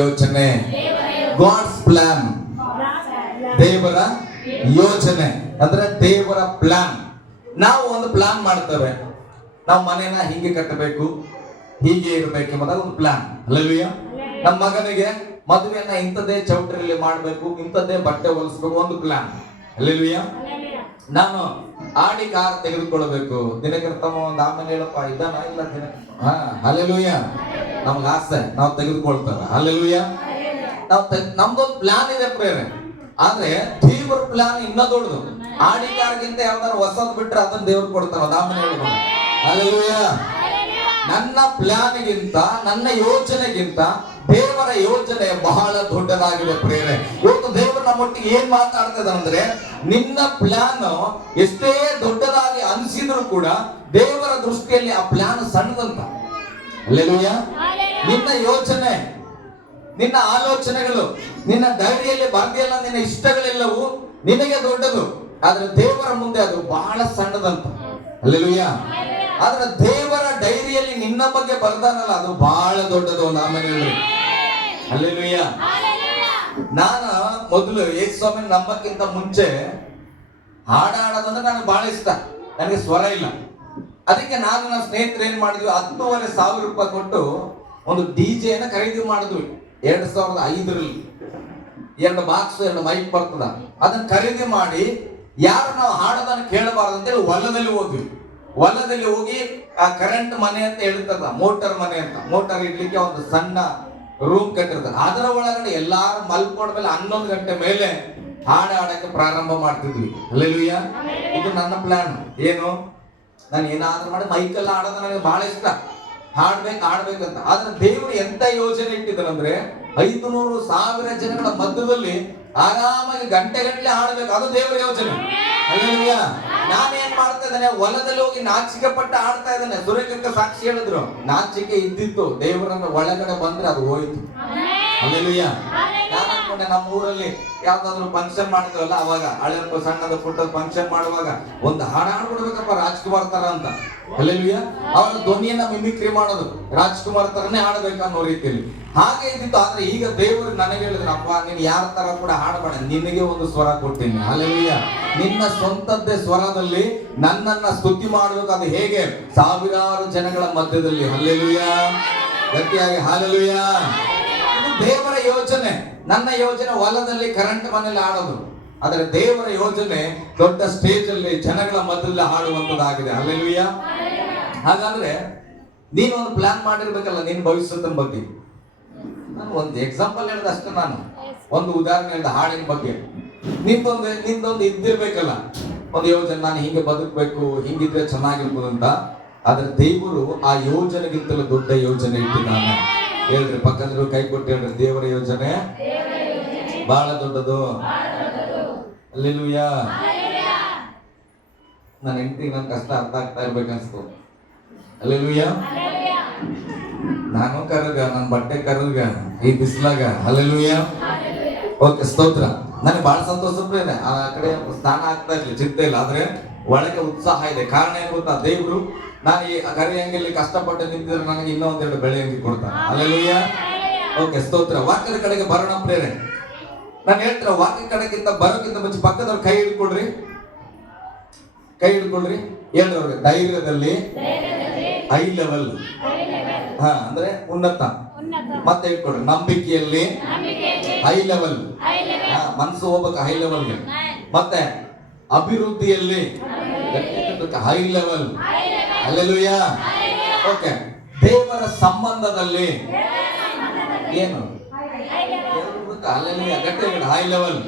ಯೋಚನೆ, God's plan. ದೇವರ ಯೋಚನೆ ಅಂದ್ರೆ ದೇವರ ಪ್ಲಾನ್. ನಾವು ಒಂದು ಪ್ಲಾನ್ ಮಾಡ್ತೇವೆ, ನಾವು ಮನೇನ ಹೀಗೆ ಕಟ್ಟಬೇಕು, ಹೀಗೆ ಇರಬೇಕು ಎಂಬುದಾಗಿ ಒಂದು ಪ್ಲಾನ್. ಹಲ್ಲೆಲೂಯಾ. ನಮ್ಮ ಮಗನಿಗೆ ಮದುವೆಯನ್ನ ಇಂಥದ್ದೇ ಚೌಟ್ರಿಯಲ್ಲಿ ಮಾಡಬೇಕು, ಇಂಥದ್ದೇ ಬಟ್ಟೆ ಹೊಲಿಸ್ಬೇಕು, ಒಂದು ಪ್ಲಾನ್. ಹಲ್ಲೆಲೂಯಾ. ನಾನು ಆಡಿ ಕಾರ್ ತೆಗೆದುಕೊಳ್ಬೇಕು, ದಿನಕರ್ತಮ ಒಂದು ಆಮೇಲೆ ಹೇಳಪ್ಪ ಇದಾನ ಇಲ್ಲ ದಿನ. ಹಲ್ಲೆಲೂಯಾ. ನಮ್ಗೆ ಆಸೆ, ನಾವು ತೆಗೆದುಕೊಳ್ತೇವೆ. ಹಲ್ಲೆಲೂಯಾ. ನಮ್ದೊಂದು ಪ್ಲಾನ್ ಇದೆ ಪ್ರೇರೆ. ಆದ್ರೆ ದೇವರ ಪ್ಲಾನ್ ಇನ್ನ ದೊಡ್ಡದು. ಆಡಿ ಕಾರ್ಗಿಂತ ಯಾವ್ದಾರು ಹೊಸದ್ ಬಿಟ್ರೆ ಅದನ್ನ ದೇವ್ರು ಕೊಡ್ತಾರ. ಆಮೇಲೆ ಹೇಳ್ಬೋದು. ಹಲ್ಲೆಲೂಯಾ. ನನ್ನ ಪ್ಲಾನ್ಗಿಂತ, ನನ್ನ ಯೋಚನೆಗಿಂತ ದೇವರ ಯೋಚನೆ ಬಹಳ ದೊಡ್ಡದಾಗಿದೆ ಪ್ರೇರೆ. ಇವತ್ತು ದೇವರು ನಮ್ಮೊಟ್ಟಿಗೆ ಏನ್ ಮಾತಾಡ್ತದ ಅಂದ್ರೆ, ನಿನ್ನ ಪ್ಲಾನ್ ಎಷ್ಟೇ ದೊಡ್ಡದಾಗಿ ಅನಿಸಿದ್ರು ಕೂಡ ದೇವರ ದೃಷ್ಟಿಯಲ್ಲಿ ಆ ಪ್ಲಾನ್ ಸಣ್ಣದಂತ. ಹಲ್ಲೆಲೂಯಾ. ನಿನ್ನ ಯೋಚನೆ, ನಿನ್ನ ಆಲೋಚನೆಗಳು, ನಿನ್ನ ಡೈರಿಯಲ್ಲಿ ಬರ್ದಿಯಲ್ಲ, ನಿನ್ನ ಇಷ್ಟಗಳೆಲ್ಲವೂ ನಿನಗೆ ದೊಡ್ಡದು, ಆದ್ರೆ ದೇವರ ಮುಂದೆ ಅದು ಬಹಳ ಸಣ್ಣದಂತ. ಹಲ್ಲೆಲೂಯಾ. ಆದ್ರೆ ದೇವರ ಡೈರಿಯಲ್ಲಿ ನಿನ್ನ ಬಗ್ಗೆ ಬರ್ದಾನಲ್ಲ, ಅದು ಬಹಳ ದೊಡ್ಡದು. ಆಮೇಲೆ ಹಲ್ಲೆಲೂಯಾ. ನಾನು ಮೊದಲು ಯೇಸುಸ್ವಾಮಿ ನಂಬಕ್ಕಿಂತ ಮುಂಚೆ ಹಾಡಾಡೋದಂದ್ರೆ ನನಗೆ ಬಹಳ ಇಷ್ಟ. ನನಗೆ ಸ್ವರ ಇಲ್ಲ. ಅದಕ್ಕೆ ನಾನು ನನ್ನ ಸ್ನೇಹಿತರು ಏನ್ ಮಾಡಿದ್ವಿ, 10,500 ರೂಪಾಯಿ ಕೊಟ್ಟು ಒಂದು DJ ನ ಖರೀದಿ ಮಾಡಿದ್ವಿ. 2005ರಲ್ಲಿ 2 ಬಾಕ್ಸ್ 2 ಮೈಕ್ ಬರ್ತದ, ಅದನ್ನ ಖರೀದಿ ಮಾಡಿ ಯಾರು ನಾವು ಹಾಡೋದನ್ನ ಕೇಳಬಾರ್ದು ಅಂತೇಳಿ ಹೊಲದಲ್ಲಿ ಹೋದ್ವಿ. ಹೊಲದಲ್ಲಿ ಹೋಗಿ ಆ ಕರೆಂಟ್ ಮನೆ ಅಂತ ಹೇಳ್ತದ, ಮೋಟರ್ ಮನೆ ಅಂತ, ಮೋಟರ್ ಇಡ್ಲಿಕ್ಕೆ ಒಂದು ಸಣ್ಣ ರೂಮ್ ಕಟ್ಟಿರ್ತಾರೆ. ಅದರ ಒಳಗಡೆ ಎಲ್ಲಾರು ಮಲ್ಕೊಂಡ್ಮೇಲೆ 11 ಗಂಟೆ ಮೇಲೆ ಹಾಡಾಡಕ್ಕೆ ಪ್ರಾರಂಭ ಮಾಡ್ತಿದ್ವಿ. ಹಲ್ಲೆಲೂಯಾ. ಇದು ನನ್ನ ಪ್ಲಾನ್. ಏನು, ನಾನು ಏನಾದ್ರೂ ಮಾಡಿ ಮೈಕಲ್ಲ ಹಾಡೋದು ನನಗೆ ಬಹಳ ಇಷ್ಟ, ಹಾಡ್ಬೇಕಂತ. ಆದ್ರೆ ದೇವರು ಎಂತ ಯೋಜನೆ ಇಟ್ಟಿದ್ದಾನಂದ್ರೆ, 500,000 ಜನಗಳ ಮಧ್ಯದಲ್ಲಿ ಆರಾಮಾಗಿ ಗಂಟೆಗಟ್ಟಲೆ ಹಾಡಬೇಕು, ಅದು ದೇವರ ಯೋಜನೆ. ಹಲ್ಲೆಲೂಯಾ. ನಾನೇನ್ ಮಾಡ್ತಾ ಇದ್ದೇನೆ, ಹೊಲದಲ್ಲಿ ಹೋಗಿ ನಾಚಿಕೆ ಪಟ್ಟು ಆಡ್ತಾ ಇದ್ದೇನೆ. ಸುರೇಖಕ್ಕೆ ಸಾಕ್ಷಿ ಹೇಳಿದ್ರು, ನಾಚಿಕೆ ಇದ್ದಿತ್ತು, ದೇವರನ್ನ ಒಳಗಡೆ ಬಂದ್ರೆ ಅದು ಹೋಯ್ತು. ಹಲ್ಲೆಲೂಯಾ. ನಾನು ಅನ್ಕೊಂಡೆ, ನಮ್ಮ ಊರಲ್ಲಿ ಯಾವ್ದಾದ್ರು ಫಂಕ್ಷನ್ ಮಾಡ್ತೀವಲ್ಲ, ಅವಾಗ ಹಳೆ ಸಣ್ಣದ ಪುಟ್ಟದ ಫಂಕ್ಷನ್ ಮಾಡುವಾಗ ಒಂದು ಹಾಡು ಹಾಡ್ಬಿಡ್ಬೇಕಪ್ಪ ರಾಜ್ಕುಮಾರ್ ತರ ಅಂತ. ಹಲ್ಲೆಲೂಯಾ. ಅವರ ಧ್ವನಿಯನ್ನ ಮಿಮಿಕ್ರಿ ಮಾಡೋದು, ರಾಜ್ಕುಮಾರ್ ತರನೇ ಹಾಡಬೇಕನ್ನೋ ರೀತಿಯಲ್ಲಿ ಹಾಗೆ ಇದ್ದಿತ್ತು. ಆದ್ರೆ ಈಗ ದೇವರು ನನಗೆ ಹೇಳಿದ್ರು, ಅಪ್ಪ ನೀನ್ ಯಾರ ತರ ಕೂಡ ಹಾಡಬೇಡ, ನಿನಗೆ ಒಂದು ಸ್ವರ ಕೊಡ್ತೀನಿ. ಹಲ್ಲೆಲೂಯಾ. ನಿನ್ನ ಸ್ವಂತದ್ದೇ ಸ್ವರದಲ್ಲಿ ನನ್ನನ್ನ ಸ್ತುತಿ ಮಾಡಬೇಕು. ಅದು ಹೇಗೆ, ಸಾವಿರಾರು ಜನಗಳ ಮಧ್ಯದಲ್ಲಿ. ಹಲ್ಲೆಲೂಯಾ. ಗಟ್ಟಿಯಾಗಿ ಹಲ್ಲೆಲೂಯಾ. ದೇವರ ಯೋಜನೆ. ನನ್ನ ಯೋಜನೆ ಹೊಲದಲ್ಲಿ ಕರೆಂಟ್ ಮನೆಯಲ್ಲಿ ಆಡೋದು, ಆದ್ರೆ ದೇವರ ಯೋಜನೆ ದೊಡ್ಡ ಸ್ಟೇಜ್ ಅಲ್ಲಿ ಜನಗಳ ಮಧ್ಯದಲ್ಲಿ ಹಾಡುವಂತದ್ದಾಗಿದೆ. ಹಲ್ಲೆಲೂಯಾ. ಹಾಗಾದ್ರೆ ನೀನು ಒಂದು ಪ್ಲಾನ್ ಮಾಡಿರ್ಬೇಕಲ್ಲ ನಿನ್ನ ಭವಿಷ್ಯದ ಬಗ್ಗೆ. ನಾನು ಒಂದು ಎಕ್ಸಾಂಪಲ್ ಹೇಳಿದ ಅಷ್ಟೇ, ನಾನು ಒಂದು ಉದಾಹರಣೆ ಹೇಳಿದ ಹಾಡಿನ ಬಗ್ಗೆ. ನಿಂದೊಂದು ಇದ್ದಿರ್ಬೇಕಲ್ಲ ಒಂದು ಯೋಜನೆ, ನಾನು ಹಿಂಗೆ ಬದುಕಬೇಕು, ಹಿಂಗಿದ್ರೆ ಚೆನ್ನಾಗಿರ್ಬೋದು ಅಂತ. ಆದ್ರೆ ದೇವರು ಆ ಯೋಜನೆಗಿಂತಲೂ ದೊಡ್ಡ ಯೋಜನೆ ಇಟ್ಟಿದ್ದಾನೆ. ಹೇಳ್ರಿ, ಪಕ್ಕದಲ್ಲಿ ಕೈ ಕೊಟ್ಟು ಹೇಳ್ರಿ, ದೇವರ ಯೋಜನೆ ಬಹಳ ದೊಡ್ಡದು. ಹಲ್ಲೆಲೂಯಾ. ನನ್ನ ಹೆಂಡತಿಗೆ ನನ್ನ ಕಷ್ಟ ಅರ್ಥ ಆಗ್ತಾ ಇರ್ಬೇಕನ್ಸ್ತು. ಹಲ್ಲೆಲೂಯಾ. ನಾನು ಕರಗ, ನನ್ನ ಬಟ್ಟೆ ಕರಗ ಈ ಬಿಸಿಲಾಗ. ಹಲ್ಲೆಲೂಯಾ. ಓಕೆ, ಸ್ತೋತ್ರ. ನನಗೆ ಬಹಳ ಸಂತೋಷ ಇದೆ. ಆ ಕಡೆ ಸ್ನಾನ ಆಗ್ತಾ ಇರ್ಲಿ, ಚಿಂತೆ ಇಲ್ಲ, ಆದ್ರೆ ಒಳಗೆ ಉತ್ಸಾಹ ಇದೆ. ಕಾರಣ ಏನ್ ಗೊತ್ತಾ, ದೇವ್ರು ನಾನು ಈ ಕರಿ ಅಂಗಿಲಿ ಕಷ್ಟಪಟ್ಟು ನಿಂತಿದ್ರೆ ನನಗೆ ಇನ್ನೊಂದೆರಡು ಬೆಳೆ ಅಂಗಿ ಕೊಡ್ತಾನೆ. ಹಲ್ಲೆಲೂಯಾ. ಓಕೆ, ಸ್ತೋತ್ರ. ವಾಕ್ಯದ ಕಡೆಗೆ ಬರೋಣ ಪ್ರೇರೆ. ನಾನು ಹೇಳ್ತೀರ, ವಾಕ್ಯ ಕಡೆಗಿಂತ ಬರೋಕ್ಕಿಂತ ಮುಂಚೆ ಪಕ್ಕದವ್ರು ಕೈ ಹಿಡ್ಕೊಳ್ರಿ, ಕೈ ಹಿಡ್ಕೊಳ್ರಿ. ಹೇಳೋರ್ಗೆ ಧೈರ್ಯದಲ್ಲಿ ಹೈ ಲೆವೆಲ್, ಅಂದ್ರೆ ಉನ್ನತ. ಮತ್ತೆ ಹೇಳ್ಕೊಡ್ರಿ, ನಂಬಿಕೆಯಲ್ಲಿ ಹೈ ಲೆವೆಲ್, ಮನಸ್ಸು ಹೋಗ್ಬೇಕು ಹೈ ಲೆವೆಲ್ಗೆ. ಮತ್ತೆ ಅಭಿವೃದ್ಧಿಯಲ್ಲಿ ಹೈ ಲೆವೆಲ್. ಹಲ್ಲೆಲೂಯಾ. ಓಕೆ, ದೇವರ ಸಂಬಂಧದಲ್ಲಿ ಏನು, ಹಲ್ಲೆಲೂಯಾ, ಗಟ್ಟಿ ಹೈ ಲೆವೆಲ್.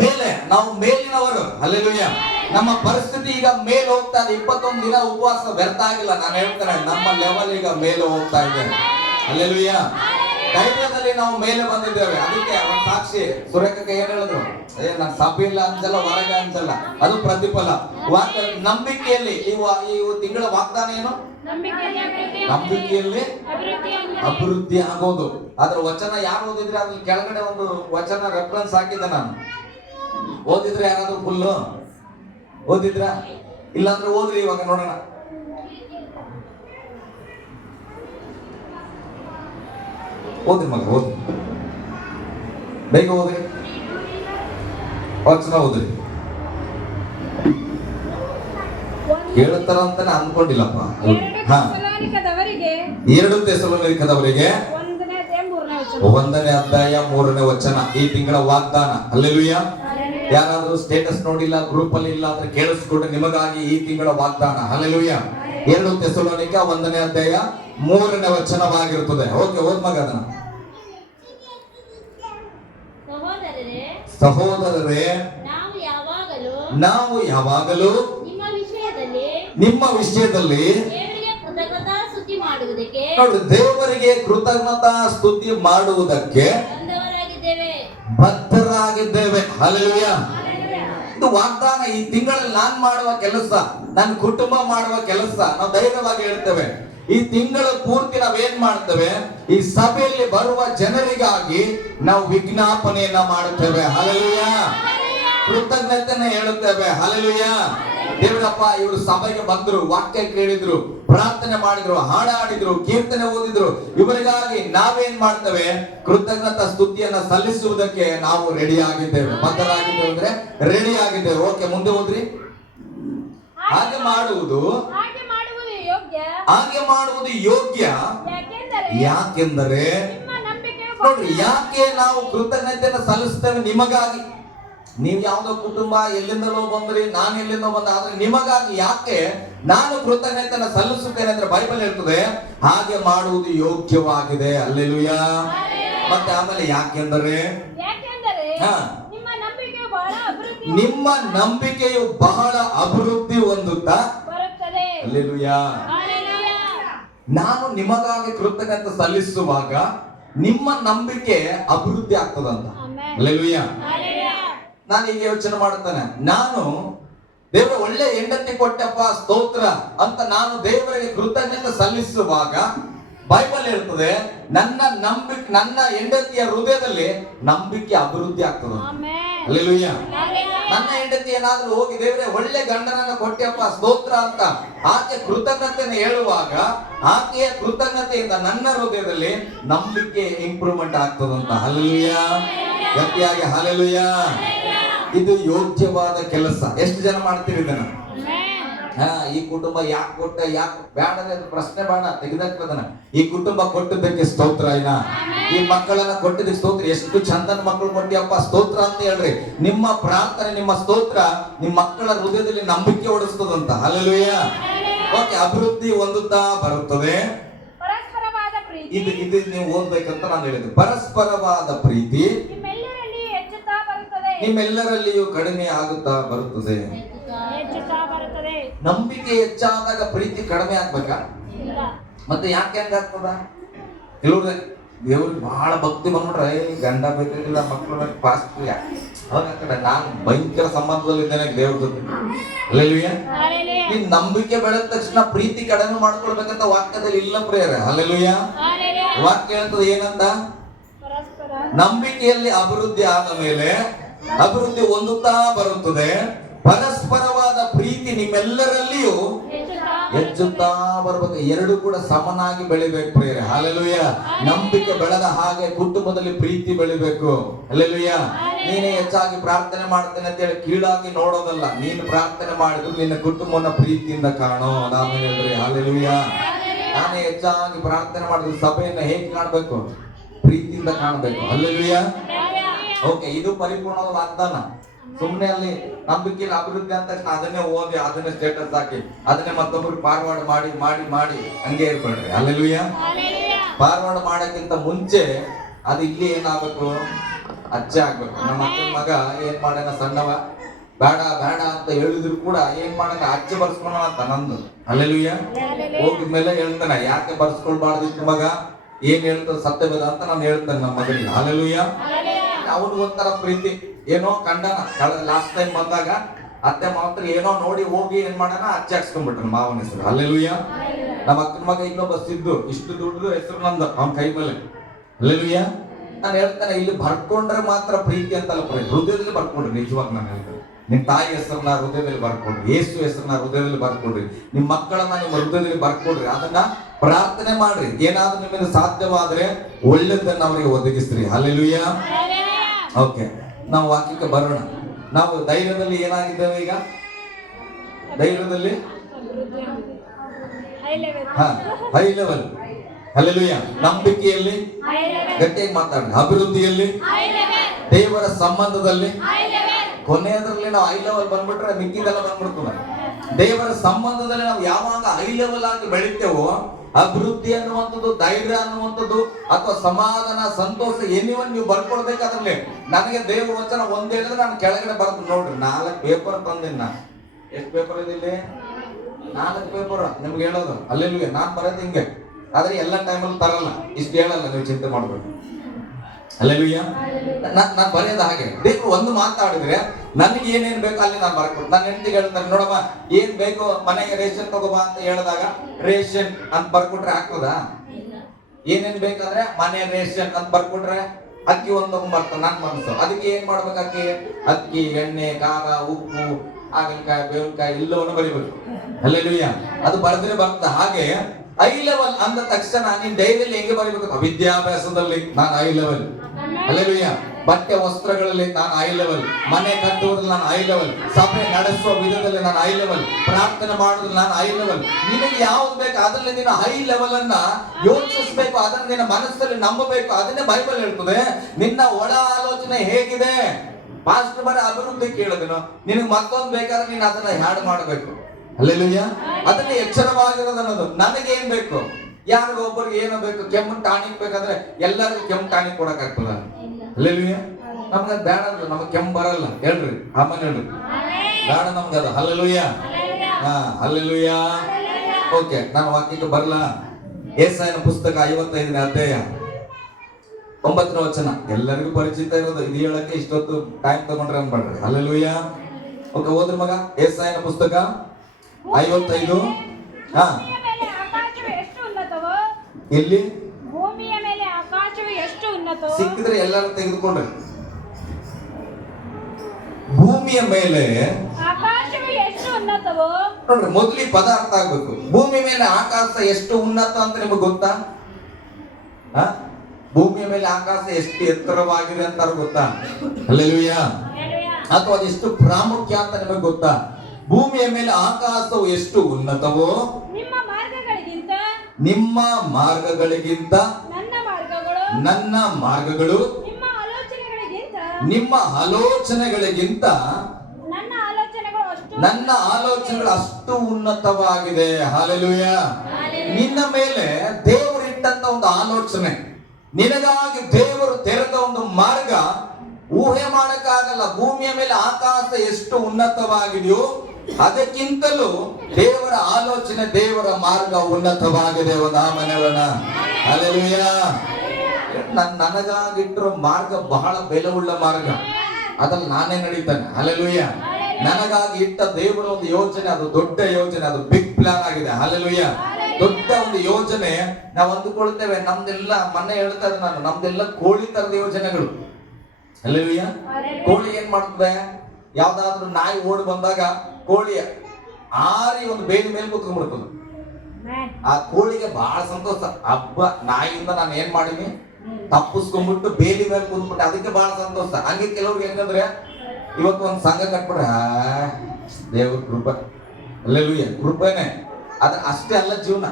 ಮೇಲೆ ನಾವು ಮೇಲಿನವರು. ಹಲ್ಲೆಲೂಯಾ. ನಮ್ಮ ಪರಿಸ್ಥಿತಿ ಈಗ ಮೇಲೆ ಹೋಗ್ತಾ ಇದೆ. 21 ದಿನ ಉಪವಾಸ ವ್ಯರ್ಥ ಆಗಿಲ್ಲ. ನಾನು ಹೇಳ್ತೇನೆ, ನಮ್ಮ ಲೆವೆಲ್ ಈಗ ಮೇಲೆ ಹೋಗ್ತಾ ಇದೆ. ಹಲ್ಲೆಲೂಯಾ. ಧೈರ್ಯದಲ್ಲಿ ನಾವು ಮೇಲೆ ಬಂದಿದ್ದೇವೆ. ಅದಕ್ಕೆ ಒಂದು ಸಾಕ್ಷಿ ಸುರೇಖಕ್ಕೆ ಏನ್ ಹೇಳಿದ್ರು, ನಾನು ಸಭೆಯಲ್ಲಿ ಅಂಚಲ್ಲ, ಹೊರಗೆ ಅಂಚಲ್ಲ, ಅದು ಪ್ರತಿಫಲ. ನಂಬಿಕೆಯಲ್ಲಿ ಈ ತಿಂಗಳ ವಾಗ್ದಾನ ಏನು, ನಂಬಿಕೆಯಲ್ಲಿ ಅಭಿವೃದ್ಧಿ ಆಗೋದು. ಅದ್ರ ವಚನ ಯಾರು ಓದಿದ್ರೆ ಅದ್ರ ಕೆಳಗಡೆ ಒಂದು ವಚನ ರೆಫರೆನ್ಸ್ ಹಾಕಿದ್ದೆ ನಾನು. ಓದಿದ್ರೆ ಯಾರಾದ್ರೂ ಫುಲ್ಲು ಓದಿದ್ರ? ಇಲ್ಲಾಂದ್ರೆ ಓದ್ರಿ, ಇವಾಗ ನೋಡೋಣ. ಓದ್ರಿ ಮಗ, ಓದ್ರಿ, ಬೇಗ ಓದ್ರಿ, ವಚನ ಓದ್ರಿ. ಹೇಳ್ತಾರ ಅಂತಾನೆ ಅನ್ಕೊಂಡಿಲ್ಲಪ್ಪ. ಹಾ, 2 ಥೆಸಲೋನಿಕದವರಿಗೆ 1ನೇ ಅಧ್ಯಾಯ 3ನೇ ವಚನ. ಈ ತಿಂಗಳ ವಾಗ್ದಾನ. ಹಲ್ಲೆಲೂಯ. ಯಾರಾದ್ರೂ ಸ್ಟೇಟಸ್ ನೋಡಿಲ್ಲ, ಗ್ರೂಪ್ ಅಲ್ಲಿ ಇಲ್ಲ ಅಂದ್ರೆ ಕೇಳಿಸ್ಕೊಂಡು ನಿಮಗಾಗಿ ಈ ತಿಂಗಳ ವಾಗ್ದಾನ. ಹಲ್ಲೆಲೂಯ. 2 ಥೆಸಲೋನಿಕ 1ನೇ ಅಧ್ಯಾಯ 3ನೇ ವಚನವಾಗಿರುತ್ತದೆ. ಓಕೆ, ಓದ್ ಮಗ ಅದನ್ನ. ಸಹೋದರರೇ, ನಾವು ಯಾವಾಗಲೂ ನಿಮ್ಮ ವಿಷಯದಲ್ಲಿ ನೋಡ್ರಿ, ದೇವರಿಗೆ ಕೃತಜ್ಞತಾ ಸ್ತುತಿ ಮಾಡುವುದಕ್ಕೆ ಬದ್ಧರಾಗಿದ್ದೇವೆ. ಹಲ್ಲೆಲೂಯ. ಇದು ವಾಗ್ದಾನ. ಈ ತಿಂಗಳಲ್ಲಿ ನಾನ್ ಮಾಡುವ ಕೆಲಸ, ನನ್ನ ಕುಟುಂಬ ಮಾಡುವ ಕೆಲಸ ನಾವು ಧೈರ್ಯವಾಗಿ ಹೇಳ್ತೇವೆ. ಈ ತಿಂಗಳ ಪೂರ್ತಿ ನಾವೇನ್ ಮಾಡ್ತೇವೆ, ಈ ಸಭೆಯಲ್ಲಿ ಬರುವ ಜನರಿಗಾಗಿ ನಾವು ವಿಜ್ಞಾಪನೆಯನ್ನ ಮಾಡುತ್ತೇವೆ. ಹಲ್ಲೆಲೂಯ. ಕೃತಜ್ಞತೆಯನ್ನ ಹೇಳುತ್ತೇವೆ. ಹಲ್ಲೆಲೂಯ. ದೇವರಪ್ಪ, ಇವರು ಸಭೆಗೆ ಬಂದ್ರು, ವಾಕ್ಯ ಕೇಳಿದ್ರು, ಪ್ರಾರ್ಥನೆ ಮಾಡಿದ್ರು, ಹಾಡಾಡಿದ್ರು, ಕೀರ್ತನೆ ಓದಿದ್ರು. ಇವರಿಗಾಗಿ ನಾವೇನ್ ಮಾಡ್ತೇವೆ, ಕೃತಜ್ಞತಾ ಸ್ತುತಿಯನ್ನ ಸಲ್ಲಿಸುವುದಕ್ಕೆ ನಾವು ರೆಡಿ ಆಗಿದ್ದೇವೆ. ಬದ್ಧರಾಗಿದ್ದೇವೆ ಅಂದ್ರೆ ರೆಡಿ ಆಗಿದ್ದೇವೆ. ಓಕೆ, ಮುಂದೆ ಹೋದ್ರಿ. ಹಾಗೆ ಮಾಡುವುದು ಯೋಗ್ಯ. ಯಾಕೆಂದರೆ ನೋಡ್ರಿ, ಯಾಕೆ ನಾವು ಕೃತಜ್ಞತೆಯನ್ನು ಸಲ್ಲಿಸ್ತೇವೆ? ನಿಮಗಾಗಿ. ನೀವು ಯಾವ್ದೋ ಕುಟುಂಬ ಎಲ್ಲಿಂದಲೋ ಬಂದ್ರಿ, ನಾನು ಎಲ್ಲಿಂದೋ ಬಂದ, ಆದ್ರೆ ನಿಮಗಾಗಿ ಯಾಕೆ ನಾನು ಕೃತಜ್ಞತೆಯನ್ನು ಸಲ್ಲಿಸುತ್ತೇನೆ ಅಂದ್ರೆ ಬೈಬಲ್ ಹೇಳ್ತದೆ, ಹಾಗೆ ಮಾಡುವುದು ಯೋಗ್ಯವಾಗಿದೆ. ಹಲ್ಲೆಲೂಯ. ಮತ್ತೆ ಆಮೇಲೆ ಯಾಕೆಂದರೆ ನಿಮ್ಮ ನಂಬಿಕೆಯು ಬಹಳ ಅಭಿವೃದ್ಧಿ ಹೊಂದುತ್ತಾ. ಹಲ್ಲೆಲೂಯ. ನಾನು ನಿಮಗಾಗಿ ಕೃತಜ್ಞತೆ ಸಲ್ಲಿಸುವಾಗ ನಿಮ್ಮ ನಂಬಿಕೆ ಅಭಿವೃದ್ಧಿ ಆಗ್ತದಂತ. ಹಲ್ಲೆಲೂಯ. ನಾನು ಈಗ ಯೋಚನೆ ಮಾಡುತ್ತೇನೆ, ನಾನು ದೇವರ ಒಳ್ಳೆ ಹೆಂಡತಿ ಕೊಟ್ಟಪ್ಪ ಸ್ತೋತ್ರ ಅಂತ ನಾನು ದೇವರಿಗೆ ಕೃತಜ್ಞತೆ ಸಲ್ಲಿಸುವಾಗ ಬೈಬಲ್ ಹೇಳ್ತದೆ, ನನ್ನ ಹೆಂಡತಿಯ ಹೃದಯದಲ್ಲಿ ನಂಬಿಕೆ ಅಭಿವೃದ್ಧಿ ಆಗ್ತದೆ. ಹಲ್ಲೆಲೂಯ. ನನ್ನ ಹೆಂಡತಿ ಏನಾದ್ರೂ ಹೋಗಿ ದೇವರೇ ಒಳ್ಳೆ ಗಂಡನನ್ನ ಕೊಟ್ಟಪ್ಪ ಸ್ತೋತ್ರ ಅಂತ ಆಕೆ ಕೃತಜ್ಞತೆಯನ್ನು ಹೇಳುವಾಗ, ಆಕೆಯ ಕೃತಜ್ಞತೆಯಿಂದ ನನ್ನ ಹೃದಯದಲ್ಲಿ ನಂಬಿಕೆ ಇಂಪ್ರೂವ್ಮೆಂಟ್ ಆಗ್ತದಂತ. ಹಲ್ಲೆಲೂಯ. ಗಟ್ಟಿಯಾಗಿ ಹಲ್ಲೆಲೂಯ. ಇದು ಯೋಗ್ಯವಾದ ಕೆಲಸ. ಎಷ್ಟು ಜನ ಮಾಡ್ತೀರಿ ಇದನ್ನ? ಈ ಕುಟುಂಬ ಯಾಕೆ ಕೊಟ್ಟ, ಯಾಕೆ ಬೇಡದೆ ಪ್ರಶ್ನೆ ಬೇಡ, ತೆಗೆದಾಕ್ತದನ. ಈ ಕುಟುಂಬ ಕೊಟ್ಟಿದ್ದಕ್ಕೆ ಸ್ತೋತ್ರ. ಈ ಮಕ್ಕಳನ್ನ ಕೊಟ್ಟಿದ್ದಕ್ಕೆ ಸ್ತೋತ್ರ. ಎಷ್ಟು ಚಂದನ ಮಕ್ಕಳು ಕೊಟ್ಟಿಯಪ್ಪ ಸ್ತೋತ್ರ ಅಂತ ಹೇಳ್ರಿ. ನಿಮ್ಮ ಪ್ರಾರ್ಥನೆ, ನಿಮ್ಮ ಸ್ತೋತ್ರ ನಿಮ್ಮ ಮಕ್ಕಳ ಹೃದಯದಲ್ಲಿ ನಂಬಿಕೆ ಓಡಿಸ್ತದಂತ. ಹಲ್ಲೆಲೂಯ. ಓಕೆ, ಅಭಿವೃದ್ಧಿ ಹೊಂದುತ್ತಾ ಬರುತ್ತದೆ. ಇದು ನೀವು ಓದ್ಬೇಕಂತ ನಾನು ಹೇಳಿದೆ. ಪರಸ್ಪರವಾದ ಪ್ರೀತಿ ನಿಮ್ಮೆಲ್ಲರಲ್ಲಿಯೂ ಕಡಿಮೆ ಆಗುತ್ತಾ ಬರುತ್ತದೆ. ನಂಬಿಕೆ ಹೆಚ್ಚಾದಾಗ ಪ್ರೀತಿ ಕಡಿಮೆ ಆಗ್ಬೇಕಾ? ಮತ್ತೆ ಯಾಕೆ ಹಂಗಾಗ್ತದ? ಕೆಲವ್ರು ದೇವ್ರಿಗೆ ಬಹಳ ಭಕ್ತಿ ಬಂದ್ಬಿಟ್ರೆ ಗಂಡ ಬೇಕಾಗಿಲ್ಲ, ಮಕ್ಕಳು ಫಾಸ್ಟ್. ಅವಾಗ ನಾನು ಭಯಂಕರ ಸಂಬಂಧದಲ್ಲಿದ್ದೇನೆ ದೇವ್ರ ಜೊತೆ. ಹಲ್ಲೆಲೂಯ. ಈ ನಂಬಿಕೆ ಬೆಳೆದ ತಕ್ಷಣ ಪ್ರೀತಿ ಕಡಿಮೆ ಮಾಡ್ಕೊಳ್ಬೇಕಂತ ವಾಕ್ಯದಲ್ಲಿ ಇಲ್ಲ ಪ್ರೇರ. ಹಲ್ಲೆಲೂಯ. ವಾಕ್ಯ ಹೇಳ್ತದೆ ಏನಂತ? ನಂಬಿಕೆಯಲ್ಲಿ ಅಭಿವೃದ್ಧಿ ಆದ ಮೇಲೆ ಅಭಿವೃದ್ಧಿ ಹೊಂದುತ್ತಾ ಬರುತ್ತದೆ. ಪರಸ್ಪರವಾದ ಪ್ರೀತಿ ನಿಮ್ಮೆಲ್ಲರಲ್ಲಿಯೂ ಹೆಚ್ಚುತ್ತಾ ಬರ್ಬೇಕು. ಎರಡು ಕೂಡ ಸಮನಾಗಿ ಬೆಳಿಬೇಕು ಪ್ರಿಯರೇ. ಹಲ್ಲೆಲೂಯ. ನಂಬಿಕೆ ಬೆಳೆದ ಹಾಗೆ ಕುಟುಂಬದಲ್ಲಿ ಪ್ರೀತಿ ಬೆಳಿಬೇಕು. ಹಲ್ಲೆಲೂಯ. ನೀನೇ ಹೆಚ್ಚಾಗಿ ಪ್ರಾರ್ಥನೆ ಮಾಡ್ತೇನೆ ಅಂತ ಹೇಳಿ ಕೀಳಾಗಿ ನೋಡೋದಲ್ಲ. ನೀನು ಪ್ರಾರ್ಥನೆ ಮಾಡಿದ್ರು ನಿನ್ನ ಕುಟುಂಬನ ಪ್ರೀತಿಯಿಂದ ಕಾಣೋ. ಅದಾದ್ಮೇಲೆ ಹೇಳ್ರಿ ಹಲ್ಲೆಲೂಯ. ನಾನೇ ಹೆಚ್ಚಾಗಿ ಪ್ರಾರ್ಥನೆ ಮಾಡಿದ್ರು ಸಭೆಯನ್ನ ಹೇಗೆ ಕಾಣಬೇಕು? ಪ್ರೀತಿಯಿಂದ ಕಾಣಬೇಕು. ಹಲ್ಲೆಲೂಯ. ಓಕೆ, ಇದು ಪರಿಪೂರ್ಣವಾದ ವಾಗ್ದಾನ. ಸುಮ್ಮನೆ ಅಲ್ಲಿ ನಂಬಿಕೆಯಲ್ಲಿ ಅಭಿವೃದ್ಧಿ ಅಂತ ಅದನ್ನೇ ಓದಿ, ಅದನ್ನೇ ಸ್ಟೇಟಸ್ ಹಾಕಿ, ಅದನ್ನೇ ಮತ್ತೊಬ್ಬರು ಫಾರ್ವರ್ಡ್ ಮಾಡಿ ಮಾಡಿ ಮಾಡಿ ಹಂಗೆ ಇರ್ಬೇಡ್ರಿ. ಹಲ್ಲೆಲೂಯ. ಫಾರ್ವರ್ಡ್ ಮಾಡಕ್ಕಿಂತ ಮುಂಚೆ ಅದು ಇಲ್ಲಿ ಏನಾಗಬೇಕು? ಅಚ್ಚೆ ಆಗ್ಬೇಕು. ನಮ್ಮ ಅಕ್ಕನ ಮಗ ಏನ್ ಮಾಡ್ಯಾನ, ಸಣ್ಣವ, ಬೇಡ ಬೇಡ ಅಂತ ಹೇಳಿದ್ರು ಕೂಡ ಏನ್ ಮಾಡಾನ, ಅಚ್ಚೆ ಬರ್ಸ್ಕೊಳ ಅಂತ ನಂದು. ಹಲ್ಲೆಲೂಯ. ಹೋಗಿದ್ಮೇಲೆ ಹೇಳ್ತಾನೆ, ಯಾಕೆ ಬರ್ಸ್ಕೊಳ್ಬಾರ್ದಿತ್ತು ಮಗ, ಏನ್ ಹೇಳ್ತದ ಸತ್ಯವೇದ ಅಂತ ನಾನು ಹೇಳ್ತೇನೆ ನಮ್ಮ ಮಗನಿಗೆ. ಹಲ್ಲೆಲೂಯ. ಅವನು ಒಂಥರ ಪ್ರೀತಿ ಏನೋ ಕಂಡನ. ಲಾಸ್ಟ್ ಟೈಮ್ ಬಂದಾಗ ಅತ್ತೆ ಮಾತ್ರ ಏನೋ ನೋಡಿ ಹೋಗಿ ಏನ್ ಮಾಡಾನ, ಅಚ್ಚೆ ಹಾಕ್ಸ್ಕೊಂಡ್ಬಿಟ್ರು ಮಾವನ ಹೆಸರು. ಹಲ್ಲೆಲೂಯ. ನಮ್ಮ ಅಕ್ಕನ ಮಗ ಇನ್ನೊಬ್ಬ ಸಿದ್ದು, ಇಷ್ಟು ದುಡ್ಡು ಹೆಸರು ನಂದು ಅವನ ಕೈ ಮೇಲೆ. ಹಲ್ಲೆಲೂಯ. ನಾನು ಹೇಳ್ತಾನೆ, ಇಲ್ಲಿ ಬರ್ಕೊಂಡ್ರೆ ಮಾತ್ರ ಪ್ರೀತಿ ಅಂತಲ್ಲ, ಹೃದಯದಲ್ಲಿ ಬರ್ಕೊಂಡ್ರಿ. ನಿಜವಾಗ ನಾನು ಹೇಳ್ತೇನೆ, ನಿಮ್ ತಾಯಿ ಹೆಸರನ್ನ ಹೃದಯದಲ್ಲಿ ಬರ್ಕೊಡ್ರಿ, ಯೇಸು ಹೆಸರನ್ನ ಹೃದಯದಲ್ಲಿ ಬರ್ಕೊಡ್ರಿ, ನಿಮ್ ಮಕ್ಕಳನ್ನ ನಿಮ್ಮ ಹೃದಯದಲ್ಲಿ ಬರ್ಕೊಡ್ರಿ. ಅದನ್ನ ಪ್ರಾರ್ಥನೆ ಮಾಡ್ರಿ. ಏನಾದ್ರೂ ನಿಮಗೆ ಸಾಧ್ಯವಾದ್ರೆ ಒಳ್ಳೆದನ್ನ ಅವರಿಗೆ ಒದಗಿಸ್ರಿ. ಹಲ್ಲೆಲೂಯಾ. ಓಕೆ, ನಾವು ವಾಕ್ಯಕ್ಕೆ ಬರೋಣ. ನಾವು ಧೈರ್ಯದಲ್ಲಿ ಏನಾಗಿದ್ದೇವೆ ಈಗ? ಧೈರ್ಯದಲ್ಲಿ ಹೈ ಲೆವೆಲ್. ಹಲ್ಲೆಲೂಯಾ. ನಂಬಿಕೆಯಲ್ಲಿ ಗಟ್ಟಿಯಾಗಿ ಮಾತಾಡಿ. ಅಭಿವೃದ್ಧಿಯಲ್ಲಿ, ದೇವರ ಸಂಬಂಧದಲ್ಲಿ, ಕೊನೆಯದ್ರಲ್ಲಿ ನಾವು ಹೈ ಲೆವೆಲ್ ಬಂದ್ಬಿಟ್ರೆ ಮಿಕ್ಕಿದೆಲ್ಲ ಬಂದ್ಬಿಡ್ತದೆ. ದೇವರ ಸಂಬಂಧದಲ್ಲಿ ನಾವು ಯಾವಾಗ ಹೈ ಲೆವೆಲ್ ಆಗಿ ಬೆಳಿತೇವೋ, ಅಭಿವೃದ್ಧಿ ಅನ್ನುವಂಥದ್ದು, ಧೈರ್ಯ ಅನ್ನುವಂಥದ್ದು, ಅಥವಾ ಸಮಾಧಾನ, ಸಂತೋಷ ಎನ್ನಿವನ್ ನೀವು ಬರ್ಕೊಳ್ಬೇಕಾದ್ರಲ್ಲಿ ನನಗೆ ದೇವ್ರ ವಚನ ಒಂದೇ ಹೇಳಿದ್ರೆ ನಾನು ಕೆಳಗಡೆ ಬರ್ತೀನಿ ನೋಡ್ರಿ. 4 ಪೇಪರ್ ತಂದಿನ. ಎಷ್ಟು ಪೇಪರ್ ಇದೆ ಇಲ್ಲಿ? 4 ಪೇಪರ್ ನಿಮ್ಗೆ ಹೇಳೋದು. ಅಲ್ಲೆಲ್ಲೂ ನಾನ್ ಬರೋದು ಹಿಂಗೆ, ಆದ್ರೆ ಎಲ್ಲ ಟೈಮಲ್ಲಿ ತರಲ್ಲ. ಇಷ್ಟು ಹೇಳಲ್ಲ, ನೀವು ಚಿಂತೆ ಮಾಡ್ಬೇಕು. ಅಲ್ಲೆಲ್ಲೂಯ್ಯ. ನಾನು ಬರೆಯೋದು ಹಾಗೆ. ದೇವ್ರು ಒಂದು ಮಾತಾಡಿದ್ರೆ ನನಗೆ ಏನೇನ್ ಬೇಕು ಅಲ್ಲಿ ನಾನು ಬರ್ಕೊಡ್ತೀನಿ. ನನ್ನ ಹೆಂಡತಿಗೆ ಹೇಳ್ತಾರೆ, ನೋಡಮ್ಮ ಏನ್ ಬೇಕು ಮನೆಗೆ ರೇಷನ್ ತಗೋಬಾ ಅಂತ ಹೇಳಿದಾಗ ರೇಷನ್ ಅಂತ ಬರ್ಕೊಟ್ರೆ ಆಗ್ತದಾ? ಏನೇನ್ ಬೇಕಾದ್ರೆ ಮನೆ ರೇಷನ್ ಅಂತ ಬರ್ಕೊಟ್ರೆ ಅಕ್ಕಿ ಒಂದು ತಗೊಂಡ್ಬರ್ತಾನೆ ನನ್ನ ಮನಸ್ಸು. ಅದಕ್ಕೆ ಏನ್ ಮಾಡ್ಬೇಕು? ಅಕ್ಕಿ, ಎಣ್ಣೆ, ಖಾರ, ಉಪ್ಪು, ಹಾಗಲಕಾಯಿ, ಬೇವಿನಕಾಯಿ ಎಲ್ಲವನ್ನು ಬರಿಬೇಕು. ಅಲ್ಲೆಲ್ಲೂಯ್ಯ. ಅದು ಬರೆದ್ರೆ ಬರ್ತದೆ. ಹಾಗೆ ಹೈ ಲೆವೆಲ್ ಅಂದ ತಕ್ಷಣ ನೀನ್ ಡೈರಿಯಲ್ಲಿ ಹೆಂಗೆ ಬರೀಬೇಕು? ವಿದ್ಯಾಭ್ಯಾಸದಲ್ಲಿ ನಾನು ಹೈ ಲೆವೆಲ್. ಅಲ್ಲೆಲ್ಲೂಯ್ಯ. ಬಟ್ಟೆ ವಸ್ತ್ರಗಳಲ್ಲಿ ನಾನು ಹೈ ಲೆವೆಲ್. ಮನೆ ಕಟ್ಟುವುದ್ರಲ್ಲಿ ನಾನು ಹೈ ಲೆವೆಲ್. ಸಭೆ ನಡೆಸುವ ವಿಧದಲ್ಲಿ ನಾನು ಹೈ ಲೆವೆಲ್. ಪ್ರಾರ್ಥನೆ ಮಾಡೋದ್ರಲ್ಲಿ ನಾನು ಹೈ ಲೆವೆಲ್. ನಿನಗೆ ಯಾವ್ದು ಬೇಕು ಅದರಲ್ಲಿ ನೀನು ಹೈ ಲೆವೆಲ್ ಅನ್ನ ಯೋಚಿಸಬೇಕು. ಅದನ್ನ ನಿನ್ನ ಮನಸ್ಸಲ್ಲಿ ನಂಬಬೇಕು. ಅದನ್ನೇ ಬೈಬಲ್ ಹೇಳ್ತದೆ. ನಿನ್ನ ಒಳ ಆಲೋಚನೆ ಹೇಗಿದೆ? ಪಾಸ್ಟ್ ಬರ ಅಭಿವೃದ್ಧಿ ಕೇಳಿದನು. ನಿನಗೆ ಮತ್ತೊಂದು ಬೇಕಾದ್ರೆ ನೀನು ಅದನ್ನ ಹ್ಯಾಡ್ ಮಾಡಬೇಕು. ಹಲ್ಲೆಲೂಯಾ. ಅದನ್ನ ಎಚ್ಚರವಾಗಿರೋದು ಅನ್ನೋದು. ನನಗೆ ಏನ್ ಬೇಕು? ಯಾರಿಗೂ ಒಬ್ಬರಿಗೆ ಏನೋ ಬೇಕು? ಕೆಮ್ಮು ಟಾನಿಕ್ ಬೇಕಾದ್ರೆ ಎಲ್ಲರಿಗೂ ಕೆಮ್ಮು ಟಾನಿಕ್ ಕೊಡಕ್ ಆಗ್ತದ? ಹಲ್ಲೆಲೂಯಾ. ನಮ್ಗೆ ಅದು ಬೇಡ ಅಂದ್ರೆ ನಮಗೆ ಕೆಮ್ಮು ಬರಲ್ಲ. ಹೇಳ್ರಿ ಆಮೇಲೆ ಹೇಳ್ರಿ ಬೇಡ ನಮ್ಗದು. ಹಲ್ಲೆಲೂಯಾ. ಹಾ, ಹಲ್ಲೆಲೂಯಾ. ಓಕೆ, ನಾನು ವಾಕ್ಯಕ್ಕೆ ಬರಲ್ಲ. ಯೆಶಾಯನ ಪುಸ್ತಕ 55ನೇ ಅಧ್ಯಾಯ 9ನೇ ವಚನ ಎಲ್ಲರಿಗೂ ಪರಿಚಿತ ಇರೋದು. ಇದು ಹೇಳಕ್ಕೆ ಇಷ್ಟೊತ್ತು ಟೈಮ್ ತಗೊಂಡ್ರೆ ಅನ್ಬೇಡ್ರಿ. ಹಲ್ಲೆಲೂಯಾ. ಓಕೆ, ಹೋದ್ರಿ ಮಗ. ಯೆಶಾಯನ ಪುಸ್ತಕ 55. ಹಾ, ಎಲ್ಲಿ? ಭೂಮಿಯ ಮೇಲೆ ಆಕಾಶವು ಎಷ್ಟು ಉನ್ನತವೋ. ಸಿಕ್ಕಿದ್ರೆ ಎಲ್ಲರೂ ತೆಗೆದುಕೊಂಡ್ರಿ. ಭೂಮಿಯ ಮೇಲೆ ಆಕಾಶವು ಎಷ್ಟು ಉನ್ನತವೋ. ನೋಡ್ರಿ, ಮೊದಲು ಈ ಪದ ಅರ್ಥ ಆಗ್ಬೇಕು. ಭೂಮಿ ಮೇಲೆ ಆಕಾಶ ಎಷ್ಟು ಉನ್ನತ ಅಂತ ನಿಮಗೆ ಗೊತ್ತಾ? ಭೂಮಿಯ ಮೇಲೆ ಆಕಾಶ ಎಷ್ಟು ಎತ್ತರವಾಗಿದೆ ಅಂತ ಗೊತ್ತಾ? ಹಲ್ಲೆಲೂಯಾ. ಅಥವಾ ಅದೆಷ್ಟು ಪ್ರಾಮುಖ್ಯ ಅಂತ ನಿಮಗೆ ಗೊತ್ತಾ? ಭೂಮಿಯ ಮೇಲೆ ಆಕಾಶವು ಎಷ್ಟು ಉನ್ನತವೋ, ನಿಮ್ಮ ಮಾರ್ಗಗಳಿಗಿಂತ ನನ್ನ ಮಾರ್ಗಗಳು, ನಿಮ್ಮ ಆಲೋಚನೆಗಳಿಗಿಂತ ನನ್ನ ಆಲೋಚನೆಗಳು ಅಷ್ಟು ಉನ್ನತವಾಗಿದೆ. ಹಲ್ಲೆಲೂಯಾ. ನಿನ್ನ ಮೇಲೆ ದೇವರು ಇಟ್ಟಂತ ಒಂದು ಆಲೋಚನೆ, ನಿನಗಾಗಿ ದೇವರು ತೆರೆದ ಒಂದು ಮಾರ್ಗ ಊಹೆ ಮಾಡಕ್ಕಾಗಲ್ಲ. ಭೂಮಿಯ ಮೇಲೆ ಆಕಾಶ ಎಷ್ಟು ಉನ್ನತವಾಗಿದೆಯೋ ಅದಕ್ಕಿಂತಲೂ ದೇವರ ಆಲೋಚನೆ, ದೇವರ ಮಾರ್ಗ ಉನ್ನತವಾಗಿದೆ. ಒಂದು ಆಮನೆಗಳನ್ನ. ಹಲ್ಲೆಲೂಯಾ. ನನಗಾಗಿಟ್ಟಿರೋ ಮಾರ್ಗ ಬಹಳ ಬೆಲೆಯುಳ್ಳ ಮಾರ್ಗ. ಅದ್ರಲ್ಲಿ ನಾನೇ ನಡೀತಾನೆ. ಹಲ್ಲೆಲೂಯಾ. ನನಗಾಗಿ ಇಟ್ಟ ದೇವರ ಒಂದು ಯೋಜನೆ, ಅದು ದೊಡ್ಡ ಯೋಜನೆ, ಅದು ಬಿಗ್ ಪ್ಲಾನ್ ಆಗಿದೆ. ಹಲ್ಲೆಲೂಯಾ. ದೊಡ್ಡ ಒಂದು ಯೋಜನೆ. ನಾವು ಅಂದುಕೊಳ್ತೇವೆ ನಮ್ದೆಲ್ಲ, ಮೊನ್ನೆ ಹೇಳ್ತಾ ಇದ್ದೆ ನಾನು, ನಮ್ದೆಲ್ಲ ಕೋಳಿ ತರದ ಯೋಜನೆಗಳು. ಹಲ್ಲೆಲೂಯಾ. ಕೋಳಿ ಏನ್ ಮಾಡ್ತದೆ? ಯಾವ್ದಾದ್ರು ನಾಯಿ ಓಡಿ ಬಂದಾಗ ಕೋಳಿ ಆರಿ ಒಂದು ಬೇಲಿ ಮೇಲೆ ಕೂತ್ಕೊಂಡ್ಬಿಡ್ತದೆ. ಆ ಕೋಳಿಗೆ ಬಹಳ ಸಂತೋಷ. ಹಬ್ಬ, ನಾಯಿಯಿಂದ ನಾನು ಏನ್ ಮಾಡೀನಿ ತಪ್ಪಿಸ್ಕೊಂಡ್ಬಿಟ್ಟು ಬೇಲಿ ಮೇಲೆ ಕೂತ್ಬಿಟ್ಟೆ, ಅದಕ್ಕೆ ಬಹಳ ಸಂತೋಷ. ಹಂಗೆ ಕೆಲವ್ರಿಗೆ ಹೆಂಗಂದ್ರೆ ಇವತ್ತು ಒಂದು ಸಂಘ ಕಟ್ಬಿಡ್ರೆ ದೇವ್ರ ಕೃಪೆ. ಹಲ್ಲೆಲೂಯಾ. ಕೃಪೆನೆ. ಅದ್ರ ಅಷ್ಟೇ ಅಲ್ಲ ಜೀವನ.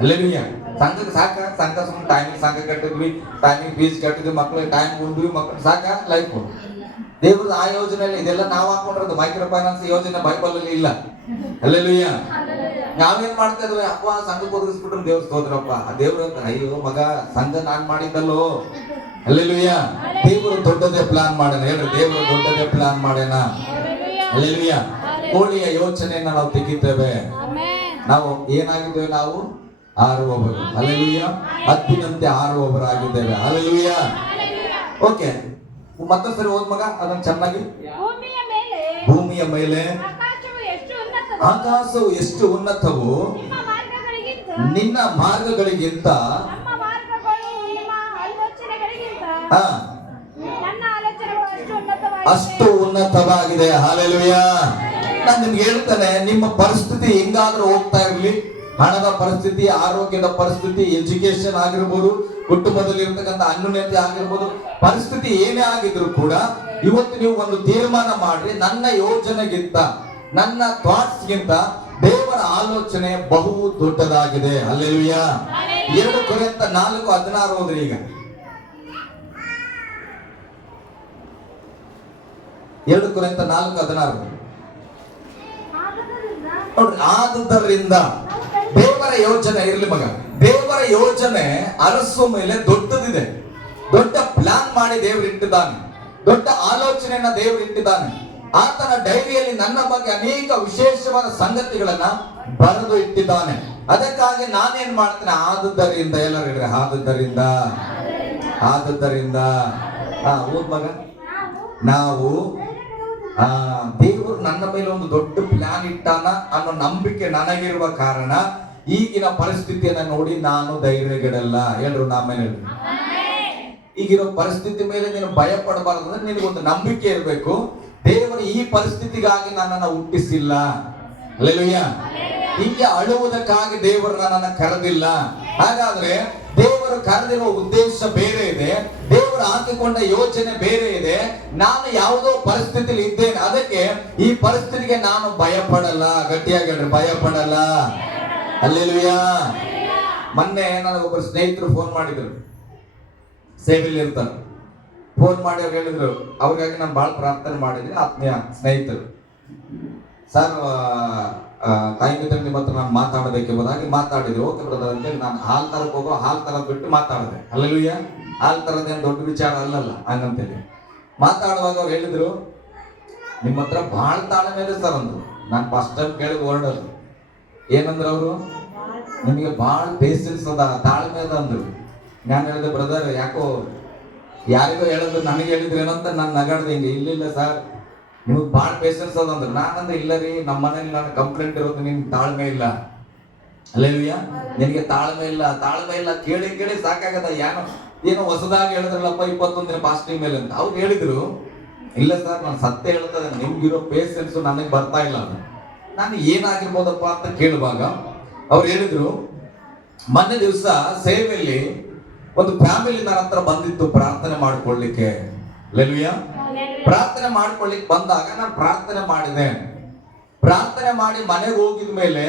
ಹಲ್ಲೆಲೂಯಾ. ಸಂಘಕ್ಕೆ ಸಾಕ? ಸಂಘ ಸುಮ್ಮನೆ ಟೈಮಿಗೆ ಸಂಘ ಕಟ್ಟಿದ್ವಿ, ಟೈಮಿಗೆ ಫೀಸ್ ಕಟ್ಟಿದ್ವಿ, ಮಕ್ಳಿಗೆ ಟೈಮ್ ಉಂಡ್ವಿ, ಮಕ್ಳು ಸಾಕ? ಲೈಫ್ ದೇವ್ರದ್ದು ಆ ಯೋಜನೆಯಲ್ಲಿ ಇದೆಲ್ಲ ನಾವು ಹಾಕೊಂಡಿರೋದು. ಮೈಕ್ರೋ ಫೈನಾನ್ಸ್ ಯೋಜನೆ ಬೈಬಲ್ ಅಲ್ಲಿ ಇಲ್ಲ. ಹಲ್ಲೆಲೂಯಾ. ನಾವೇನ್ ಮಾಡ್ತಾ ಇದ್ವಿ? ಅಪ್ಪ ಸಂಘಕ್ಕೆ ಒದಗಿಸ್ಬಿಟ್ರು ದೇವ್ರ ಸ್ತೋತ್ರಪ್ಪ. ಆ ದೇವ್ರ ಅಯ್ಯೋ ಮಗ, ಸಂಘ ನಾನ್ ಮಾಡಿದ್ದಲ್ಲೋ. ಹಲ್ಲೆಲೂಯಾ. ದೇವರು ದೊಡ್ಡದೇ ಪ್ಲಾನ್ ಮಾಡೋಣ. ಹೇಳ್ರಿ, ದೇವರು ದೊಡ್ಡದೇ ಪ್ಲಾನ್ ಮಾಡೋಣ. ಹಲ್ಲೆಲೂಯಾ. ಕೋಳಿಯ ಯೋಚನೆಯನ್ನ ನಾವು ತೆಗಿತೇವೆ. ನಾವು ಏನಾಗಿದ್ದೇವೆ? ನಾವು ಹಾರುವವರು. ಹಲ್ಲೆಲೂಯಾ. ಹದ್ದಿನಂತೆ ಹಾರುವವರಾಗಿದ್ದೇವೆ. ಹಲ್ಲೆಲೂಯಾ. ಓಕೆ, ಮತ್ತೊಂದ್ಸರಿ ಓದ್ ಮಗ ಅದನ್ನ ಚೆನ್ನಾಗಿ. ಭೂಮಿಯ ಮೇಲೆ ಆಕಾಶವು ಎಷ್ಟು ಉನ್ನತವೋ ನಿನ್ನ ಮಾರ್ಗಗಳಿಗಿಂತ ಅಷ್ಟು ಉನ್ನತವಾಗಿದೆ. ಹಲ್ಲೆಲೂಯಾ. ನಾನು ನಿಮ್ಗೆ ಹೇಳ್ತಾನೆ, ನಿಮ್ಮ ಪರಿಸ್ಥಿತಿ ಹೆಂಗಾದ್ರೂ ಹೋಗ್ತಾ ಇರ್ಲಿ, ಹಣದ ಪರಿಸ್ಥಿತಿ, ಆರೋಗ್ಯದ ಪರಿಸ್ಥಿತಿ, ಎಜುಕೇಶನ್ ಆಗಿರ್ಬೋದು, ಕುಟುಂಬದಲ್ಲಿ ಇರ್ತಕ್ಕಂಥ ಅನ್ಯೋನ್ಯತೆ ಆಗಿರ್ಬೋದು, ಪರಿಸ್ಥಿತಿ ಏನೇ ಆಗಿದ್ರು ಕೂಡ ಇವತ್ತು ನೀವು ಒಂದು ತೀರ್ಮಾನ ಮಾಡ್ರಿ, ನನ್ನ ಯೋಜನೆಗಿಂತ, ನನ್ನ ಥಾಟ್ಸ್ ಗಿಂತ ದೇವರ ಆಲೋಚನೆ ಬಹು ದೊಡ್ಡದಾಗಿದೆ. ಹಲ್ಲೆಲೂಯಾ. 2 ಕೊರಿಂಥ 4:16 ಓದ್ರಿ. ಈಗ 2 ಕೊರಿಂಥ 4:16 ನೋಡ್ರಿ. ಆದುದರಿಂದ ದೇವರ ಯೋಜನೆ ಇರ್ಲಿ ಮಗ, ದೇವರ ಯೋಜನೆ ಅರಸು ಮೇಲೆ ದೊಡ್ಡದಿದೆ. ದೊಡ್ಡ ಪ್ಲಾನ್ ಮಾಡಿ ದೇವರು ಇಟ್ಟಿದ್ದಾನೆ, ದೊಡ್ಡ ಆಲೋಚನೆಯನ್ನ ದೇವರು ಇಟ್ಟಿದ್ದಾನೆ. ಆತನ ಡೈರಿಯಲ್ಲಿ ನನ್ನ ಬಗ್ಗೆ ಅನೇಕ ವಿಶೇಷವಾದ ಸಂಗತಿಗಳನ್ನ ಬರೆದು ಇಟ್ಟಿದ್ದಾನೆ. ಅದಕ್ಕಾಗಿ ನಾನೇನ್ ಮಾಡ್ತೇನೆ, ಆದುದರಿಂದ, ಎಲ್ಲರೂ ಹೇಳ್ರಿ ಆದುದರಿಂದ, ಆದುದರಿಂದ. ಓದ್ ಮಗ. ನಾವು ದೇವರು ನನ್ನ ಮೇಲೆ ಒಂದು ದೊಡ್ಡ ಪ್ಲಾನ್ ಇಟ್ಟಾನ ಅನ್ನೋ ನಂಬಿಕೆ ನನಗಿರುವ ಕಾರಣ ಈಗಿನ ಪರಿಸ್ಥಿತಿಯನ್ನ ನೋಡಿ ನಾನು ಧೈರ್ಯಗೆಡಲ್ಲ. ಹೇಳ್ರು ನಾ ಮೇಲೆ ಈಗಿರೋ ಪರಿಸ್ಥಿತಿ ಮೇಲೆ ನೀನು ಭಯ ಪಡಬಾರದು ಅಂದ್ರೆ ನಿನಗೊಂದು ನಂಬಿಕೆ ಇರಬೇಕು. ದೇವರು ಈ ಪರಿಸ್ಥಿತಿಗಾಗಿ ನನ್ನನ್ನು ಹುಟ್ಟಿಸಿಲ್ಲ. ಹಲ್ಲೆಲೂಯಾ. ಹೀಗೆ ಅಳುವುದಕ್ಕಾಗಿ ದೇವರು ನನ್ನನ್ನು ಕರೆದಿಲ್ಲ. ಹಾಗಾದ್ರೆ ದೇವರು ಕರೆದಿರುವ ಉದ್ದೇಶ ಬೇರೆ ಇದೆ, ದೇವರು ಹಾಕಿಕೊಂಡ ಯೋಚನೆ ಬೇರೆ ಇದೆ. ನಾನು ಯಾವುದೋ ಪರಿಸ್ಥಿತಿಲಿ ಇದ್ದೇನೆ, ಅದಕ್ಕೆ ಈ ಪರಿಸ್ಥಿತಿಗೆ ನಾನು ಭಯ ಪಡಲ್ಲ. ಗಟ್ಟಿಯಾಗಿ ಹೇಳ್ರಿ, ಭಯ ಪಡಲ್ಲ. ಹಲ್ಲೆಲೂಯಾ. ಮೊನ್ನೆ ನನಗೊಬ್ಬರು ಸ್ನೇಹಿತರು ಫೋನ್ ಮಾಡಿದ್ರು, ಸೇವೆಯಲ್ಲಿ ಇರ್ತಾರೆ. ಫೋನ್ ಮಾಡಿ ಅವ್ರು ಹೇಳಿದ್ರು, ಅವ್ರಿಗಾಗಿ ನಾನು ಭಾಳ ಪ್ರಾರ್ಥನೆ ಮಾಡಿದ್ದೀನಿ. ಆತ್ಮೀಯ ಸ್ನೇಹಿತರು, ಸರ್ ತಾಯಿ ಮಿತ್ರ ನಿಮ್ಮ ಹತ್ರ ನಾನು ಮಾತಾಡಬೇಕೆಂಬುದಾಗಿ ಮಾತಾಡಿದ್ರು. ಓಕೆ ಬ್ರದರ್ ಅಂತೇಳಿ ನಾನು ಹಾಲ್ ತರಕ್ಕೆ ಹೋಗೋ ಹಾಲ್ ತರದ್ ಬಿಟ್ಟು ಮಾತಾಡಿದೆ. ಹಲ್ಲೆಲೂಯಾ. ಹಾಲ್ ತರದೇನು ದೊಡ್ಡ ವಿಚಾರ ಅಲ್ಲಲ್ಲ ಹಂಗಂತೇಳಿ ಮಾತಾಡುವಾಗ ಅವ್ರು ಹೇಳಿದ್ರು, ನಿಮ್ಮ ಹತ್ರ ಭಾಳ ತಾಳ್ಮೆ ಇದೆ ಸರ್ ಅಂದ್ರು. ನಾನು ಫಸ್ಟ್ ಟೈಮ್ ಕೇಳಿದ ವರ್ಡ್ ಅದು. ಏನಂದ್ರು ಅವರು, ನಿಮಗೆ ಭಾಳ ಪೇಷನ್ಸ್ ಅದ, ತಾಳ್ಮೆ ಅದ ಅಂದ್ರು. ನಾನು ಹೇಳಿದೆ, ಬ್ರದರ್ ಯಾಕೋ ಯಾರಿಗೋ ಹೇಳಿದ್ರು ನನಗೆ ಹೇಳಿದ್ರು ಏನಂತ ನಾನು ನಗಾಡ್ದೆ. ಹಿಂಗೆ ಇಲ್ಲ ಸರ್ ನಿಮಗೆ ಭಾಳ ಪೇಷನ್ಸ್ ಅದಂದ್ರು. ನಾನಂದ್ರೆ ಇಲ್ಲ ರೀ, ನಮ್ಮ ಮನೇಲಿ ನಾನು ಕಂಪ್ಲೇಂಟ್ ಇರೋದು ನಿಮ್ಗೆ ತಾಳ್ಮೆ ಇಲ್ಲ. ಹಲ್ಲೆಲೂಯಾ. ನಿನಗೆ ತಾಳ್ಮೆ ಇಲ್ಲ, ತಾಳ್ಮೆ ಇಲ್ಲ, ಕೇಳಿ ಕೇಳಿ ಸಾಕಾಗದ. ಏನೋ ಹೊಸದಾಗಿ ಹೇಳಿದ್ರಲ್ಲಪ್ಪ 21 ದಿನ ಫಾಸ್ಟಿಂಗ್ ಮೇಲೆ ಅಂತ ಅವ್ರು ಹೇಳಿದ್ರು. ಇಲ್ಲ ಸರ್, ನಾನು ಸತ್ಯ ಹೇಳ್ತದೆ, ನಿಮ್ಗಿರೋ ಪೇಷನ್ಸ್ ನನಗೆ ಬರ್ತಾ ಇಲ್ಲ. ನಾನು ಏನಾಗಿರ್ಬೋದಪ್ಪ ಅಂತ ಕೇಳುವಾಗ ಅವ್ರು ಹೇಳಿದ್ರು, ಮೊನ್ನೆ ದಿವಸ ಸೇವೆಯಲ್ಲಿ ಒಂದು ಫ್ಯಾಮಿಲಿ ನನ್ನ ಹತ್ರ ಬಂದಿತ್ತು ಪ್ರಾರ್ಥನೆ ಮಾಡ್ಕೊಳ್ಳಿಕ್ಕೆ. ಹಲ್ಲೆಲೂಯಾ. ಪ್ರಾರ್ಥನೆ ಮಾಡ್ಕೊಳ್ಳಿಕ್ಕೆ ಬಂದಾಗ ನಾನು ಪ್ರಾರ್ಥನೆ ಮಾಡಿದೆ. ಪ್ರಾರ್ಥನೆ ಮಾಡಿ ಮನೆಗೆ ಹೋಗಿದ ಮೇಲೆ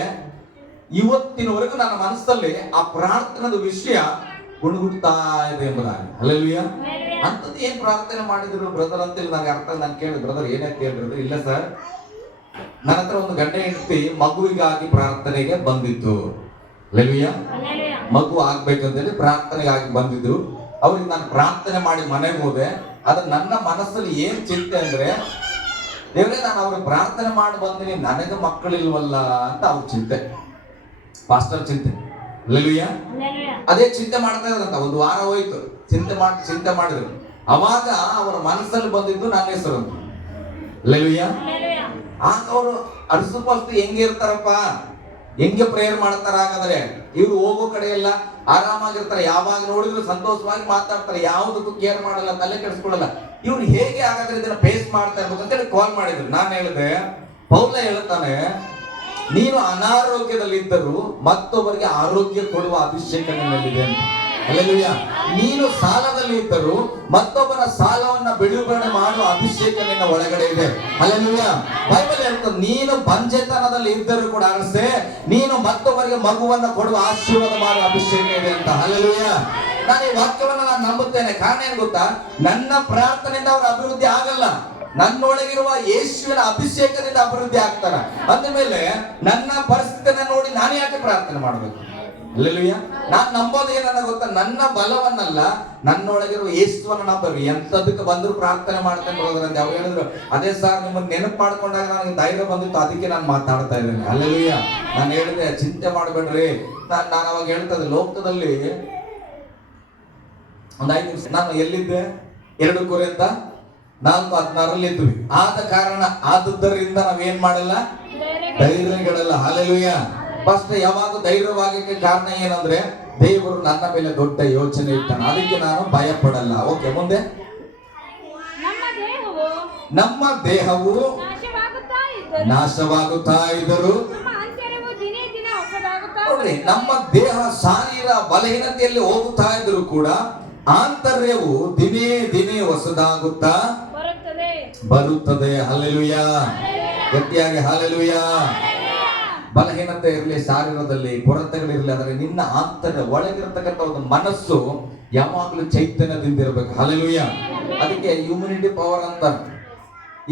ಇವತ್ತಿನವರೆಗೂ ನನ್ನ ಮನಸ್ಸಲ್ಲಿ ಆ ಪ್ರಾರ್ಥನೆದ ವಿಷಯ ಗುಣಗುಡ್ತಾ ಇದೆ ಎಂಬುದಾಗಿ. ಹಲ್ಲೆಲೂಯಾ. ಅಂತದ್ದು ಏನ್ ಪ್ರಾರ್ಥನೆ ಮಾಡಿದ್ರು ಬ್ರದರ್ ಅಂತೇಳಿ ನನಗೆ ಅರ್ಥ. ನಾನು ಕೇಳಿದೆ, ಬ್ರದರ್ ಏನಂತ ಹೇಳಿದ್ರು. ಇಲ್ಲ ಸರ್, ನನ್ನ ಹತ್ರ ಒಂದು ಗಂಟೆ ಹೆಂಡತಿ ಮಗುವಿಗಾಗಿ ಪ್ರಾರ್ಥನೆಗೆ ಬಂದಿತ್ತು. ಹಲ್ಲೆಲೂಯಾ. ಮಗು ಆಗ್ಬೇಕಂತೇಳಿ ಪ್ರಾರ್ಥನೆಗಾಗಿ ಬಂದಿದ್ರು. ಅವ್ರಿಗೆ ನಾನು ಪ್ರಾರ್ಥನೆ ಮಾಡಿ ಮನೆಗೆ ಹೋದೆ. ಆದ್ರೆ ನನ್ನ ಮನಸ್ಸಲ್ಲಿ ಏನ್ ಚಿಂತೆ ಅಂದ್ರೆ, ದೇವರೇ ನಾನು ಅವ್ರಿಗೆ ಪ್ರಾರ್ಥನೆ ಮಾಡಿ ಬಂದಿನಿ, ನನಗೆ ಮಕ್ಕಳಿಲ್ವಲ್ಲ ಅಂತ ಅವ್ರ ಚಿಂತೆ, ಪಾಸ್ಟರ್ ಚಿಂತೆ. ಹಲ್ಲೆಲೂಯಾ. ಅದೇ ಚಿಂತೆ ಮಾಡ್ತಾ ಇದ್ರಂತ. ಒಂದು ವಾರ ಹೋಯ್ತು, ಚಿಂತೆ ಮಾಡಿದ್ರು. ಅವಾಗ ಅವರ ಮನಸ್ಸಲ್ಲಿ ಬಂದಿದ್ದು ನನ್ನ ಹೆಸರು ಅಂತ. ಹಲ್ಲೆಲೂಯಾ. ಆಗ ಅವರು ಅರ್ಸುಪಸ್ತು ಹೆಂಗೆ ಇರ್ತಾರಪ್ಪ, ಹೆಂಗೆ ಪ್ರೇಯರ್ ಮಾಡ್ತಾರ. ಹಾಗಾದ್ರೆ ಇವ್ರು ಹೋಗೋ ಕಡೆ ಎಲ್ಲ ಆರಾಮಾಗಿರ್ತಾರೆ, ಯಾವಾಗ ನೋಡಿದ್ರು ಸಂತೋಷವಾಗಿ ಮಾತಾಡ್ತಾರೆ, ಯಾವುದಕ್ಕೂ ಕೇರ್ ಮಾಡಲ್ಲ, ತಲೆ ಕೆಡಿಸ್ಕೊಳ್ಳಲ್ಲ. ಇವ್ರು ಹೇಗೆ ಹಾಗಾದ್ರೆ ಇದನ್ನ ಫೇಸ್ ಮಾಡ್ತಾ ಇರ್ಬೇಕು ಅಂತೇಳಿ ಕಾಲ್ ಮಾಡಿದ್ರು. ನಾನು ಹೇಳಿದೆ, ಪೌಲ ಹೇಳ್ತಾನೆ, ನೀನು ಅನಾರೋಗ್ಯದಲ್ಲಿ ಇದ್ದರೂ ಮತ್ತೊಬ್ಬರಿಗೆ ಆರೋಗ್ಯ ಕೊಡುವ ಅಭಿಷೇಕ ನಿನ್ನಲ್ಲಿದೆ ಅಂತ. ಹಲ್ಲೆಲೂಯಾ. ನೀನು ಸಾಲದಲ್ಲಿ ಇದ್ದರೂ ಮತ್ತೊಬ್ಬನ ಸಾಲವನ್ನ ಬಿಡುಗಡೆ ಮಾಡುವ ಅಭಿಷೇಕ ನಿನ್ನ ಒಳಗಡೆ ಇದೆ. ಹಲ್ಲೆಲೂಯಾ. ಬೈಬಲ್ ಹೇಳ್ತದೆ, ನೀನು ಬಂಜೆತನದಲ್ಲಿ ಇದ್ದರೂ ಕೂಡ ಅರಸೆ, ನೀನು ಮತ್ತೊಬ್ಬರಿಗೆ ಮಗುವನ್ನ ಕೊಡುವ ಆಶೀರ್ವಾದ ಮಾಡುವ ಅಭಿಷೇಕ ಇದೆ ಅಂತ. ಹಲ್ಲೆಲೂಯಾ. ನಾನು ಈ ವಾಕ್ಯವನ್ನ ನಾನು ನಂಬುತ್ತೇನೆ. ಕಾರಣ ಏನ್ ಗೊತ್ತಾ, ನನ್ನ ಪ್ರಾರ್ಥನೆಯಿಂದ ಅವ್ರ ಅಭಿವೃದ್ಧಿ ಆಗಲ್ಲ, ನನ್ನೊಳಗಿರುವ ಯೇಸುವಿನ ಅಭಿಷೇಕದಿಂದ ಅಭಿವೃದ್ಧಿ ಆಗ್ತಾರ. ಅಂದಮೇಲೆ ನನ್ನ ಪರಿಸ್ಥಿತಿಯನ್ನ ನೋಡಿ ನಾನು ಯಾಕೆ ಪ್ರಾರ್ಥನೆ ಮಾಡಬೇಕು? ಹಲ್ಲೆಲೂಯಾ. ನಾನು ನಂಬೋದು ಏನನ್ನ ಗೊತ್ತಾ, ನನ್ನ ಬಲವನ್ನಲ್ಲ, ನನ್ನೊಳಗಿರುವ ಯೇಸುವನ್ನ ನಂಬರು. ಎಂತದಕ್ಕೆ ಬಂದ್ರು ಪ್ರಾರ್ಥನೆ ಮಾಡ್ತೇನೆ ಹೋದ್ರಂತೆ. ಅವ್ರು ಹೇಳಿದ್ರು, ಅದೇ ಸರ್ ನಿಮ್ಮನ್ನ ನೆನಪು ಮಾಡ್ಕೊಂಡಾಗ ನನಗೆ ಧೈರ್ಯ ಬಂದಿತ್ತು, ಅದಕ್ಕೆ ನಾನು ಮಾತಾಡ್ತಾ ಇದ್ದೇನೆ. ಹಲ್ಲೆಲೂಯಾ. ನಾನು ಹೇಳಿದೆ, ಚಿಂತೆ ಮಾಡಬೇಡ್ರಿ. ನಾನು ಅವಾಗ ಹೇಳ್ತದೆ, ಲೋಕದಲ್ಲಿ ಒಂದು 5 ನಿಮಿಷ ನಾನು ಎಲ್ಲಿದ್ದೆ, 2 ಕೊರಿಂಥ 4:16 ಇದ್ವಿ. ಆದ ಕಾರಣ ಆದುದರಿಂದ ನಾವೇನ್ ಮಾಡಲ್ಲ, ಧೈರ್ಯಗಳಲ್ಲ. ಹಲ್ಲೆಲೂಯಾ. ಫಸ್ಟ್ ಯಾವಾಗ ಧೈರ್ಯವಾಗಕ್ಕೆ ಕಾರಣ ಏನಂದ್ರೆ, ದೇವರು ನನ್ನ ಮೇಲೆ ದೊಡ್ಡ ಯೋಚನೆ ಇಟ್ಟಾನ, ಅದಕ್ಕೆ ನಾನು ಭಯ ಪಡಲ್ಲ. ಓಕೆ, ಮುಂದೆ. ನಮ್ಮ ದೇಹವು ನಾಶವಾಗುತ್ತಾ ಇದ್ದರೂ ನೋಡ್ರಿ, ನಮ್ಮ ದೇಹ ಶಾರೀರ ಬಲಹೀನತೆಯಲ್ಲಿ ಹೋಗುತ್ತಾ ಇದ್ರು ಕೂಡ ಆಂತರ್ಯವು ದಿನೇ ದಿನೇ ಹೊಸದಾಗುತ್ತಾ ಬರುತ್ತದೆ. ಹಲ್ಲೆಲೂಯ, ಗಟ್ಟಿಯಾಗಿ ಹಲ್ಲೆಲೂಯ. ಬಲಹೀನತೆ ಇರಲಿ ಶಾರೀರದಲ್ಲಿ, ಕೊರತೆಗಳಿರಲಿ, ಆದರೆ ನಿನ್ನ ಆಂತರ್ಯ ಒಳಗಿರತಕ್ಕಂಥ ಒಂದು ಮನಸ್ಸು ಯಾವಾಗಲೂ ಚೈತನ್ಯದಿಂದ ಇರಬೇಕು. ಹಲ್ಲೆಲೂಯ. ಅದಕ್ಕೆ ಇಮ್ಯುನಿಟಿ ಪವರ್ ಅಂತ.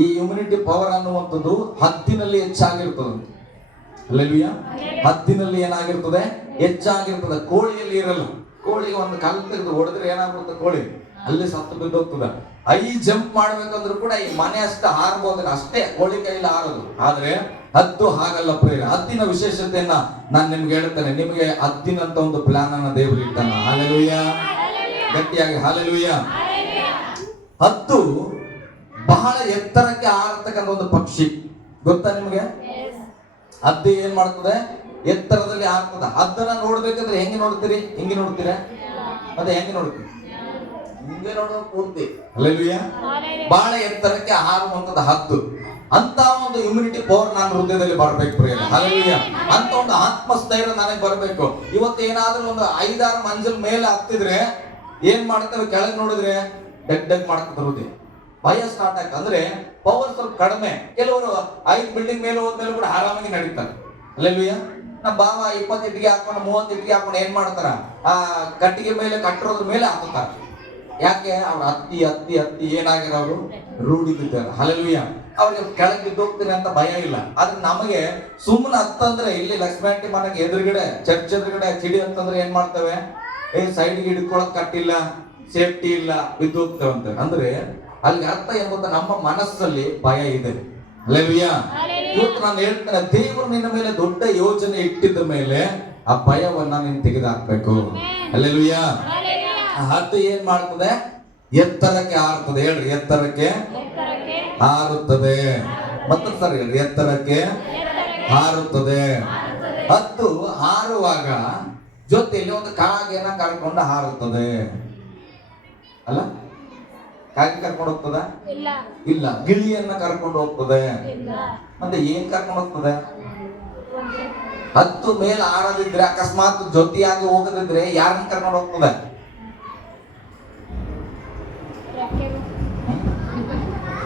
ಈ ಇಮ್ಯುನಿಟಿ ಪವರ್ ಅನ್ನುವಂಥದ್ದು ಹದ್ದಿನಲ್ಲಿ ಹೆಚ್ಚಾಗಿರ್ತದೆ. ಹಲ್ಲೆಲೂಯ. ಹದ್ದಿನಲ್ಲಿ ಏನಾಗಿರ್ತದೆ? ಹೆಚ್ಚಾಗಿರ್ತದೆ. ಕೋಳಿಯಲ್ಲಿ ಇರಲ್ಲ. ಕೋಳಿಗೆ ಒಂದು ಕಲ್ಲು ತೆಗೆದು ಹೊಡೆದ್ರೆ ಏನಾಗುತ್ತೆ? ಕೋಳಿ ಅಲ್ಲಿ ಸತ್ತು ಬಿದ್ದೋಗ್ತದೆ. ಜಂಪ್ ಮಾಡ್ಬೇಕಂದ್ರೂ ಕೂಡ ಈ ಮನೆ ಅಷ್ಟೇ ಹಾರಬಹುದು, ಅಷ್ಟೇ ಕೋಳಿ ಕೈಲಿ ಹಾರೋದು. ಆದ್ರೆ ಹದ್ದು ಹಾಗಲ್ಲ ಪ್ರೇರ. ಹದ್ದಿನ ವಿಶೇಷತೆಯನ್ನ ನಾನು ನಿಮ್ಗೆ ಹೇಳ್ತೇನೆ. ನಿಮಗೆ ಹದ್ದಿನಂತ ಒಂದು ಪ್ಲಾನ್ ಅನ್ನ ದೇವರು ಇಟ್ಟಾನ. ಹಲ್ಲೆಲೂಯ, ಗಟ್ಟಿಯಾಗಿ ಹಲ್ಲೆಲೂಯ. ಹದ್ದು ಬಹಳ ಎತ್ತರಕ್ಕೆ ಹಾರತಕ್ಕಂಥ ಒಂದು ಪಕ್ಷಿ, ಗೊತ್ತಾ ನಿಮ್ಗೆ? ಹದ್ದು ಏನ್ ಮಾಡ್ತದೆ? ಎತ್ತರದಲ್ಲಿ ಹಾರ್ತದ. ಹದ್ದನ್ನ ನೋಡ್ಬೇಕಂದ್ರೆ ಹೆಂಗೆ ನೋಡ್ತೀರಿ? ಹಿಂಗೆ ನೋಡ್ತೀರಾ? ಮತ್ತೆ ಹೆಂಗೆ ನೋಡ್ತೀರಿ? ಹಿಂಗೆ ನೋಡೋದು ಪೂರ್ತಿ. ಹಲ್ಲೆಲೂಯ. ಬಹಳ ಎತ್ತರಕ್ಕೆ ಹಾರುವಂತದ ಹದ್ದು. ಅಂತ ಒಂದು ಇಮ್ಯುನಿಟಿ ಪವರ್ ನನ್ನ ಹೃದಯದಲ್ಲಿ ಬರ್ಬೇಕು ಪ್ರಿಯ. ಹಲ್ಲೆಲೂಯ. ಅಂತ ಒಂದು ಆತ್ಮಸ್ಥೈರ್ಯ ನನಗೆ ಬರ್ಬೇಕು. ಇವತ್ತು ಏನಾದ್ರೂ ಒಂದು 5-6 ಮಂಜಿಲ್ ಮೇಲೆ ಹತ್ತಿದ್ರೆ ಏನ್ ಮಾಡ್ತೇವೆ? ಕೆಳಗೆ ನೋಡಿದ್ರೆ ಡಗ್ ಮಾಡ್ತದೆ ಹೃದಯ. ಭಯ ಸ್ಟಾರ್ಟ್ ಆಗ್ತದೆ. ಅಂದ್ರೆ ಪವರ್ ಸ್ವಲ್ಪ ಕಡಿಮೆ. ಕೆಲವರು 5 ಬಿಲ್ಡಿಂಗ್ ಮೇಲೆ ಹೋದ್ಮೇಲೆ ಕೂಡ ಆರಾಮಾಗಿ ನಡೀತಾರೆ. ಅಲ್ಲೆಲ್ಲೂಯ. ನಮ್ಮ ಬಾವ 20 ಇಟ್ಟಿಗೆ ಹಾಕೊಂಡು 30 ಇಟ್ಟಿಗೆ ಹಾಕೊಂಡು ಏನ್ ಮಾಡ್ತಾರ? ಆ ಕಟ್ಟಿಗೆ ಮೇಲೆ ಕಟ್ಟಿರೋದ್ರ ಮೇಲೆ ಹಾಕುತ್ತಾರ. ಯಾಕೆ? ಅವ್ರು ಹತ್ತಿ ಹತ್ತಿ ಹತ್ತಿ ಏನಾಗಿರೋ ಅವರು ರೂಢಿ ಬಿದ್ದಾರ. ಹಲ್ಲೆಲೂಯ. ಅವ್ರಿಗೆ ಕೆಳಗೆ ಬಿದ್ದೋಗ್ತೀನಿ ಅಂತ ಭಯ ಇಲ್ಲ. ಆದ್ರೆ ನಮಗೆ ಸುಮ್ಮನೆ ಹತ್ತಂದ್ರೆ ಇಲ್ಲಿ ಲಕ್ಷ್ಮಿ ಮನೆಗೆ ಎದುರುಗಡೆ ಚರ್ಚ್ ಎದುರುಗಡೆ ಚಿಡಿ ಅಂತಂದ್ರೆ ಏನ್ ಮಾಡ್ತೇವೆ? ಸೈಡ್ಗೆ ಹಿಡ್ಕೊಳಕ್ ಕಟ್ಟಿಲ್ಲ, ಸೇಫ್ಟಿ ಇಲ್ಲ, ಬಿದ್ದೋಗ್ತೇವೆ ಅಂತ. ಅಂದ್ರೆ ಅಲ್ಲಿ ಅರ್ಥ ಏನ್ ಗೊತ್ತಾ? ನಮ್ಮ ಮನಸ್ಸಲ್ಲಿ ಭಯ ಇದೆ. ಹಲ್ಲೆಲೂಯ. ಇವತ್ತು ನಾನು ಹೇಳ್ತೇನೆ, ದೇವರು ನಿನ್ನ ಮೇಲೆ ದೊಡ್ಡ ಯೋಜನೆ ಇಟ್ಟಿದ್ದ ಮೇಲೆ ಆ ಭಯವನ್ನ ನೀನು ತೆಗೆದುಹಾಕ್ಬೇಕು. ಹಲ್ಲೆಲೂಯ. ಹದ್ದು ಏನ್ ಮಾಡ್ತದೆ? ಎತ್ತರಕ್ಕೆ ಹಾರುತ್ತದೆ. ಹೇಳ್ರಿ, ಎತ್ತರಕ್ಕೆ ಹಾರುತ್ತದೆ. ಮತ್ತೊಂದು ಸರಿ ಹೇಳ್ರಿ, ಎತ್ತರಕ್ಕೆ ಹಾರುತ್ತದೆ. ಹದ್ದು ಹಾರುವಾಗ ಜೊತೆಯಲ್ಲಿ ಒಂದು ಕಾಗೆನ ಕರ್ಕೊಂಡು ಹಾರುತ್ತದೆ. ಅಲ್ಲ, ಕಾಗೆ ಕರ್ಕೊಂಡು ಹೋಗ್ತದ? ಇಲ್ಲ. ಗಿಳಿಯನ್ನ ಕರ್ಕೊಂಡು ಹೋಗ್ತದೆ. ಮತ್ತೆ ಏನ್ ಕರ್ಕೊಂಡು ಹೋಗ್ತದೆ? ಹತ್ತು ಮೇಲೆ ಹಾರದಿದ್ರೆ, ಅಕಸ್ಮಾತ್ ಜೊತೆಯಾಗಿ ಹೋಗದಿದ್ರೆ ಯಾರನ್ನ ಕರ್ಕೊಂಡು ಹೋಗ್ತದೆ?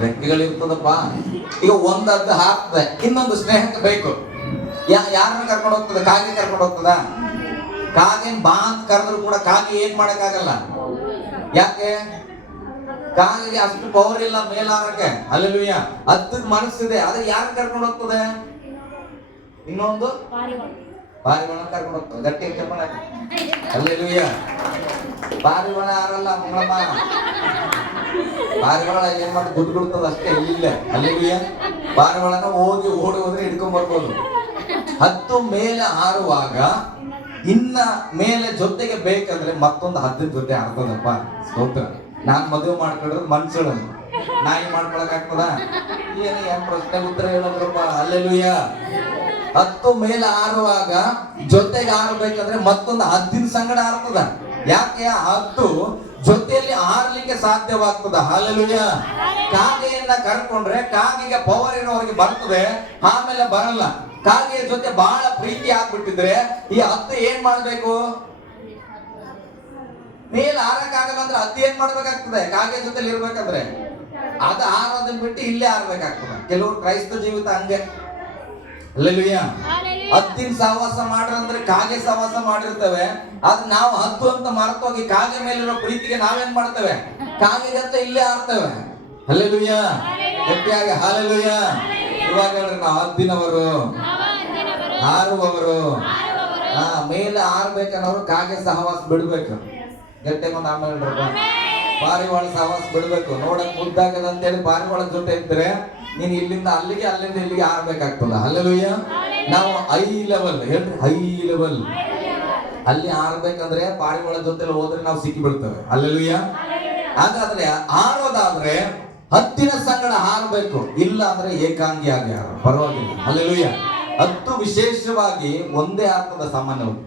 ರೆಕ್ಕೆಗಳಿರ್ತದಪ್ಪ. ಈಗ ಒಂದ್ ಹದ್ದು ಹಾಕ್ತದೆ, ಇನ್ನೊಂದು ಸ್ನೇಹಕ್ಕೆ ಬೇಕು. ಯಾರನ್ನ ಕರ್ಕೊಂಡು ಹೋಗ್ತದೆ? ಕಾಗೆ ಕರ್ಕೊಂಡು ಹೋಗ್ತದ? ಕಾಗೆನ್ ಬಾ ಅಂತ ಕರೆದ್ರು ಕೂಡ ಕಾಗೆ ಏನ್ ಮಾಡಕ್ಕಾಗಲ್ಲ. ಯಾಕೆ? ಕಾಗೆಗೆ ಅಷ್ಟು ಪವರ್ ಇಲ್ಲ ಮೇಲಾರಕ್ಕೆ. ಹಲ್ಲೆಲೂಯ. ಹದ್ದಕ್ಕೆ ಮನಸ್ಸಿದೆ, ಆದ್ರೆ ಯಾರು ಕರ್ಕೊಂಡು ಹೋಗ್ತದೆ? ಇನ್ನೊಂದು ಪಾರಿವಾಳ ಕರ್ಕೊಂಡು ಹೋಗ್ತದೆ. ಗಟ್ಟಿ ಚಪ್ಪಣ. ಹಲ್ಲೆಲೂಯ. ಪಾರಿವಾಳ ಯಾರಲ್ಲ ಮಂಗಳಮ್ಮ. ಪಾರಿವಾಳ ಏನ್ ಮಾಡಿ ಗುಡ್ತದ ಅಷ್ಟೇ, ಇಲ್ಲ. ಹಲ್ಲೆಲೂಯ. ಪಾರಿವಾಳನ ಹೋಗಿ ಓಡಿ ಹೋದ್ರೆ ಹಿಡ್ಕೊಂಡ್ ಬರ್ಬೋದು. ಹದ್ದು ಮೇಲೆ ಹಾರುವಾಗ ಇನ್ನ ಮೇಲೆ ಜೊತೆಗೆ ಬೇಕಂದ್ರೆ ಮತ್ತೊಂದು ಹದ್ದಿನ ಜೊತೆ ಹಾರ್ತದಪ್ಪ. ಸ್ತೋತ್ರ. ನಾನ್ ಮದುವೆ ಮಾಡ್ಕೊಂಡ್ರೆ ಮನ್ಸುಳನ್ನು ನಾಯಿ ಮಾಡ್ಕೊಳಕ್ ಆಗ್ತದ? ಏನ್ ಪ್ರಶ್ನೆ ಉತ್ತರ ಹೇಳೋದ್ರಪ್ಪ. ಹಲ್ಲೆಲೂಯ. ಹತ್ತು ಮೇಲೆ ಹಾರುವಾಗ ಜೊತೆಗೆ ಹಾರಬೇಕಂದ್ರೆ ಮತ್ತೊಂದು ಹದ್ದಿನ ಸಂಗಡ ಹಾರ್ತದ. ಯಾಕೆ? ಹದ್ದು ಜೊತೆಯಲ್ಲಿ ಹಾರ್ಲಿಕ್ಕೆ ಸಾಧ್ಯವಾಗ್ತದ. ಹಲ್ಲೆಲೂಯ. ಕಾಗೆಯನ್ನ ಕರ್ಕೊಂಡ್ರೆ ಕಾಗೆಗೆ ಪವರ್ ಇರೋರಿಗೆ ಬರ್ತದೆ, ಆಮೇಲೆ ಬರಲ್ಲ. ಕಾಗೆಯ ಜೊತೆ ಬಹಳ ಪ್ರೀತಿ ಆಗ್ಬಿಟ್ಟಿದ್ರೆ ಈ ಹದ್ದು ಏನ್ ಮಾಡ್ಬೇಕು? ಮೇಲೆ ಹಾರಕ್ಕಾಗಲ್ಲ ಅಂದ್ರೆ ಹದ್ದು ಏನ್ ಮಾಡ್ಬೇಕಾಗ್ತದೆ? ಕಾಗೆ ಜೊತೆಲಿ ಇರ್ಬೇಕಂದ್ರೆ ಅದು ಹಾರೋದನ್ನ ಬಿಟ್ಟು ಇಲ್ಲೇ ಹಾರ್ಬೇಕಾಗ್ತದೆ. ಕೆಲವರು ಕ್ರೈಸ್ತ ಜೀವಿತ ಹಂಗೆ. ಹಲ್ಲೆಲೂಯ. ಹದ್ದಿನ ಸಹವಾಸ ಮಾಡ್ರಂದ್ರೆ ಕಾಗೆ ಸಹವಾಸ ಮಾಡಿರ್ತೇವೆ. ಆದ್ರೆ ನಾವು ಹದ್ದು ಅಂತ ಮರೆತೋಗಿ ಕಾಗೆ ಮೇಲಿರೋ ಪ್ರೀತಿಗೆ ನಾವೇನ್ ಮಾಡ್ತೇವೆ? ಕಾಗೆಗಂತ ಇಲ್ಲೇ ಹಾರ್ತೇವೆ. ಹಲ್ಲೆಲೂಯ. ಗಟ್ಟಿಯಾಗಿ ಹಲ್ಲೆಲೂಯ. ಇವಾಗ ಹೇಳ್ರಿ, ನಾವು ಹದ್ದಿನವರು, ಹಾರುವವರು. ಮೇಲೆ ಹಾರ್ಬೇಕನ್ನೋರು ಕಾಗೆ ಸಹವಾಸ ಬಿಡ್ಬೇಕು. ಗಟ್ಟಿಗೊಂದು ಆಮೇಲೆ ಹೇಳ್ರಪ್ಪ. ಪಾರಿವಾಳ ಸಹವಾಸ ಬಿಡ್ಬೇಕು. ನೋಡಕ್ ಮುದ್ದಾಗದ ಅಂತೇಳಿ ಪಾರಿವಾಳ ಜೊತೆ ಇದ್ರೆ ನೀನ್ ಇಲ್ಲಿಂದ ಅಲ್ಲಿಗೆ, ಅಲ್ಲಿಂದ ಇಲ್ಲಿಗೆ ಹಾರ್ಬೇಕಾಗ್ತದ. ಹಲ್ಲೆಲೂಯ. ನಾವು ಹೈ ಲೆವೆಲ್, ಹೇಳ್ರಿ, ಹೈ ಲೆವೆಲ್ ಅಲ್ಲಿ ಹಾರ್ಬೇಕಂದ್ರೆ ಪಾರಿವಾಳ ಜೊತೆ ಹೋದ್ರೆ ನಾವು ಸಿಕ್ಕಿ ಬಿಡ್ತೇವೆ. ಹಲ್ಲೆಲೂಯ. ಹಾಗಾದ್ರೆ ಹಾರೋದಾದ್ರೆ ಹದ್ದಿನ ಸಂಗಡ ಹಾರಬೇಕು, ಇಲ್ಲ ಅಂದ್ರೆ ಏಕಾಂಗಿ ಆಗಿ ಹಾರ, ಪರವಾಗಿಲ್ಲ. ಹಲ್ಲೆಲೂಯ. ಹದ್ದು ವಿಶೇಷವಾಗಿ ಒಂದೇ ಹಾರ್ತದ. ಸಾಮಾನ್ಯವಾಗಿ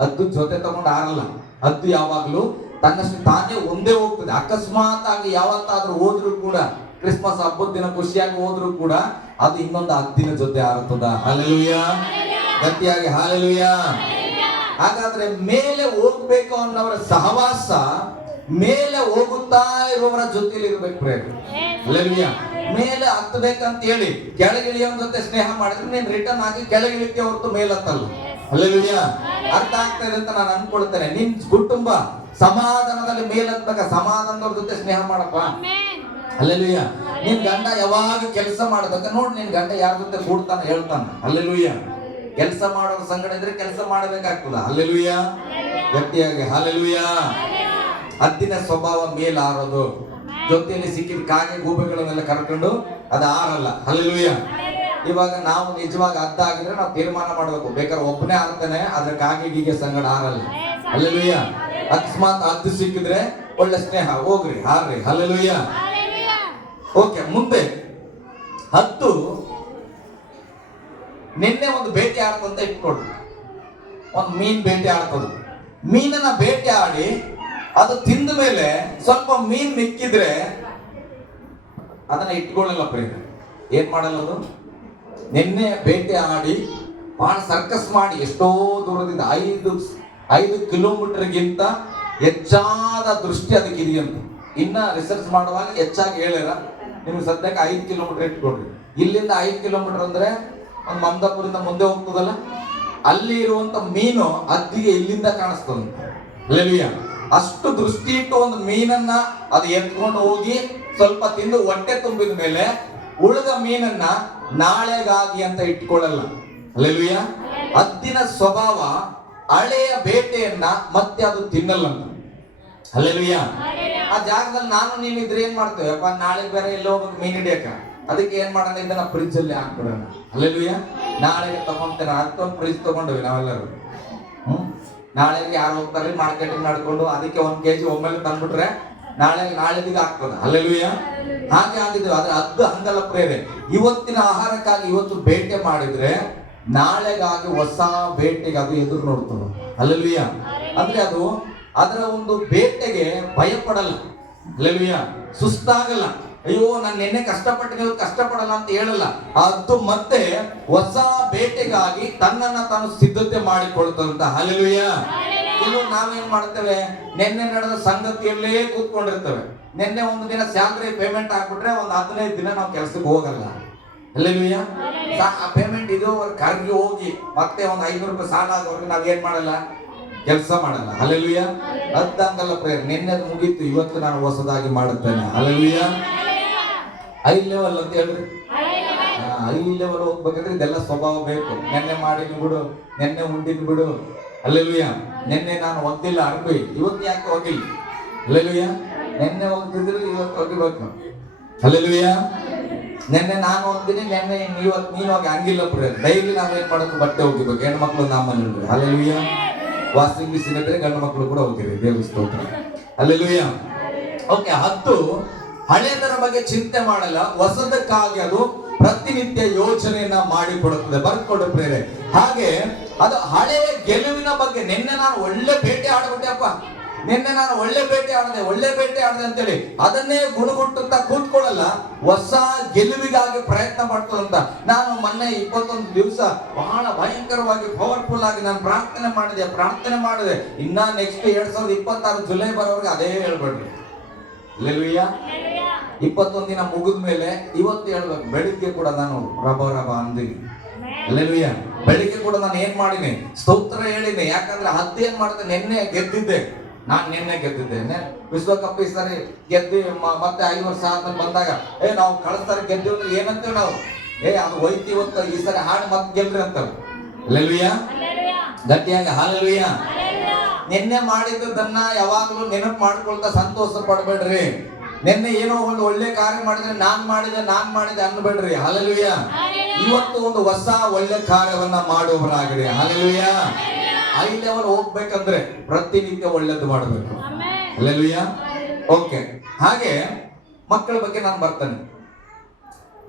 ಹದ್ದು ಜೊತೆ ತಗೊಂಡು ಹಾರಲ್ಲ. ಹದ್ದು ಯಾವಾಗ್ಲೂ ತನ್ನಷ್ಟು ತಾನೇ ಒಂದೇ ಹೋಗ್ತದೆ. ಅಕಸ್ಮಾತ್ ಆಗಿ ಯಾವತ್ತಾದ್ರೂ ಹೋದ್ರು ಕೂಡ, ಕ್ರಿಸ್ಮಸ್ ಹಬ್ಬದ ದಿನ ಖುಷಿಯಾಗಿ ಹೋದ್ರು ಕೂಡ ಅದು ಇನ್ನೊಂದು ಹದ್ದಿನ ಜೊತೆ ಹಾರುತ್ತದ. ಹಲ್ಲೆಲೂಯ. ಗಟ್ಟಿಯಾಗಿ ಹಾಲೆಲೂಯ. ಹಾಗಾದ್ರೆ ಮೇಲೆ ಹೋಗ್ಬೇಕು ಅನ್ನೋರ ಸಹವಾಸ ಮೇಲೆ ಹೋಗುತ್ತಾ ಇರುವವರ ಜೊತೆಲಿ ಇರ್ಬೇಕು ಪ್ರೇಮ. ಹಾಲೆಲೂಯ. ಮೇಲೆ ಹತ್ತಬೇಕಂತ ಹೇಳಿ ಕೆಳಗಿಳಿಯೋನ್ ಜೊತೆ ಸ್ನೇಹ ಮಾಡಿದ್ರೆ ನೀನ್ ರಿಟರ್ನ್ ಆಗಿ ಕೆಳಗಿಳಿಕೆ ಹೊರತು ಮೇಲತ್ತಲ್ಲ. ಹಾಲೆಲೂಯ. ಅರ್ಥ ಆಗ್ತಾ ಇದೆ ಅಂತ ನಾನು ಅನ್ಕೊಳ್ತೇನೆ. ನಿನ್ ಕುಟುಂಬ ಸಮಾಧಾನದಲ್ಲಿ ಮೇಲತ್ತಕ ಸಮಾಧಾನದವ್ರ ಜೊತೆ ಸ್ನೇಹ ಮಾಡಪ್ಪ. ಹಾಲೆಲೂಯ. ನಿನ್ ಗಂಡ ಯಾವಾಗ ಕೆಲಸ ಮಾಡ್ಬೇಕ ನೋಡ್, ನಿನ್ ಗಂಡ ಯಾರ ಜೊತೆ ಕೂಡ್ತಾನ ಹೇಳ್ತಾನ. ಹಾಲೆಲೂಯ. ಕೆಲಸ ಮಾಡೋರ್ ಸಂಗಡ ಇದ್ರೆ ಕೆಲಸ ಮಾಡಬೇಕಾಗ್ತದ. ಹಾಲೆಲೂಯ. ಗಟ್ಟಿಯಾಗಿ ಹಾಲೆಲೂಯ. ಹದ್ದಿನ ಸ್ವಭಾವ ಮೇಲ್ ಆರೋದು, ಜೊತೆಯಲ್ಲಿ ಸಿಕ್ಕಿದ ಕಾಗೆ ಗೂಬೆಗಳನ್ನೆಲ್ಲ ಕರ್ಕೊಂಡು ಅದು ಆರಲ್ಲ. ಹಾಲೆಲೂಯ. ಇವಾಗ ನಾವು ನಿಜವಾಗಿ ಹದ್ದ ಆಗಿದ್ರೆ ನಾವು ತೀರ್ಮಾನ ಮಾಡ್ಬೇಕು, ಬೇಕಾದ್ರೆ ಒಬ್ಬನೇ ಆಡ್ತಾನೆ, ಆದ್ರೆ ಕಾಗೆ ಗೀಗೆ ಸಂಗಡ ಆರಲ್ಲ. ಹಾಲೆಲೂಯ. ಅಕಸ್ಮಾತ್ ಹದ್ದು ಸಿಕ್ಕಿದ್ರೆ ಒಳ್ಳೆ ಸ್ನೇಹ, ಹೋಗ್ರಿ ಹಾರ್ರಿ. ಹಾಲೆಲೂಯ. ಓಕೆ, ಮುಂದೆ ಹದ್ದು ನಿನ್ನೆ ಒಂದು ಬೇಟೆ ಆಡ್ತಂತ ಇಟ್ಕೊಳ್ರಿ. ಒಂದು ಮೀನ್ ಬೇಟೆ ಆಡ್ತದ. ಮೀನನ್ನ ಬೇಟೆ ಆಡಿ ಅದು ತಿಂದ ಮೇಲೆ ಸ್ವಲ್ಪ ಮೀನ್ ಮಿಕ್ಕಿದ್ರೆ ಅದನ್ನ ಇಟ್ಕೊಳ್ಳಲ್ಲ ಪ್ರೇಮ. ಏನ್ ಮಾಡಲ್ಲ ಅದು? ನಿನ್ನೆ ಬೇಟೆ ಆಡಿ ಬಹಳ ಸರ್ಕಸ್ ಮಾಡಿ ಎಷ್ಟೋ ದೂರದಿಂದ 5 ಕಿಲೋಮೀಟರ್ಗಿಂತ ಹೆಚ್ಚಾದ ದೃಷ್ಟಿ ಅದಕ್ಕೆ ಇದೆಯಂತ. ಇನ್ನ ರಿಸರ್ಚ್ ಮಾಡುವಾಗ ಹೆಚ್ಚಾಗಿ ಹೇಳ್ಯಾರ. ನಿಮ್ಗೆ ಸದ್ಯಕ್ಕೆ 5 ಕಿಲೋಮೀಟರ್ ಇಟ್ಕೊಡ್ರಿ. ಇಲ್ಲಿಂದ 5 ಕಿಲೋಮೀಟರ್ ಅಂದ್ರೆ ಒಂದು ಮಮದಾಪುರಿಂದ ಮುಂದೆ ಹೋಗ್ತದಲ್ಲ, ಅಲ್ಲಿ ಇರುವಂತ ಮೀನು ಹದ್ದಿಗೆ ಇಲ್ಲಿಂದ ಕಾಣಿಸ್ತದ. ಹಾಲೆಲೂಯ. ಅಷ್ಟು ದೃಷ್ಟಿ ಇಟ್ಟು ಒಂದು ಮೀನನ್ನ ಅದು ಎತ್ಕೊಂಡು ಹೋಗಿ ಸ್ವಲ್ಪ ತಿಂದು ಹೊಟ್ಟೆ ತುಂಬಿದ ಮೇಲೆ ಉಳಿದ ಮೀನನ್ನ ನಾಳೆಗಾಗಿ ಅಂತ ಇಟ್ಕೊಳ್ಳಲ್ಲ. ಹಾಲೆಲೂಯ. ಹದ್ದಿನ ಸ್ವಭಾವ ಹಳೆಯ ಬೇಟೆಯನ್ನ ಮತ್ತೆ ಅದು ತಿನ್ನಲ್ಲ ಅಂತ. ಹಾಲೆಲೂಯ. ಆ ಜಾಗದಲ್ಲಿ ನಾನು ನೀವಿದ್ರೆ ಏನ್ ಮಾಡ್ತೇವೆ? ಅಪ್ಪ ನಾಳೆ ಬೇರೆ ಎಲ್ಲೋ ಹೋಗ್ಬೇಕು ಮೀನ್ ಹಿಡಿಯಕ, ಅದಕ್ಕೆ ಏನ್ ಮಾಡೋಣ, ಇದನ್ನ ಫ್ರಿಜ್ ಅಲ್ಲಿ ಹಾಕ್ಬಿಡೋಣ. ಹಾಲೆಲೂಯ. ನಾಳೆಗೆ ತಗೊಂತೇನೆ ಅಂತ ಫ್ರಿಜ್ ತಗೊಂಡ್ವಿ ನಾವೆಲ್ಲರೂ. ನಾಳೆಗೆ ಯಾರು ಹೋಗ್ತಾರೆ ಮಾರ್ಕೆಟಿಂಗ್ ಮಾಡ್ಕೊಂಡು ಅದಕ್ಕೆ 1 kg ಒಮ್ಮೆಲೆ ತಂದ್ಬಿಟ್ರೆ ನಾಳೆದಿಗೆ ಆಗ್ತದೆ. ಹಾಲೆಲೂಯ. ಹಾಗೆ ಆಗಿದ್ವಿ. ಆದ್ರೆ ಹದ್ದು ಹಂಗಲ್ಲ ಪ್ರೇರೆ. ಇವತ್ತಿನ ಆಹಾರಕ್ಕಾಗಿ ಇವತ್ತು ಬೇಟೆ ಮಾಡಿದ್ರೆ ನಾಳೆಗಾಗಿ ಹೊಸ ಬೇಟೆಗೆ ಅದು ಎದುರು ನೋಡ್ತದೆ. ಹಾಲೆಲೂಯ. ಅಂದ್ರೆ ಅದು ಅದರ ಒಂದು ಬೇಟೆಗೆ ಭಯ ಪಡಲ್ಲ. ಹಾಲೆಲೂಯ. ಸುಸ್ತಾಗಲ್ಲ. ಅಯ್ಯೋ ನಾನು ನಿನ್ನೆ ಕಷ್ಟಪಟ್ಟಿನಿ ಇವತ್ತು ಕಷ್ಟಪಡಲ್ಲ ಅಂತ ಹೇಳಲ್ಲ. ಅದು ಮತ್ತೆ ಹೊಸ ಬೇಟೆಗಾಗಿ ತನ್ನನ್ನ ತಾನು ಸಿದ್ಧತೆ ಮಾಡಿಕೊಳ್ತದಂತ. ಹಾಲೆಲೂಯ. ಇನ್ನು ನಾವೇನ್ ಮಾಡ್ತೇವೆ? ನಿನ್ನೆ ನಡೆದ ಸಂಗತಿಯಲ್ಲೇ ಕೂತ್ಕೊಂಡಿರ್ತೇವೆ. ನಿನ್ನೆ ಒಂದು ದಿನ ಸ್ಯಾಲರಿ ಪೇಮೆಂಟ್ ಆಗ್ಬಿಟ್ರೆ ಒಂದು 15 ದಿನ ನಾವು ಕೆಲ್ಸಕ್ಕೆ ಹೋಗಲ್ಲ. ಹಾಲೆಲೂಯ. ಪೇಮೆಂಟ್ ಇದು ಕರ್ಗಿ ಹೋಗಿ ಮತ್ತೆ ಒಂದು 500 ರೂಪಾಯಿ ಸಾಲ ಆದವ್ರಿಗೆ ನಾವ್ ಏನ್ ಮಾಡಲ್ಲ? ಕೆಲಸ ಮಾಡಲ್ಲ. ಹಾಲೆಲೂಯ. ಅದಂಗಲ್ಲ ಪ್ರೇರ್. ನಿನ್ನೆ ಮುಗೀತು, ಇವತ್ತು ನಾನು ಹೊಸದಾಗಿ ಮಾಡುತ್ತೇನೆ. ಹಾಲೆಲೂಯ. 5 ಲೆವೆಲ್ ಅಂತ ಹೇಳ್ರಿ. 5 ಲೆವೆಲ್ ಹೋಗ್ಬೇಕಾದ್ರೆ ಇದೆಲ್ಲ ಸ್ವಭಾವ ಬೇಕು. ನೆನ್ನೆ ಮಾಡಿದ್ ಬಿಡು, ನೆನ್ನೆ ಉಂಡಿದ್ ಬಿಡು. ಹಾಲೆಲೂಯ. ನೆನ್ನೆ ನಾನು ಒದ್ದಿಲ್ಲ ಅರ್ಬಿ, ಇವತ್ತು ಯಾಕೆ ಹೋಗಿಲ್ಲ? ಹಾಲೆಲೂಯ. ನೆನ್ನೆ ಹೋಗ್ತಿದ್ರು ಇವತ್ತು ಹೋಗಿಬೇಕು. ಹಾಲೆಲೂಯ. ನೆನ್ನೆ ನಾನು ಹೋಗ್ತೀನಿ, ನೆನ್ನೆ ಇವತ್ತು ನೀನು ಹೋಗಿ ಹಂಗಿಲ್ಲ ಪ್ರೇರ್. ಡೈಲಿ ನಾವೇನ್ ಮಾಡಬೇಕು? ಬಟ್ಟೆ ಹೋಗಿಬೇಕು. ಹೆಣ್ಣು ಮಕ್ಕಳು ನಮ್ಮಲ್ಲಿ. ಹಾಲೆಲೂಯ. ವಾಷಿಂಗ್ ಮಿಷಿನ್ ಇದ್ರೆ ಗಂಡು ಮಕ್ಕಳು ಕೂಡ ಹೋಗಿರಿ. ದೇವ್ರ ಸ್ತೋತ್ರ. ಹಾಲೆಲೂಯ. ಓಕೆ, ಹದ್ದು ಹಳೆದರ ಬಗ್ಗೆ ಚಿಂತೆ ಮಾಡಲ್ಲ, ಹೊಸದಕ್ಕಾಗಿ ಅದು ಪ್ರತಿನಿತ್ಯ ಯೋಚನೆಯನ್ನ ಮಾಡಿಕೊಡುತ್ತದೆ. ಬರ್ಕೊಡು ಪ್ರೇರೆ. ಹಾಗೆ ಅದು ಹಳೆಯ ಗೆಲುವಿನ ಬಗ್ಗೆ, ನಿನ್ನೆ ನಾನು ಒಳ್ಳೆ ಬೇಟೆ ಆಡ್ಬಿಟ್ಟೆಪ್ಪ, ನಿನ್ನೆ ನಾನು ಒಳ್ಳೆ ಬೇಟೆ ಆಡದೆ ಅಂತೇಳಿ ಅದನ್ನೇ ಗುಣಗುಟ್ಟುತ್ತಾ ಕೂತ್ಕೊಳ್ಳಲ್ಲ. ಹೊಸ ಗೆಲುವಿಗಾಗಿ ಪ್ರಯತ್ನ ಪಡ್ತದಂತ. ನಾನು ಮೊನ್ನೆ 21 ದಿವಸ ಬಹಳ ಭಯಂಕರವಾಗಿ ಪವರ್ಫುಲ್ ಆಗಿ ನಾನು ಪ್ರಾರ್ಥನೆ ಮಾಡಿದೆ. ಇನ್ನ ನೆಕ್ಸ್ಟ್ 2026 ಜುಲೈ ಬರೋವರೆಗೆ ಅದೇ ಹೇಳ್ಬೇಡ್ರಿ. ಹಾಲೆಲೂಯ. 21 ದಿನ ಮುಗಿದ ಮೇಲೆ ಇವತ್ತು ಹೇಳ್ಬೇಕು. ಬೆಳಿಗ್ಗೆ ಕೂಡ ನಾನು ರಬ ಅಂದಿನಿ. ಹಾಲೆಲೂಯ. ಬೆಳಿಗ್ಗೆ ಕೂಡ ನಾನು ಏನ್ ಮಾಡಿನಿ? ಸ್ತೋತ್ರ ಹೇಳಿನಿ. ಯಾಕಂದ್ರೆ ಹದ್ದು ಏನ್ ಮಾಡಿದೆ? ನಿನ್ನೆ ಗೆದ್ದಿದ್ದೆ. ವಿಶ್ವಕಪ್ ಈ ಸರಿ ಗೆದ್ದಿ ಮತ್ತೆ 5 ವರ್ಷ ಆದ್ಮೇಲೆ ಬಂದಾಗ ನಾವು ಕಳಿಸ್ತಾರೆ ಗೆದ್ದಿ ಅಂದ್ರೆ ಏನಂತೇವೆ ನಾವು? ಅದು ಹೋಯ್ತು ಇವತ್ತು ಈ ಸರಿ ಹಾಡು ಮತ್ತೆ ಗೆಲ್ರಿ ಅಂತಾರೆ. ಹಾಲೆಲೂಯ. ಗಟ್ಟಿಯಾಗಿ ಹಾಲೆಲೂಯ. ನಿನ್ನೆ ಮಾಡಿದ್ದನ್ನ ಯಾವಾಗ್ಲೂ ನೆನಪು ಮಾಡ್ಕೊಳ್ತಾ ಸಂತೋಷ ಪಡ್ಬೇಡ್ರಿ. ನಿನ್ನೆ ಏನೋ ಒಂದು ಒಳ್ಳೆ ಕಾರ್ಯ ಮಾಡಿದ್ರೆ ನಾನ್ ಮಾಡಿದೆ ಅನ್ಬೇಡ್ರಿ. ಹಾಲೆಲೂಯ. ಇವತ್ತು ಒಂದು ಹೊಸ ಒಳ್ಳೆ ಕಾರ್ಯವನ್ನ ಮಾಡುವವರಾಗ್ರಿ. ಹಾಲೆಲೂಯ. 5 ಲೆವೆಲ್ ಹೋಗ್ಬೇಕಂದ್ರೆ ಪ್ರತಿನಿತ್ಯ ಒಳ್ಳೇದು ಮಾಡಬೇಕು. ಹಾಲೆಲೂಯ. ಓಕೆ, ಹಾಗೆ ಮಕ್ಕಳ ಬಗ್ಗೆ ನಾನು ಬರ್ತೇನೆ.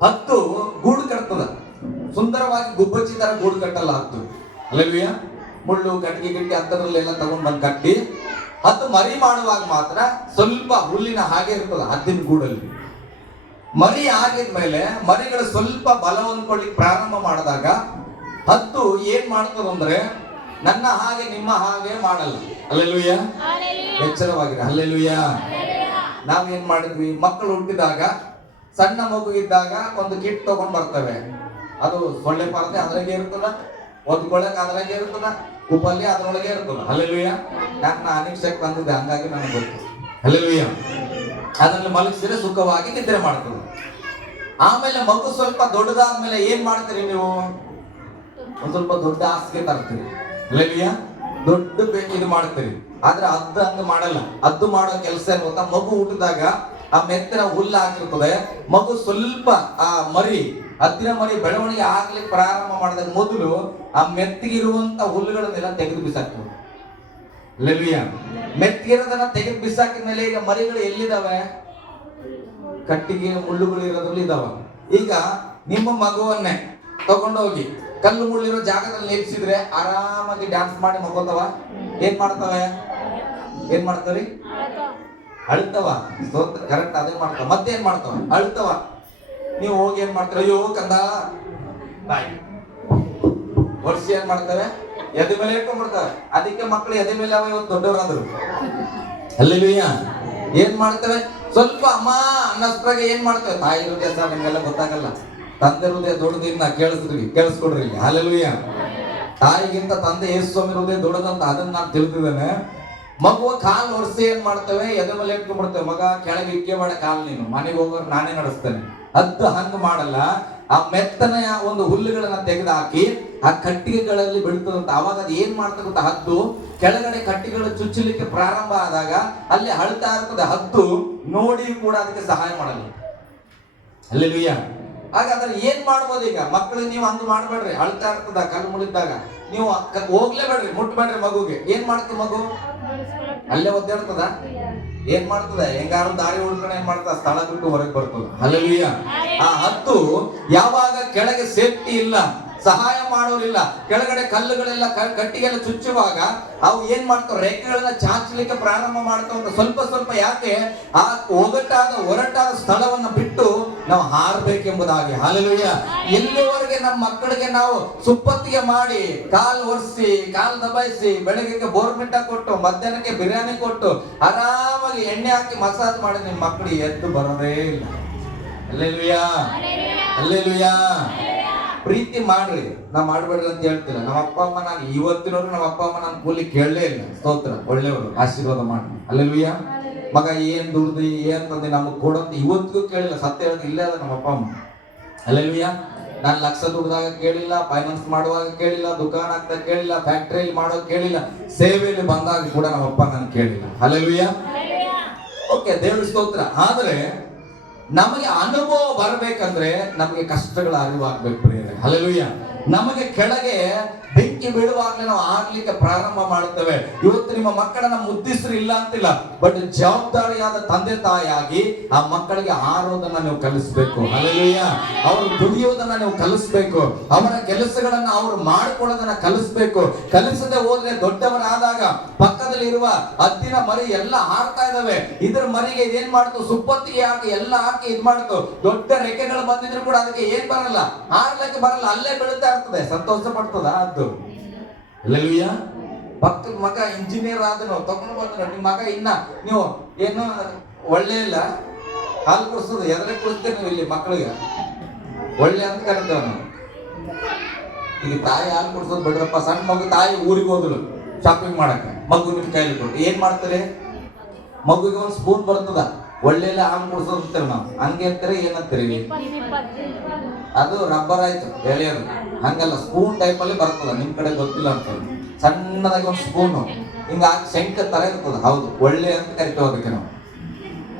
ಹದ್ದು ಗೂಡು ಕಟ್ತದ. ಸುಂದರವಾಗಿ ಗುಬ್ಬಚ್ಚಿ ತರ ಗೂಡು ಕಟ್ಟಲ್ಲ ಹದ್ದು. ಹಾಲೆಲೂಯ. ಮುಳ್ಳು ಗಟ್ಟಿ ಅಂತದ್ರಲ್ಲೆಲ್ಲ ತಗೊಂಡ್ ಬಂದು ಕಟ್ಟಿ ಹದ್ದು ಮರಿ ಮಾಡುವಾಗ ಮಾತ್ರ ಸ್ವಲ್ಪ ಹುಲ್ಲಿನ ಹಾಗೆ ಇರ್ತದ ಹದ್ದಿನ ಗೂಡಲ್ಲಿ. ಮರಿ ಆಗಿದ್ಮೇಲೆ ಮರಿಗಳು ಸ್ವಲ್ಪ ಬಲ ಹೊಂದ್ಕೊಳ್ಳಿಕ್ ಪ್ರಾರಂಭ ಮಾಡಿದಾಗ ಹದ್ದು ಏನ್ ಮಾಡ್ತದಂದ್ರೆ ನನ್ನ ಹಾಗೆ ನಿಮ್ಮ ಹಾಗೆ ಮಾಡಲ್ಲ. ಹಲ್ಲೆಲೂಯಾ, ಎಚ್ಚರವಾಗಿರಿ. ಹಲ್ಲೆಲೂಯಾ. ನಾವೇನ್ ಮಾಡಿದ್ವಿ, ಮಕ್ಕಳು ಹುಟ್ಟಿದಾಗ ಸಣ್ಣ ಮಗು ಇದ್ದಾಗ ಒಂದು ಕಿಟ್ ತಗೊಂಡ್ ಬರ್ತವೆ. ಅದು ಸೊಳ್ಳೆ ಪರದೆ ಅದ್ರಾಗೆ ಇರ್ತದ, ಒದ್ಕೊಳಕ್ ಅದ್ರಾಗೆ ಇರ್ತದ, ಉಪಲ್ಲಿ ಅದ್ರೊಳಗೆ ಇರ್ತದ. ಹಲ್ಲೆಲೂಯಾ. ನನ್ನ ಅನಿಕ್ಷಕ್ ಬಂದಿದೆ, ಹಂಗಾಗಿ ನನಗೆ ಗೊತ್ತು. ಹಲ್ಲೆಲೂಯಾ. ಅದನ್ನು ಮಲಗಿಸಿದ್ರೆ ಸುಖವಾಗಿ ನಿದ್ರೆ ಮಾಡ್ತದೆ. ಆಮೇಲೆ ಮಗು ಸ್ವಲ್ಪ ದೊಡ್ಡದಾದ್ಮೇಲೆ ಏನ್ ಮಾಡ್ತೀರಿ ನೀವು, ಒಂದ್ ಸ್ವಲ್ಪ ದೊಡ್ಡ ಹಾಸಿಗೆ ತರ್ತೀರಿ. ಹಲ್ಲೆಲೂಯಾ. ದೊಡ್ಡ ಇದು ಮಾಡ್ತೀರಿ. ಆದ್ರೆ ಅದ್ದು ಹಂಗ ಮಾಡಲ್ಲ. ಅದ್ದು ಮಾಡೋ ಕೆಲಸ ಏನ್ ಗೊತ್ತಾ, ಮಗು ಹುಟ್ಟಿದಾಗ ಆ ಮೆತ್ತನ ಹುಲ್ಲು ಹಾಕಿರ್ತದೆ. ಮಗು ಸ್ವಲ್ಪ ಆ ಮರಿ, ಹದ್ದಿನ ಮರಿ ಬೆಳವಣಿಗೆ ಆಗ್ಲಿಕ್ಕೆ ಪ್ರಾರಂಭ ಮಾಡಿದಾಗ ಮೊದಲು ಆ ಮೆತ್ತಗಿರುವಂತ ಹುಲ್ಲುಗಳನ್ನೆಲ್ಲ ತೆಗೆದು ಬಿಸಾಕ್ತದೆ. ಹಲ್ಲೆಲೂಯಾ. ಮೆತ್ತಗಿರೋದನ್ನ ತೆಗೆದು ಬಿಸಾಕಿದ ಮೇಲೆ ಈಗ ಮರಿಗಳು ಎಲ್ಲಿದಾವೆ, ಕಟ್ಟಿಗೆ ಮುಳ್ಳುಗಳು ಇರೋದ್ರಲ್ಲಿ ಇದಾವ. ಈಗ ನಿಮ್ಮ ಮಗುವನ್ನೇ ತಗೊಂಡೋಗಿ ಕಲ್ಲು ಮುಳ್ಳಿರೋ ಜಾಗದಲ್ಲಿ ನಿಲ್ಸಿದ್ರೆ ಆರಾಮಾಗಿ ಡ್ಯಾನ್ಸ್ ಮಾಡಿ ಮಗೋತವ. ಏನ್ ಮಾಡ್ತವೆ, ಏನ್ ಮಾಡ್ತಾವ್ರಿ, ಅಳ್ತವ. ಕರೆಕ್ಟ್ ಅದೇ ಮಾಡ್ತಾವ. ಮತ್ತೇನ್ ಮಾಡ್ತಾವ, ಅಳ್ತವ. ನೀವು ಹೋಗಿ ಏನ್ ಮಾಡ್ತೀರ, ಅಯ್ಯೋ ಕಂದ ಬಾಯ್ ವರ್ಷ ಏನ್ ಮಾಡ್ತವೆ, ಎದೆ ಮೇಲೆ ಇಟ್ಕೊಂಡ್ಬಿಡ್ತವೆ. ಅದಕ್ಕೆ ಮಕ್ಕಳು ಎದೆ ಮೇಲೆ ಅವ ಇವತ್ತು ದೊಡ್ಡವರಾದ್ರು. ಹಲ್ಲೆಲೂಯಾ. ಏನ್ ಮಾಡ್ತವೆ, ಸ್ವಲ್ಪ ಅಮ್ಮ ಅನ್ನಷ್ಟ್ರಾಗ ಏನ್ ಮಾಡ್ತೇವೆ, ತಾಯಿ ಹೃದಯ ಸರ್ ನಿಮ್ಗೆಲ್ಲ ಗೊತ್ತಾಗಲ್ಲ, ತಂದೆ ಹೃದಯ ದೊಡ್ಡದಿನ್ನ ಕೇಳಿಸ್ಕೊಡ್ರಿ. ಹಲ್ಲೆಲೂಯಾ. ತಾಯಿಗಿಂತ ತಂದೆ ಯೇಸು ಸ್ವಾಮಿ ಹೃದಯ ದೊಡ್ಡದಂತ ಅದನ್ನ ನಾನು ತಿಳಿದಿದ್ದೇನೆ. ಮಗುವ ಕಾಲ್ ಒರೆಸಿ ಏನ್ ಮಾಡ್ತೇವೆ, ಎದೆ ಮೇಲೆ ಇಟ್ಕೊಂಡ್ಬಿಡ್ತೇವೆ. ಮಗ ಕೆಳಗೆ ಇಕ್ಕೆ ಮಾಡ ಕಾಲ್, ನೀನು ಮನೆಗೆ ಹೋಗೋರು ನಾನೇ ನಡೆಸ್ತೇನೆ. ಅದು ಹಂಗ ಮಾಡಲ್ಲ. ಆ ಮೆತ್ತನೆಯ ಒಂದು ಹುಲ್ಲುಗಳನ್ನ ತೆಗೆದು ಹಾಕಿ ಆ ಕಟ್ಟಿಗೆಗಳಲ್ಲಿ ಬೆಳೀತದಂತ. ಅವಾಗ ಅದು ಏನ್ ಮಾಡ್ತಕ್ಕಂಥ ಹದ್ದು ಕೆಳಗಡೆ ಕಟ್ಟಿಗೆಗಳು ಚುಚ್ಚಲಿಕ್ಕೆ ಪ್ರಾರಂಭ ಆದಾಗ ಅಲ್ಲಿ ಅಳ್ತಾ ಇರ್ತದೆ. ಹದ್ದು ನೋಡಿ ಕೂಡ ಅದಕ್ಕೆ ಸಹಾಯ ಮಾಡಲ್ಲ. ಹಲ್ಲೆಲೂಯಾ. ಹಾಗಾದ್ರೆ ಏನ್ ಮಾಡ್ಬೋದು, ಈಗ ಮಕ್ಕಳಿಗೆ ನೀವು ಹಂಗ ಮಾಡ್ಬೇಡ್ರಿ. ಅಳ್ತಾ ಇರ್ತದ ಕಲ್ಲು ಮುಳಿದಾಗ ನೀವು ಹೋಗ್ಲೇಬೇಡ್ರಿ, ಮುಟ್ಬೇಡ್ರಿ ಮಗುಗೆ. ಏನ್ ಮಾಡ್ತದ ಮಗು, ಅಲ್ಲೇ ಒದ್ದಾಡ್ತದ. ಏನ್ ಮಾಡ್ತದೆ, ಹೆಂಗಾರು ದಾರಿ ಹುಡ್ಕೊಂಡು ಏನ್ ಮಾಡ್ತದ, ಸ್ಥಳ ಬಿಟ್ಟು ಹೊರಗೆ ಬರ್ತದ. ಹಲ್ಲೆಲೂಯಾ. ಆ ಹದ್ದು ಯಾವಾಗ ಕೆಳಗೆ ಸೇಫ್ಟಿ ಇಲ್ಲ, ಸಹಾಯ ಮಾಡೋರಿಲ್ಲ, ಕೆಳಗಡೆ ಕಲ್ಲುಗಳೆಲ್ಲ ಕಟ್ಟಿಗೆಲ್ಲ ಚುಚ್ಚುವಾಗ ಅವು ಏನ್ ಮಾಡ್ತಾವ, ರೆಕ್ಕೆಗಳನ್ನ ಚಾಚಲಿಕ್ಕೆ ಪ್ರಾರಂಭ ಮಾಡ್ತಾವ. ಸ್ವಲ್ಪ ಸ್ವಲ್ಪ ಯಾಕೆ, ಆ ಒರಟಾದ ಸ್ಥಳವನ್ನ ಬಿಟ್ಟು ನಾವು ಹಾರಬೇಕೆಂಬುದಾಗಿ. ಹಲ್ಲೆಲೂಯಾ. ಎಲ್ಲಿವರೆಗೆ ನಮ್ಮ ಮಕ್ಕಳಿಗೆ ನಾವು ಸುಪ್ಪತ್ತಿಗೆ ಮಾಡಿ ಕಾಲ್ ಒರೆಸಿ ಕಾಲ್ ದಬಾಯಿಸಿ ಬೆಳಗ್ಗೆ ಬೋರ್ಮಿಟ ಕೊಟ್ಟು ಮಧ್ಯಾಹ್ನಕ್ಕೆ ಬಿರಿಯಾನಿ ಕೊಟ್ಟು ಆರಾಮಾಗಿ ಎಣ್ಣೆ ಹಾಕಿ ಮಸಾಜ್ ಮಾಡಿ ನಿಮ್ಮ ಮಕ್ಕಳಿಗೆ ಎದ್ದು ಬರೋದೇ ಇಲ್ಲ. ಹಲ್ಲೆಲೂಯಾ. ಹಲ್ಲೆಲೂಯಾ. ಪ್ರೀತಿ ಮಾಡ್ರಿ, ನಾ ಮಾಡ್ಬೇಡ್ರಿ ಅಂತ ಹೇಳ್ತಿಲ್ಲ. ನಮ್ಮ ಅಪ್ಪ ಅಮ್ಮ, ನಾನು ಇವತ್ತಿನವ್ರು ನಮ್ಮ ಅಪ್ಪ ಅಮ್ಮ ನಾನು ಕೂಲಿ ಕೇಳಲೇ ಇಲ್ಲ. ಸ್ತೋತ್ರ, ಒಳ್ಳೆಯವರು, ಆಶೀರ್ವಾದ ಮಾಡಿ. ಹಲ್ಲೆಲೂಯಾ. ಮಗ ಏನ್ ದುಡ್ದು ಏನ್ ತಂದೆ ನಮಗ್ ಕೊಡಂತ ಇವತ್ತಿಗೂ ಕೇಳಿಲ್ಲ. ಸತ್ಯ ಹೇಳೋದು ಇಲ್ಲೇ ಅದ ನಮ್ಮ ಅಪ್ಪ ಅಮ್ಮ. ಹಲ್ಲೆಲೂಯಾ. ನಾನು ಲಕ್ಷ ದುಡ್ದಾಗ ಕೇಳಿಲ್ಲ, ಫೈನಾನ್ಸ್ ಮಾಡುವಾಗ ಕೇಳಿಲ್ಲ, ದುಕಾನ್ ಹಾಕ್ದಾಗ ಕೇಳಿಲ್ಲ, ಫ್ಯಾಕ್ಟ್ರಿಯಲ್ಲಿ ಮಾಡೋದು ಕೇಳಿಲ್ಲ, ಸೇವೆಯಲ್ಲಿ ಬಂದಾಗ ಕೂಡ ನಮ್ಮ ಅಪ್ಪ ನಾನು ಕೇಳಿಲ್ಲ. ಹಲ್ಲೆಲೂಯಾ. ಓಕೆ, ದೇವ್ರ ಸ್ತೋತ್ರ. ಆದ್ರೆ ನಮಗೆ ಅನುಭವ ಬರಬೇಕಂದ್ರೆ ನಮಗೆ ಕಷ್ಟಗಳ ಅರಿವಾಗ್ಬೇಕು ಪ್ರಿಯರೇ. ಹಲ್ಲೆಲೂಯಾ. ನಮಗೆ ಕೆಳಗೆ ಬೆಂಕಿ ಬೀಳುವಾಗಲೇ ನಾವು ಆಗ್ಲಿಕ್ಕೆ ಪ್ರಾರಂಭ ಮಾಡುತ್ತೇವೆ. ಇವತ್ತು ನಿಮ್ಮ ಮಕ್ಕಳನ್ನ ಮುದ್ದಿಸ್ರು ಇಲ್ಲ ಅಂತಿಲ್ಲ, ಬಟ್ ಜವಾಬ್ದಾರಿಯಾದ ತಂದೆ ತಾಯಿಯಾಗಿ ಆ ಮಕ್ಕಳಿಗೆ ಆರೋದನ್ನ ನೀವು ಕಲಿಸ್ಬೇಕು. ಹಲ್ಲೆಲೂಯಾ. ಅವರು ದುಡಿಯೋದನ್ನ ನೀವು ಕಲಿಸ್ಬೇಕು. ಅವರ ಕೆಲಸಗಳನ್ನ ಅವರು ಮಾಡ್ಕೊಳ್ಳೋದನ್ನ ಕಲಿಸ್ಬೇಕು. ಕಲಿಸದೆ ಹೋದ್ರೆ ದೊಡ್ಡವರಾದಾಗ ಪಕ್ಕದಲ್ಲಿ ಇರುವ ಹದ್ದಿನ ಮರಿ ಎಲ್ಲ ಹಾರ್ತಾ ಇದಾವೆ, ಇದ್ರ ಮರಿಗೆ ಏನ್ ಮಾಡ್ತು, ಸುಪ್ಪತ್ತಿಗೆ ಹಾಕಿ ಎಲ್ಲ ಹಾಕಿ ಇದ್ ಮಾಡ್ತು. ದೊಡ್ಡ ರೆಕ್ಕೆಗಳು ಬಂದಿದ್ರು ಕೂಡ ಅದಕ್ಕೆ ಏನ್ ಬರಲ್ಲ, ಹಾರ್ಲಿಕ್ಕೆ ಬರಲ್ಲ, ಅಲ್ಲೇ ಬೀಳ್ತಾ ಇರ್ತದೆ. ಸಂತೋಷ ಪಡ್ತದ ಅದು. ಹಲ್ಲೆಲೂಯಾ. ಪಕ್ಕದ ಮಗ ಇಂಜಿನಿಯರ್ ಆದನು, ತಗೊಂಡು ಬಂದ್ರು. ನಿಮ್ಮ ಮಗ ಇನ್ನ ನೀವು ಏನು ಒಳ್ಳೆ ಇಲ್ಲ, ಹಾಲು ಕುಡಿಸೋದು ಎದ್ರೆ ಕುಡಿಸ್ತೇವೆ ನೀವು ಇಲ್ಲಿ ಮಕ್ಕಳಿಗೆ ಒಳ್ಳೆ ಅಂತ ಕರಿತೇವೆ ನಾವು. ಈಗ ತಾಯಿ ಹಾಲು ಕುಡಿಸೋದು ಬಿಡ್ರಪ್ಪ. ಸಣ್ಣ ಮಗು ತಾಯಿ ಊರಿಗೆ ಹೋದ್ರು ಶಾಪಿಂಗ್ ಮಾಡಕ್ಕೆ, ಮಗು ನಿಮ್ ಕೈಲಿ ಕೊಟ್ಟು ಏನ್ ಮಾಡ್ತಾರೆ, ಮಗುಗೆ ಒಂದು ಸ್ಪೂನ್ ಬರ್ತದ, ಒಳ್ಳೆಲ್ಲ ಹಾಲು ಕುಡಿಸೋದು ಅಂತೀವಿ ನಾವು. ಹಂಗೆ ಅಂತೀರಿ ಏನಂತೀರಿ, ಅದು ರಬ್ಬರ್ ಆಯ್ತು ಎಳೆಯೋದು. ಹಂಗಲ್ಲ, ಸ್ಪೂನ್ ಟೈಪ್ ಅಲ್ಲಿ ಬರ್ತದ. ನಿಮ್ ಕಡೆ ಗೊತ್ತಿಲ್ಲ ಅಂತ ಸಣ್ಣದಾಗಿ ಒಂದು ಸ್ಪೂನು ಹಿಂಗ ಶಂಕ ತರ ಇರ್ತದ. ಹೌದು, ಒಳ್ಳೆ ಅಂತ ಕರಿತೇವೆ ಅದಕ್ಕೆ ನಾವು.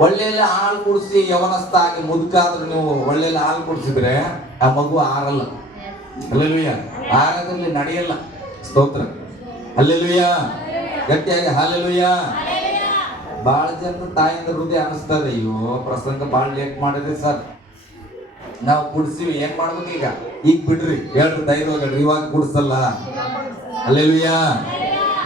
ಒಳ್ಳೆಲ್ಲ ಹಾಲು ಕುಡಿಸಿ ಯವನಸ್ಥ ಆಗಿ ಮುದುಕಾದ್ರೆ ನೀವು ಒಳ್ಳೆಲ್ಲ ಹಾಲು ಕುಡಿಸಿದ್ರೆ ಆ ಮಗು ಆರಲ್ಲ. ಹಲ್ಲೆಲೂಯಾ. ಆರದಲ್ಲಿ ನಡೆಯಲ್ಲ. ಸ್ತೋತ್ರ. ಹಲ್ಲೆಲೂಯಾ. ಗಟ್ಟಿಯಾಗಿ ಹಲ್ಲೆಲೂಯಾ. ಬಹಳ ಜನ ತಾಯಿಂದ ಹೃದಯ ಅನಿಸ್ತದೆ, ಅಯ್ಯೋ ಪ್ರಸಂಗ ಬಹಳ ಲೇಟ್ ಮಾಡಿದ್ರಿ ಸರ್, ನಾವು ಕುಡಿಸಿವಿ, ಏನ್ ಮಾಡ್ಬೇಕು ಈಗ ಬಿಡ್ರಿ, ಹೇಳ್ರಿ ಧೈರ್ಯ, ಇವಾಗ ಕುಡಿಸಲ್ಲ. ಹಲ್ಲೆಲೂಯಾ.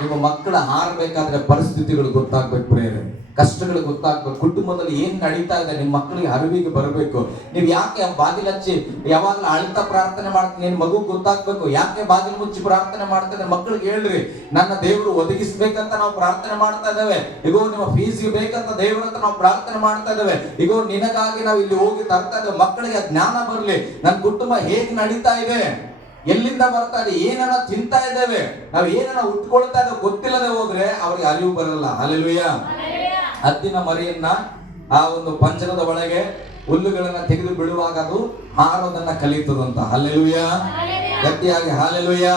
ನಿಮ್ಮ ಮಕ್ಕಳ ಹಾರಬೇಕಾದ್ರೆ ಪರಿಸ್ಥಿತಿಗಳು ಗೊತ್ತಾಗ್ಬೇಕು ಪ್ರೇರೆ, ಕಷ್ಟಗಳು ಗೊತ್ತಾಗ್ಬೇಕು, ಕುಟುಂಬದಲ್ಲಿ ಏನ್ ನಡೀತಾ ಇದೆ ನಿಮ್ಮ ಮಕ್ಕಳಿಗೆ ಅರಿವಿಗೆ ಬರಬೇಕು. ನೀವು ಯಾಕೆ ಬಾಗಿಲು ಹಚ್ಚಿ ಯಾವಾಗಲೂ ಅಳ್ತಾ ಪ್ರಾರ್ಥನೆ ಮಾಡ್ತೀನಿ, ನಿನ್ ಮಗು ಗೊತ್ತಾಗ್ಬೇಕು. ಯಾಕೆ ಬಾಗಿಲು ಮುಚ್ಚಿ ಪ್ರಾರ್ಥನೆ ಮಾಡ್ತಾ ಮಕ್ಕಳಿಗೆ ಹೇಳ್ರಿ, ನನ್ನ ದೇವರು ಒದಗಿಸ್ಬೇಕಂತ ನಾವು ಪ್ರಾರ್ಥನೆ ಮಾಡ್ತಾ ಇದ್ದೇವೆ. ಈಗೋ ನಿಮ್ಮ ಫೀಸ್ಗೆ ಬೇಕಂತ ದೇವರಂತ ನಾವು ಪ್ರಾರ್ಥನೆ ಮಾಡ್ತಾ ಇದ್ದೇವೆ. ಈಗೋ ನಿನಗಾಗಿ ನಾವು ಇಲ್ಲಿ ಹೋಗಿ ತರ್ತಾ ಇದ್ದೇವೆ. ಮಕ್ಕಳಿಗೆ ಜ್ಞಾನ ಬರಲಿ, ನನ್ನ ಕುಟುಂಬ ಹೇಗೆ ನಡೀತಾ ಇದೆ, ಎಲ್ಲಿಂದ ಬರ್ತಾ ಇದೆ, ಏನನ್ನ ತಿಂತಾ ಇದ್ದೇವೆ, ನಾವು ಏನನ್ನ ಉಟ್ಕೊಳ್ತಾ ಇದ್ದೇವೆ ಗೊತ್ತಿಲ್ಲದೆ ಹೋದ್ರೆ ಅವ್ರಿಗೆ ಅರಿವು ಬರಲ್ಲ. ಹಲ್ಲೆಲೂಯಾ. ಹದ್ದಿನ ಮರಿಯನ್ನ ಆ ಒಂದು ಪಂಜರದ ಒಳಗೆ ಹುಲ್ಲುಗಳನ್ನ ತೆಗೆದು ಬಿಡುವಾಗ ಅದು ಹಾರೋದನ್ನ ಕಲಿತದಂತ. ಹಲ್ಲೆಲೂಯಾ. ಗಟ್ಟಿಯಾಗಿ ಹಲ್ಲೆಲೂಯಾ.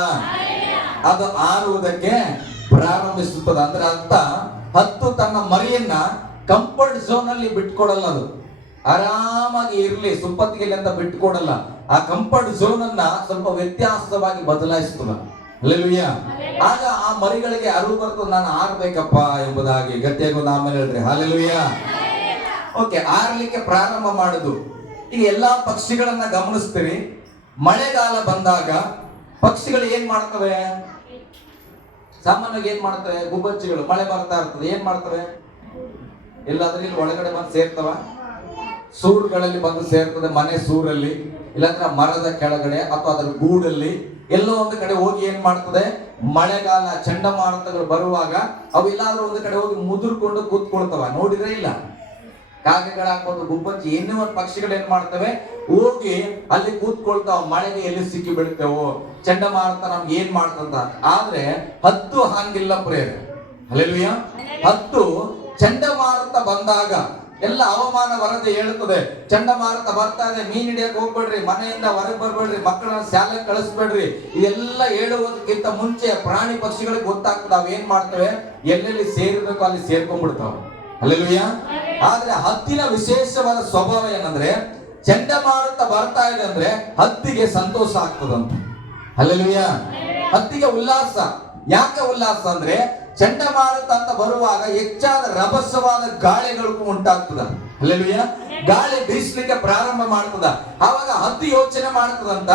ಅದು ಹಾರುವುದಕ್ಕೆ ಪ್ರಾರಂಭಿಸುತ್ತದೆ. ಅಂದ್ರೆ ಅರ್ಥ, ಹತ್ತು ತನ್ನ ಮರಿಯನ್ನ ಕಂಫರ್ಟ್ ಝೋನ್ ಅಲ್ಲಿ ಬಿಟ್ಕೊಡಲ್ಲ. ಅದು ಆರಾಮಾಗಿ ಇರ್ಲಿ ಸುಪ್ಪತ್ತಿಗೆ ಅಂತ ಬಿಟ್ಕೊಡಲ್ಲ. ಆ ಕಂಫರ್ಟ್ ಝೋನ್ ಅನ್ನ ಸ್ವಲ್ಪ ವ್ಯತ್ಯಾಸವಾಗಿ ಬದಲಾಯಿಸ್ತದ. ಹಲ್ಲೆಲೂಯಾ. ಆಗ ಆ ಮರಿಗಳಿಗೆ ಅರಿವು ಬರ್ತದೆ, ನಾನು ಆರ್ಬೇಕಪ್ಪ ಎಂಬುದಾಗಿ. ಗಟ್ಟಿಯಾಗಿ ಒಂದು ಆಮೇಲೆ ಹೇಳ್ರಿ ಹಲ್ಲೆಲೂಯಾ. ಓಕೆ, ಆರ್ಲಿಕ್ಕೆ ಪ್ರಾರಂಭ ಮಾಡುದು. ಈಗ ಎಲ್ಲಾ ಪಕ್ಷಿಗಳನ್ನ ಗಮನಿಸ್ತೀರಿ, ಮಳೆಗಾಲ ಬಂದಾಗ ಪಕ್ಷಿಗಳು ಏನ್ ಮಾಡ್ತವೆ? ಸಾಮಾನ್ಯವಾಗಿ ಏನ್ ಮಾಡ್ತವೆ? ಗುಬ್ಬಚ್ಚಿಗಳು ಮಳೆ ಬರ್ತಾ ಇರ್ತದೆ, ಏನ್ ಮಾಡ್ತವೆ? ಎಲ್ಲಾದ್ರೂ ಇಲ್ಲಿ ಒಳಗಡೆ ಬಂದು ಸೇರ್ತವ, ಸೂರುಗಳಲ್ಲಿ ಬಂದು ಸೇರ್ತದೆ, ಮನೆ ಸೂರಲ್ಲಿ, ಇಲ್ಲಾಂದ್ರೆ ಮರದ ಕೆಳಗಡೆ ಅಥವಾ ಅದರ ಗೂಡಲ್ಲಿ ಎಲ್ಲೋ ಒಂದು ಕಡೆ ಹೋಗಿ ಏನ್ ಮಾಡ್ತದೆ? ಮಳೆಗಾಲ ಚಂಡಮಾರುತಗಳು ಬರುವಾಗ ಅವು ಎಲ್ಲಾದ್ರೂ ಒಂದು ಕಡೆ ಹೋಗಿ ಮುದುರ್ಕೊಂಡು ಕೂತ್ಕೊಳ್ತವ. ನೋಡಿದ್ರೆ ಇಲ್ಲ, ಕಾಗೆಗಳಾಗ್ಬೋದು, ಗುಬ್ಬಚ್ಚಿ, ಇನ್ನೂ ಒಂದು ಪಕ್ಷಿಗಳು ಏನ್ ಮಾಡ್ತವೆ? ಹೋಗಿ ಅಲ್ಲಿ ಕೂತ್ಕೊಳ್ತಾವ. ಮಳೆಗೆ ಎಲ್ಲಿ ಸಿಕ್ಕಿ ಬಿಡ್ತೇವೋ, ಚಂಡಮಾರುತ ನಮ್ಗೆ ಏನ್ ಮಾಡ್ತಂತ. ಆದ್ರೆ ಹತ್ತು ಹಾಂಗಿಲ್ಲ ಪ್ರೇರ. ಹಲ್ಲೆಲೂಯಾ. ಹತ್ತು ಚಂಡಮಾರುತ ಬಂದಾಗ ಎಲ್ಲ ಹವಾಮಾನ ವರದಿ ಹೇಳ್ತದೆ, ಚಂಡಮಾರುತ ಬರ್ತಾ ಇದೆ, ಮೀನ್ ಹಿಡಿಯಕ್ಕೆ ಹೋಗ್ಬೇಡ್ರಿ, ಮನೆಯಿಂದ ಹೊರಗೆ ಬರ್ಬೇಡ್ರಿ, ಮಕ್ಕಳನ್ನ ಶಾಲೆಗೆ ಕಳಿಸ್ಬೇಡ್ರಿ. ಇದೆಲ್ಲ ಹೇಳುವುದಕ್ಕಿಂತ ಮುಂಚೆ ಪ್ರಾಣಿ ಪಕ್ಷಿಗಳಿಗೆ ಗೊತ್ತಾಗ್ತದೆ. ಅವ್ ಏನ್ ಮಾಡ್ತವೆ? ಎಲ್ಲೆಲ್ಲಿ ಸೇರ್ಬೇಕು ಅಲ್ಲಿ ಸೇರ್ಕೊಂಡ್ಬಿಡ್ತಾವ. ಹಲ್ಲೆಲೂಯಾ. ಆದ್ರೆ ಹದ್ದಿನ ವಿಶೇಷವಾದ ಸ್ವಭಾವ ಏನಂದ್ರೆ, ಚಂಡಮಾರುತ ಬರ್ತಾ ಇದೆ ಅಂದ್ರೆ ಹದ್ದಿಗೆ ಸಂತೋಷ ಆಗ್ತದಂತ. ಹಲ್ಲೆಲೂಯಾ. ಹದ್ದಿಗೆ ಉಲ್ಲಾಸ. ಯಾಕೆ ಉಲ್ಲಾಸ ಅಂದ್ರೆ, ಚಂಡಮಾರುತ ಅಂತ ಬರುವಾಗ ಹೆಚ್ಚಾದ ರಭಸವಾದ ಗಾಳಿಗಳು ಉಂಟಾಗ್ತದ. ಹಲ್ಲೆಲೂಯಾ. ಗಾಳಿ ಬೀಸ್ಲಿಕ್ಕೆ ಪ್ರಾರಂಭ ಮಾಡ್ತದ. ಆವಾಗ ಹದ್ದಿ ಯೋಚನೆ ಮಾಡ್ತದಂತ,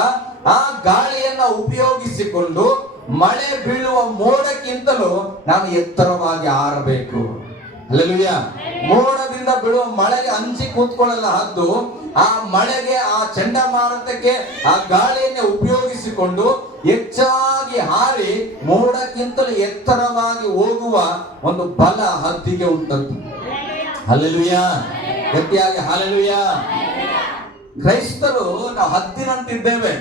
ಆ ಗಾಳಿಯನ್ನ ಉಪಯೋಗಿಸಿಕೊಂಡು ಮಳೆ ಬೀಳುವ ಮೋಡಕ್ಕಿಂತಲೂ ನಾನು ಎತ್ತರವಾಗಿ ಹಾರಬೇಕು. ಹಲ್ಲೆಲೂಯಾ. ಮೋಡದಿಂದ ಬೀಳುವ ಮಳೆಗೆ ಅಂಜಿ ಕೂತ್ಕೊಳ್ಳಲ್ಲ ಹದ್ದು. ಆ ಮಳೆಗೆ, ಆ ಚಂಡಮಾರುತಕ್ಕೆ ಆ ಗಾಳಿಯನ್ನೇ ಉಪಯೋಗಿಸಿಕೊಂಡು ಹೆಚ್ಚಾಗಿ ಹಾರಿ ಮೋಡಕ್ಕಿಂತಲೂ ಎತ್ತರವಾಗಿ ಹೋಗುವ ಒಂದು ಬಲ ಹದ್ದಿಗೆ ಉಂಟಂತೆ. ಹಲ್ಲೆಲೂಯಾ. ಗಟ್ಟಿಯಾಗಿ ಹಲ್ಲೆಲೂಯಾ. ಕ್ರೈಸ್ತರು ನಾವು ಹದ್ದಿನಂತಿದ್ದೇವೆ.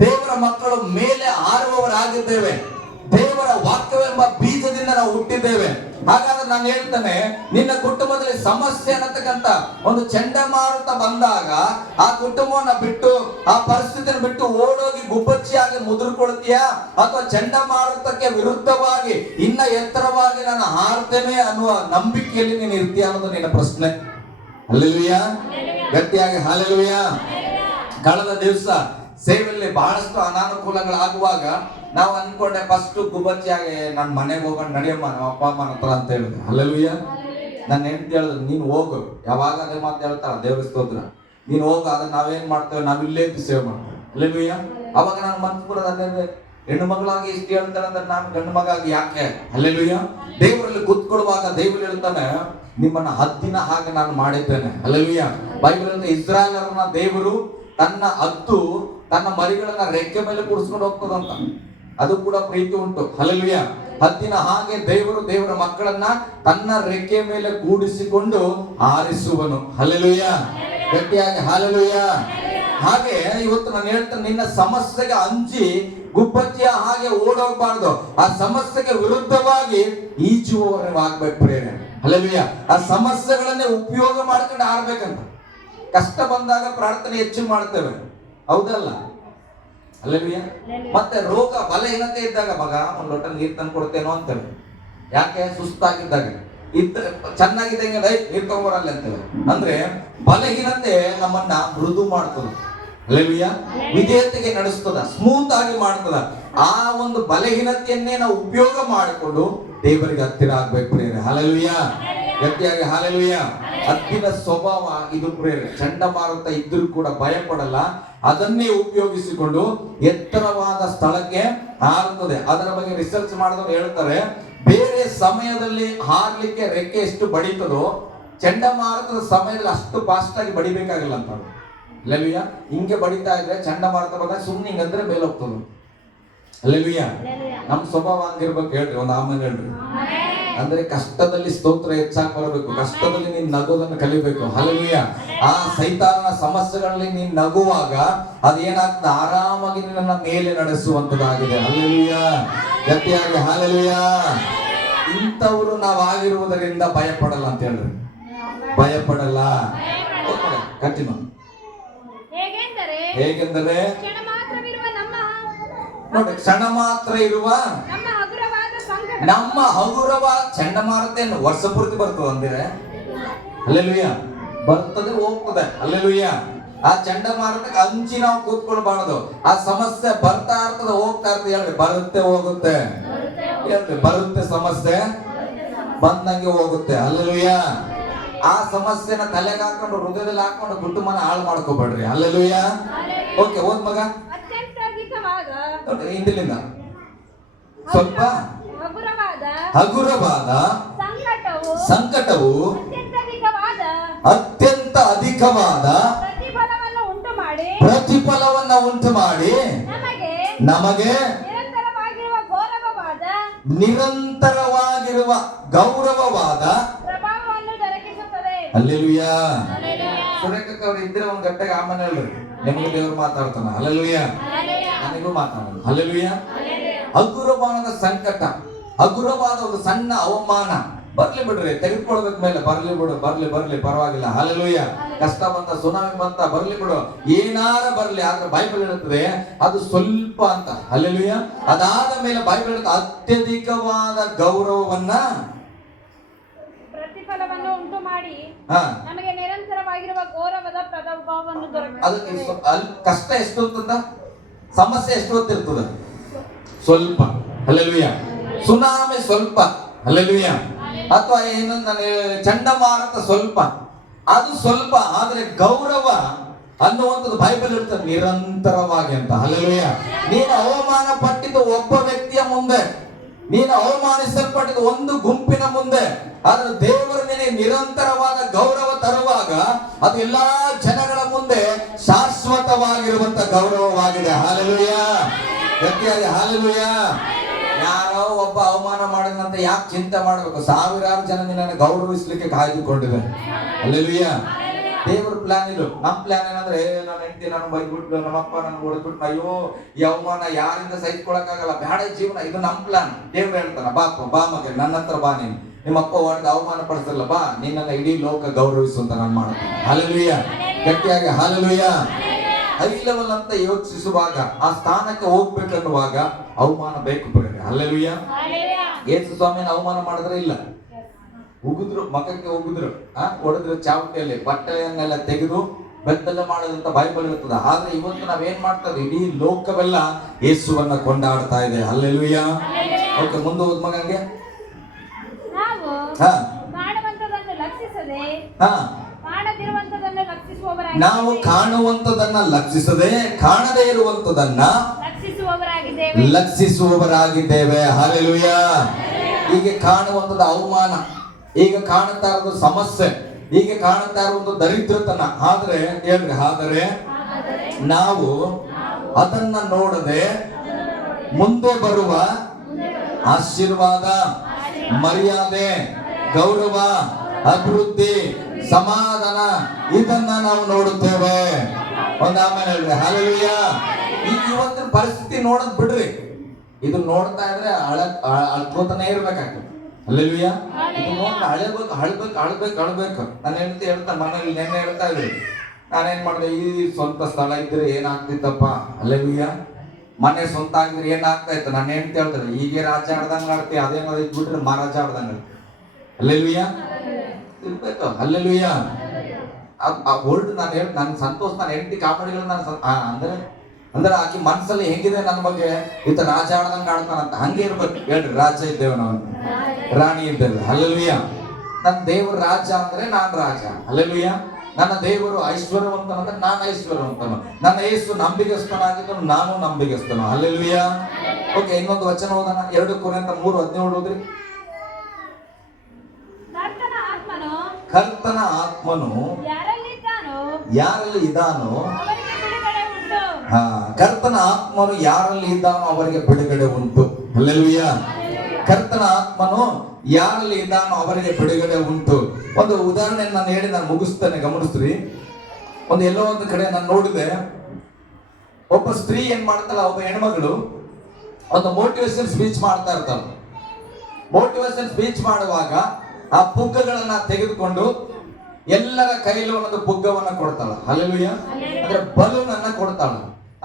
ದೇವರ ಮಕ್ಕಳು ಮೇಲೆ ಹಾರುವವರಾಗಿದ್ದೇವೆ. ದೇವರ ವಾಕ್ಯವೆಂಬ ಬೀಜದಿಂದ ನಾವು ಹುಟ್ಟಿದ್ದೇವೆ. ಹಾಗಾದ್ರೆ ನಾನು ಹೇಳ್ತೇನೆ, ನಿನ್ನ ಕುಟುಂಬದಲ್ಲಿ ಸಮಸ್ಯೆ ಅನ್ನತಕ್ಕಂತ ಒಂದು ಚಂಡಮಾರುತ ಬಂದಾಗ ಆ ಕುಟುಂಬವನ್ನ ಬಿಟ್ಟು, ಆ ಪರಿಸ್ಥಿತಿಯನ್ನು ಬಿಟ್ಟು ಓಡೋಗಿ ಗುಬ್ಬಚ್ಚಿಯಾಗಿ ಮುದುರ್ಕೊಳ್ತೀಯಾ, ಅಥವಾ ಚಂಡಮಾರುತಕ್ಕೆ ವಿರುದ್ಧವಾಗಿ ಇನ್ನ ಎತ್ತರವಾಗಿ ನಾನು ಹಾರ್ತೇನೆ ಅನ್ನುವ ನಂಬಿಕೆಯಲ್ಲಿ ನೀನು ಇರ್ತೀಯ ಅನ್ನೋದು ನಿನ್ನ ಪ್ರಶ್ನೆ. ಹಲ್ಲೆಲೂಯಾ. ಗಟ್ಟಿಯಾಗಿ ಹಲ್ಲೆಲೂಯಾ. ಕಳೆದ ದಿವಸ ಸೇವೆಯಲ್ಲಿ ಬಹಳಷ್ಟು ಅನಾನುಕೂಲಗಳಾಗುವಾಗ ನಾವು ಅನ್ಕೊಂಡೆ, ಫಸ್ಟ್ ಗುಬ್ಬಚ್ಚಿಯಾಗಿ ನನ್ನ ಮನೆಗೆ ಹೋಗೋಣ ನಡೆಯಮ್ಮ ನಮ್ಮ ಅಪ್ಪ ಅಮ್ಮನ ಹತ್ರ ಅಂತ ಹೇಳಿದೆ. ಹಲ್ಲೆಲೂಯಾ. ನನ್ನ ಹೆಂಡತಿ ಹೇಳಿದ್ರು, ನೀನು ಹೋಗು. ಯಾವಾಗ ಅದೇ ಮಾತು ಹೇಳ್ತಾರ, ದೇವ್ರ ಸ್ತೋತ್ರ, ನೀನು ಹೋಗು. ಅದನ್ನ ನಾವೇನ್ ಮಾಡ್ತೇವೆ? ನಾವು ಇಲ್ಲೇ ಸೇವೆ ಮಾಡ್ತೇವೆ. ಹಲ್ಲೆಲೂಯಾ. ಅವಾಗ ನಾನು ಮನ್ಸ್ಪುರದ ಅದೇ ಹೆಣ್ಣು ಮಗಳಾಗಿ ಇಷ್ಟು ಹೇಳ್ತಾರೆ ಅಂದ್ರೆ ನಾನು ಗಂಡು ಮಗಾಗಿ ಯಾಕೆ? ಹಲ್ಲೆಲೂಯಾ. ದೇವರಲ್ಲಿ ಕೂತ್ಕೊಳ್ಳುವಾಗ ದೇವರು ಹೇಳ್ತಾನೆ, ನಿಮ್ಮನ್ನ ಹದ್ದಿನ ಹಾಗೆ ನಾನು ಮಾಡಿದ್ದೇನೆ. ಹಲ್ಲೆಲೂಯಾ. ಬೈಬಲ್ ಇಸ್ರಾಯೇಲರನ್ನ ದೇವರು ತನ್ನ ಹದ್ದು ತನ್ನ ಮರಿಗಳನ್ನ ರೆಕ್ಕೆ ಮೇಲೆ ಕೂರಿಸ್ಕೊಂಡು ಹೋಗ್ತದಂತ. ಅದು ಕೂಡ ಪ್ರೀತಿ ಉಂಟು. ಹಲ್ಲೆಲೂಯಾ. ಹದ್ದಿನ ಹಾಗೆ ದೇವರ ಮಕ್ಕಳನ್ನ ತನ್ನ ರೆಕ್ಕೆ ಮೇಲೆ ಕೂಡಿಸಿಕೊಂಡು ಆರಿಸುವನು. ಹಲ್ಲೆಲೂಯಾ. ಗಟ್ಟಿಯಾಗಿ ಹಲ್ಲೆಲೂಯಾ. ಹಾಗೆ ಇವತ್ತು ನಾನು ಹೇಳ್ತೇನೆ, ನಿನ್ನ ಸಮಸ್ಯೆಗೆ ಅಂಜಿ ಗುಬ್ಬಚ್ಚಿಯ ಹಾಗೆ ಓಡೋಗ್ಬಾರ್ದು. ಆ ಸಮಸ್ಯೆಗೆ ವಿರುದ್ಧವಾಗಿ ಈಜುವವರಾಗ್ಬೇಕು ಪ್ರೇರಣೆ. ಹಲ್ಲೆಲೂಯಾ. ಆ ಸಮಸ್ಯೆಗಳನ್ನೇ ಉಪಯೋಗ ಮಾಡ್ಕೊಂಡು ಆರ್ಬೇಕಂತ. ಕಷ್ಟ ಬಂದಾಗ ಪ್ರಾರ್ಥನೆ ಹೆಚ್ಚು ಮಾಡ್ತೇವೆ, ಹೌದಲ್ಲ? ಹಲ್ಲೆಲೂಯಾ. ಮತ್ತೆ ರೋಗ ಬಲಹೀನತೆ ಇದ್ದಾಗ, ಮಗ ಒಂದು ಲೋಟ ನೀರು ತಂದು ಕೊಡ್ತೇನೋ ಅಂತೇವೆ. ಯಾಕೆ? ಸುಸ್ತಾಗಿದ್ದಾಗ. ಚೆನ್ನಾಗಿದ್ದಂಗೆ ನೀರು ತಗೊಂಬರಲ್ಲ ಅಂತೇವೆ. ಅಂದ್ರೆ ಬಲಹೀನತೆ ನಮ್ಮನ್ನ ಮೃದು ಮಾಡ್ತದ. ಹಲ್ಲೆಲೂಯಾ. ವಿಧೇಯತೆಗೆ ನಡೆಸ್ತದ, ಸ್ಮೂತ್ ಆಗಿ ಮಾಡ್ತದ. ಆ ಒಂದು ಬಲಹೀನತೆಯನ್ನೇ ನಾವು ಉಪಯೋಗ ಮಾಡಿಕೊಂಡು ದೇವರಿಗೆ ಹತ್ತಿರ ಆಗ್ಬೇಕು ಪ್ರೇರಣೆ. ಹಲ್ಲೆಲೂಯಾ. ಗಟ್ಟಿಯಾಗಿ ಹಾಲೆಲೂಯ. ಹದ್ದಿನ ಸ್ವಭಾವ ಇದು ಪ್ರೇರೆ. ಚಂಡಮಾರುತ ಇದ್ರೂ ಕೂಡ ಭಯ ಪಡಲ್ಲ, ಅದನ್ನೇ ಉಪಯೋಗಿಸಿಕೊಂಡು ಎತ್ತರವಾದ ಸ್ಥಳಕ್ಕೆ ಹಾರುತ್ತದೆ. ಅದರ ಬಗ್ಗೆ ರಿಸರ್ಚ್ ಮಾಡಿದವರು ಹೇಳ್ತಾರೆ, ಬೇರೆ ಸಮಯದಲ್ಲಿ ಹಾರ್ಲಿಕ್ಕೆ ರೆಕ್ಕೆ ಎಷ್ಟು ಬಡಿತದೋ ಚಂಡಮಾರುತದ ಸಮಯದಲ್ಲಿ ಅಷ್ಟು ಫಾಸ್ಟ್ ಆಗಿ ಬಡಿಬೇಕಾಗಿಲ್ಲ ಅಂತ. ಅಲ್ಲೆಲುಯ್ಯ. ಹಿಂಗೆ ಬಡಿತಾ ಇದ್ರೆ ಚಂಡಮಾರುತ ಬಂದಾಗ ಸುಮ್ಮನೆ ಹಿಂಗಂದ್ರೆ ಮೇಲೆ ಹೋಗ್ತದೆ. ಅಲ್ಲೆಲುಯ್ಯ. ನಮ್ ಸ್ವಭಾವ ಹಂಗಿರ್ಬೇಕು ಹೇಳ್ರಿ, ಒಂದು ಆಮೇಲೆ ಹೇಳ್ರಿ. ಅಂದ್ರೆ ಕಷ್ಟದಲ್ಲಿ ಸ್ತೋತ್ರ ಹೆಚ್ಚಾಗಿ ಬರಬೇಕು, ಕಷ್ಟದಲ್ಲಿ ನೀನ್ ನಗೋದನ್ನು ಕಲಿಬೇಕು. ಹಲ್ಲೆಲೂಯಾ. ಆ ಸೈತಾನನ ಸಮಸ್ಯೆಗಳಲ್ಲಿ ನೀನ್ ನಗುವಾಗ ಅದೇನಾಗ್ತದೆ, ಆರಾಮಾಗಿ ನಿನ್ನ ಮೇಲೆ ನಡೆಸುವಂತದ್ದಾಗಿದೆ. ಹಲ್ಲೆಲೂಯಾ. ಗಟ್ಟಿಯಾಗಿ ಹಲ್ಲೆಲೂಯಾ. ಇಂಥವ್ರು ನಾವಾಗಿರುವುದರಿಂದ ಭಯ ಪಡಲ್ಲ ಅಂತ ಹೇಳ್ರಿ. ಭಯ ಪಡಲ್ಲ. ಕಂಟಿನ್ಯೂ. ಹೇಗೆಂದರೆ ನೋಡಿ, ಕ್ಷಣ ಮಾತ್ರ ಇರುವ ನಮ್ಮ ಹಗುರವಾದ ಚಂಡಮಾರುತ ವರ್ಷ ಪೂರ್ತಿ ಬರ್ತದೆ ಅಂದ್ರೆ ಅಲ್ಲೆಲುಯ್ಯ, ಬರ್ತದೆ ಹೋಗ್ತದೆ. ಅಲ್ಲೆಲುಯ್ಯ. ಆ ಚಂಡಮಾರುತಕ್ಕೆ ಅಂಚಿ ನಾವು ಕೂತ್ಕೊಳ್ಬಾರದು. ಆ ಸಮಸ್ಯೆ ಬರ್ತಾ ಇರ್ತದೆ ಹೋಗ್ತಾ ಇರ್ತದೆ. ಹೇಳ್ರಿ, ಬರುತ್ತೆ ಹೋಗುತ್ತೆ. ಹೇಳ್ರಿ, ಬರುತ್ತೆ ಸಮಸ್ಯೆ ಬಂದಂಗೆ ಹೋಗುತ್ತೆ. ಅಲ್ಲೆಲುಯ್ಯ. ಆ ಸಮಸ್ಯೆನ ತಲೆಗೆ ಹಾಕೊಂಡು ಹೃದಯದಲ್ಲಿ ಹಾಕೊಂಡು ಕುಟುಂಬನ ಹಾಳು ಮಾಡ್ಕೋಬೇಡ್ರಿ. ಅಲ್ಲೆಲುಯ್ಯ. ಓಕೆ, ಓದ್ ಮಗ. ಹಿಂದಿಲಿಂದ ಸ್ವಲ್ಪ ಹಗುರವಾದ ಸಂಕಟವು ಅತ್ಯಂತ ಅಧಿಕವಾದ ಪ್ರತಿಫಲವನ್ನ ಉಂಟು ಮಾಡಿ ನಮಗೆ ನಿರಂತರವಾಗಿರುವ ಗೌರವವಾದ ಹಲ್ಲೆಲೂಯ. ಸುರೇಖಕ್ಕವ್ರು ಇದ್ರೆ ಒಂದ್ ಗಂಟೆಗೆ ಆಮೇಲೆ ಹೇಳ್ರಿ, ನಿಮಗೆ ದೇವ್ರು ಮಾತಾಡ್ತಾನ. ಹಲ್ಲೆಲೂಯ. ನನಗೂ ಮಾತಾಡೋದು. ಹಲ್ಲೆಲೂಯ. ಹಗುರವಾದ ಸಂಕಟ, ಹಗುರವಾದ ಒಂದು ಸಣ್ಣ ಅವಮಾನ ಬರ್ಲಿ ಬಿಡ್ರಿ, ತೆಗೆದುಕೊಳ್ಬೇಕು ಮೇಲೆ. ಬರ್ಲಿ ಬಿಡು, ಬರ್ಲಿ ಪರವಾಗಿಲ್ಲ. ಹಲ್ಲೆಲೂಯ. ಕಷ್ಟ ಬಂತ, ಸುನಾಮಿ ಬಂತ, ಬರ್ಲಿ ಬಿಡು, ಏನಾರ ಬರ್ಲಿ. ಆದ್ರೆ ಬೈಬಲ್ ಹೇಳುತ್ತದೆ ಅದು ಸ್ವಲ್ಪ ಅಂತ. ಹಲ್ಲೆಲೂಯ. ಅದಾದ ಮೇಲೆ ಬೈಬಲ್ ಹೇಳುತ್ತೆ ಅತ್ಯಧಿಕವಾದ ಗೌರವವನ್ನ ಪ್ರತಿಫಲವನ್ನು ಉಂಟು ಮಾಡಿ ನಮಗೆ ನಿರಂತರವಾಗಿರುವ ಗೌರವದ ಪ್ರಭಾವವನ್ನು ಅದಕ್ಕೆ ಕಷ್ಟ ಎಷ್ಟು ಅಂತಂದ, ಸಮಸ್ಯೆ ಎಷ್ಟು ಹೊತ್ತಿರ್ತದ? ಸ್ವಲ್ಪ. ಹಲ್ಲೆಲೂಯ. ಸುನಾಮಿ ಸ್ವಲ್ಪ. ಹಲ್ಲೆಲೂಯ. ಅಥವಾ ಏನು ಚಂಡಮಾರುತ ಸ್ವಲ್ಪ, ಅದು ಸ್ವಲ್ಪ. ಆದ್ರೆ ಗೌರವ ಅನ್ನುವಂಥದ್ದು ಬೈಬಲ್ ಇರ್ತದೆ ನಿರಂತರವಾಗಿ ಅಂತ. ಹಲ್ಲೆಲೂಯ. ನೀನು ಅವಮಾನ ಪಟ್ಟಿದ್ದು ಒಬ್ಬ ವ್ಯಕ್ತಿಯ ಮುಂದೆ, ನೀನು ಅವಮಾನಿಸಲ್ಪಟ್ಟಿದ್ದು ಒಂದು ಗುಂಪಿನ ಮುಂದೆ, ಆದ್ರೆ ದೇವರು ನಿನಗೆ ನಿರಂತರವಾದ ಗೌರವ ತರುವಾಗ ಅದು ಎಲ್ಲಾ ಜನಗಳ ಮುಂದೆ ಶಾಶ್ವತವಾಗಿರುವಂತ ಗೌರವವಾಗಿದೆ. ಹಲ್ಲೆಲೂಯ. ಗಟ್ಟಿಯಾಗಿ ಹಲ್ಲೆಲೂಯ. ಯಾರೋ ಒಬ್ಬ ಅವಮಾನ ಮಾಡಿದಂತ ಯಾಕೆ ಚಿಂತೆ ಮಾಡಬೇಕು? ಸಾವಿರಾರು ಜನ ನಿನ್ನನ್ನು ಗೌರವಿಸ್ಲಿಕ್ಕೆ ಕಾಯ್ದುಕೊಂಡಿದೆ. ಹಲ್ಲೆಲೂಯ. ದೇವ್ರ ಪ್ಲಾನ್ ಇದು. ನಮ್ ಪ್ಲಾನ್ ಏನಂದ್ರೆ, ನನ್ನ ಹೆಂಡತಿ ನನ್ನ ಬೈದ್ಬಿಟ್ಟು, ನಮ್ಮಪ್ಪ ನನ್ನ ಹೊಡೆದ್ಬಿಟ್ಟು, ಅಯ್ಯೋ ಈ ಅವಮಾನ ಯಾರಿಂದ ಸಹಿಸ್ಕೊಳಕ್ಕಾಗಲ್ಲ, ಬೇಡ ಜೀವನ. ಇದು ನಮ್ ಪ್ಲಾನ್. ದೇವ್ರು ಹೇಳ್ತಾನ, ಬಾ ಮಗ ನನ್ನ ಹತ್ರ ಬಾ, ನೀನು ನಿಮ್ಮಪ್ಪ ಹೊಡೆದು ಅವಮಾನ ಪಡಿಸಲ್ಲ, ಬಾ ನಿನ್ನ ಇಡೀ ಲೋಕ ಗೌರವಿಸು ಅಂತ ನಾನು ಮಾಡ್ತೇನೆ. ಹಲ್ಲೆಲೂಯ. ಗಟ್ಟಿಯಾಗಿ ಹಲ್ಲೆಲೂಯ. ಹೈ ಲೆವೆಲ್ ಅಂತ ಯೋಚಿಸುವಾಗ, ಆ ಸ್ಥಾನಕ್ಕೆ ಹೋಗ್ಬೇಕನ್ನುವಾಗ ಅವಮಾನ ಬೇಕು ಬರುತ್ತೆ. ಹಲ್ಲೆಲೂಯ. ಯೇಸು ಸ್ವಾಮಿನ ಅವಮಾನ ಮಾಡಿದ್ರೆ ಇಲ್ಲ, ಉಗಿದ್ರು, ಮಗಕ್ಕೆ ಉಗಿದ್ರು, ಹೊಡೆದ್ರು ಚಾವಟಿಯಲ್ಲಿ, ಬಟ್ಟೆಯನ್ನೆಲ್ಲ ತೆಗೆದು ಬೆತ್ತಲೆ ಮಾಡೋದಂತ ಬೈಬಲ್ ಇರ್ತದೆ. ಆದ್ರೆ ಇವತ್ತು ನಾವೇನ್ ಮಾಡ್ತದೆ, ಇಡೀ ಲೋಕವೆಲ್ಲ ಯೇಸುವನ್ನ ಕೊಂಡಾಡ್ತಾ ಇದೆ. ಹಲ್ಲೆಲೂಯ. ಓಕೆ, ಮುಂದೆ ಹೋದ್ ಮಗಂಗೆ. ನಾವು ಕಾಣುವಂತದನ್ನ ಲಕ್ಷಿಸದೆ ಕಾಣದೇ ಇರುವಂತದನ್ನ ಲಕ್ಷಿಸುವವರಾಗಿದ್ದೇವೆ. ಹಲ್ಲೆಲೂಯ. ಹೀಗೆ ಕಾಣುವಂತದ ಅವಮಾನ, ಈಗ ಕಾಣುತ್ತಾ ಇರೋದು ಸಮಸ್ಯೆ, ಈಗ ಕಾಣುತ್ತಾ ಇರುವುದು ದರಿದ್ರತನ. ಆದ್ರೆ ಹೇಳ್ರಿ, ಆದರೆ ನಾವು ಅದನ್ನ ನೋಡದೆ ಮುಂದೆ ಬರುವ ಆಶೀರ್ವಾದ, ಮರ್ಯಾದೆ, ಗೌರವ, ಅಭಿವೃದ್ಧಿ, ಸಮಾಧಾನ ಇದನ್ನ ನಾವು ನೋಡುತ್ತೇವೆ. ಒಂದ್ ಆಮೇಲೆ ಹೇಳ್ರಿ ಹಲ್ಲೆಲೂಯ. ಇವತ್ತಿನ ಪರಿಸ್ಥಿತಿ ನೋಡೋದ್ ಬಿಡ್ರಿ, ಇದು ನೋಡ್ತಾ ಇದ್ರೆ ಅಳ್ಕೋತಾನೆ ಇರ್ಬೇಕಾಗ್ತದೆ. ಹಲ್ಲೆಲೂಯ. ಇದು ನೋಡಿ ಅಳ್ಬೇಕು. ನಾನು ಹೇಳ್ತಾ ಮನೇಲಿ ನೆನ್ನೆ ಹೇಳ್ತಾ ಇದ್ರಿ, ನಾನೇನ್ ಮಾಡಿದೆ, ಈ ಸ್ವಂತ ಸ್ಥಳ ಇದ್ರೆ ಏನಾಗ್ತಿತ್ತಪ್ಪ. ಹಲ್ಲೆಲೂಯ. ಮನೆ ಸ್ವಂತ ಆಗಿದ್ರೆ ಏನಾಗ್ತಾ ಇತ್ತು. ನಾನು ಹೆಂಡ್ತಿ ಹೇಳ್ತಾರೆ, ಹೀಗೆ ರಾಜ ಆಡ್ದಂಗ ಆಡ್ತಿ, ಅದೇನಾದ್ರು ಇದ್ಬಿಟ್ರೆ ಮಹಾರಾಜ ಆಡ್ದಂಗ. ಹಲ್ಲೆಲೂಯ. ಇರ್ಬೇಕು. ಹಲ್ಲೆಲೂಯ. ವರ್ಡ್ ನಾನು ಹೇಳಿ ನನ್ ಸಂತೋಷ, ನಾನು ಹೆಂಡತಿ ಕಾಪಾಡಿಗಳು ನಾನು ಅಂದ್ರೆ ಆಕಿ ಮನ್ಸಲ್ಲಿ ಹೆಂಗಿದೆ ನನ್ನ ಬಗ್ಗೆ, ಈತ ರಾಜ ಆಡ್ದಂಗ ಆಡ್ತಾನಂತ. ಹಂಗೆ ಇರ್ಬೇಕು. ಹೇಳ್ರಿ, ರಾಜ ಇದ್ದೇವೆ ನಾವು, ರಾಣಿ ಇದ್ದೇವೆ. ಹಲ್ಲೆಲೂಯ. ನನ್ನ ದೇವರು ರಾಜ ಅಂದ್ರೆ ನಾನು ರಾಜ. ಹಲ್ಲೆಲೂಯಾ. ನನ್ನ ದೇವರು ಐಶ್ವರ್ಯವಂತನಂದ್ರೆ ನಾನು ಐಶ್ವರ್ಯವಂತನು. ನನ್ನ ಯೇಸು ನಂಬಿಗಸ್ತನಾಗಿದ್ದನು, ನಾನು ನಂಬಿಗಸ್ತನು. ಹಲ್ಲೆಲೂಯಾ. ಓಕೆ, ಇನ್ನೊಂದು ವಚನ ಓದೋಣ. 2 ಕೊರಿಂಥ 3:17 ಓದ್ರಿ. ಕರ್ತನ ಆತ್ಮನು ಯಾರಲ್ಲಿ ಇದ್ದಾನೋ, ಕರ್ತನ ಆತ್ಮನು ಯಾರಲ್ಲಿ ಇದ್ದಾನೋ ಅವರಿಗೆ ಬಿಡುಗಡೆ ಉಂಟು. ಹಲ್ಲೆಲೂಯಾ. ಕರ್ತನ ಆತ್ಮನು ಯಾರಲ್ಲಿ ಇದ್ದಾನೋ ಅವರಿಗೆ ಬಿಡುಗಡೆ ಉಂಟು. ಒಂದು ಉದಾಹರಣೆ ನಾನು ಹೇಳಿ ನಾನು ಮುಗಿಸ್ತೇನೆ, ಗಮನಿಸ್ರಿ. ಎಲ್ಲೋ ಒಂದು ಕಡೆ ನಾನು ನೋಡಿದೆ, ಒಬ್ಬ ಸ್ತ್ರೀ ಏನ್ ಮಾಡ್ತಾಳ, ಒಬ್ಬ ಹೆಣ್ಮಗಳು ಒಂದು ಮೋಟಿವೇಶನ್ ಸ್ಪೀಚ್ ಮಾಡ್ತಾ ಇರ್ತಾಳ. ಮೋಟಿವೇಶನ್ ಸ್ಪೀಚ್ ಮಾಡುವಾಗ ಆ ಪುಗ್ಗಗಳನ್ನ ತೆಗೆದುಕೊಂಡು ಎಲ್ಲರ ಕೈಲಿ ಒಂದೊಂದು ಪುಗ್ಗವನ್ನ ಕೊಡ್ತಾಳ. ಹಲ್ಲೆಲೂಯಾ. ಅಂದ್ರೆ ಬಲೂನ್ ಅನ್ನ ಕೊಡ್ತಾಳ.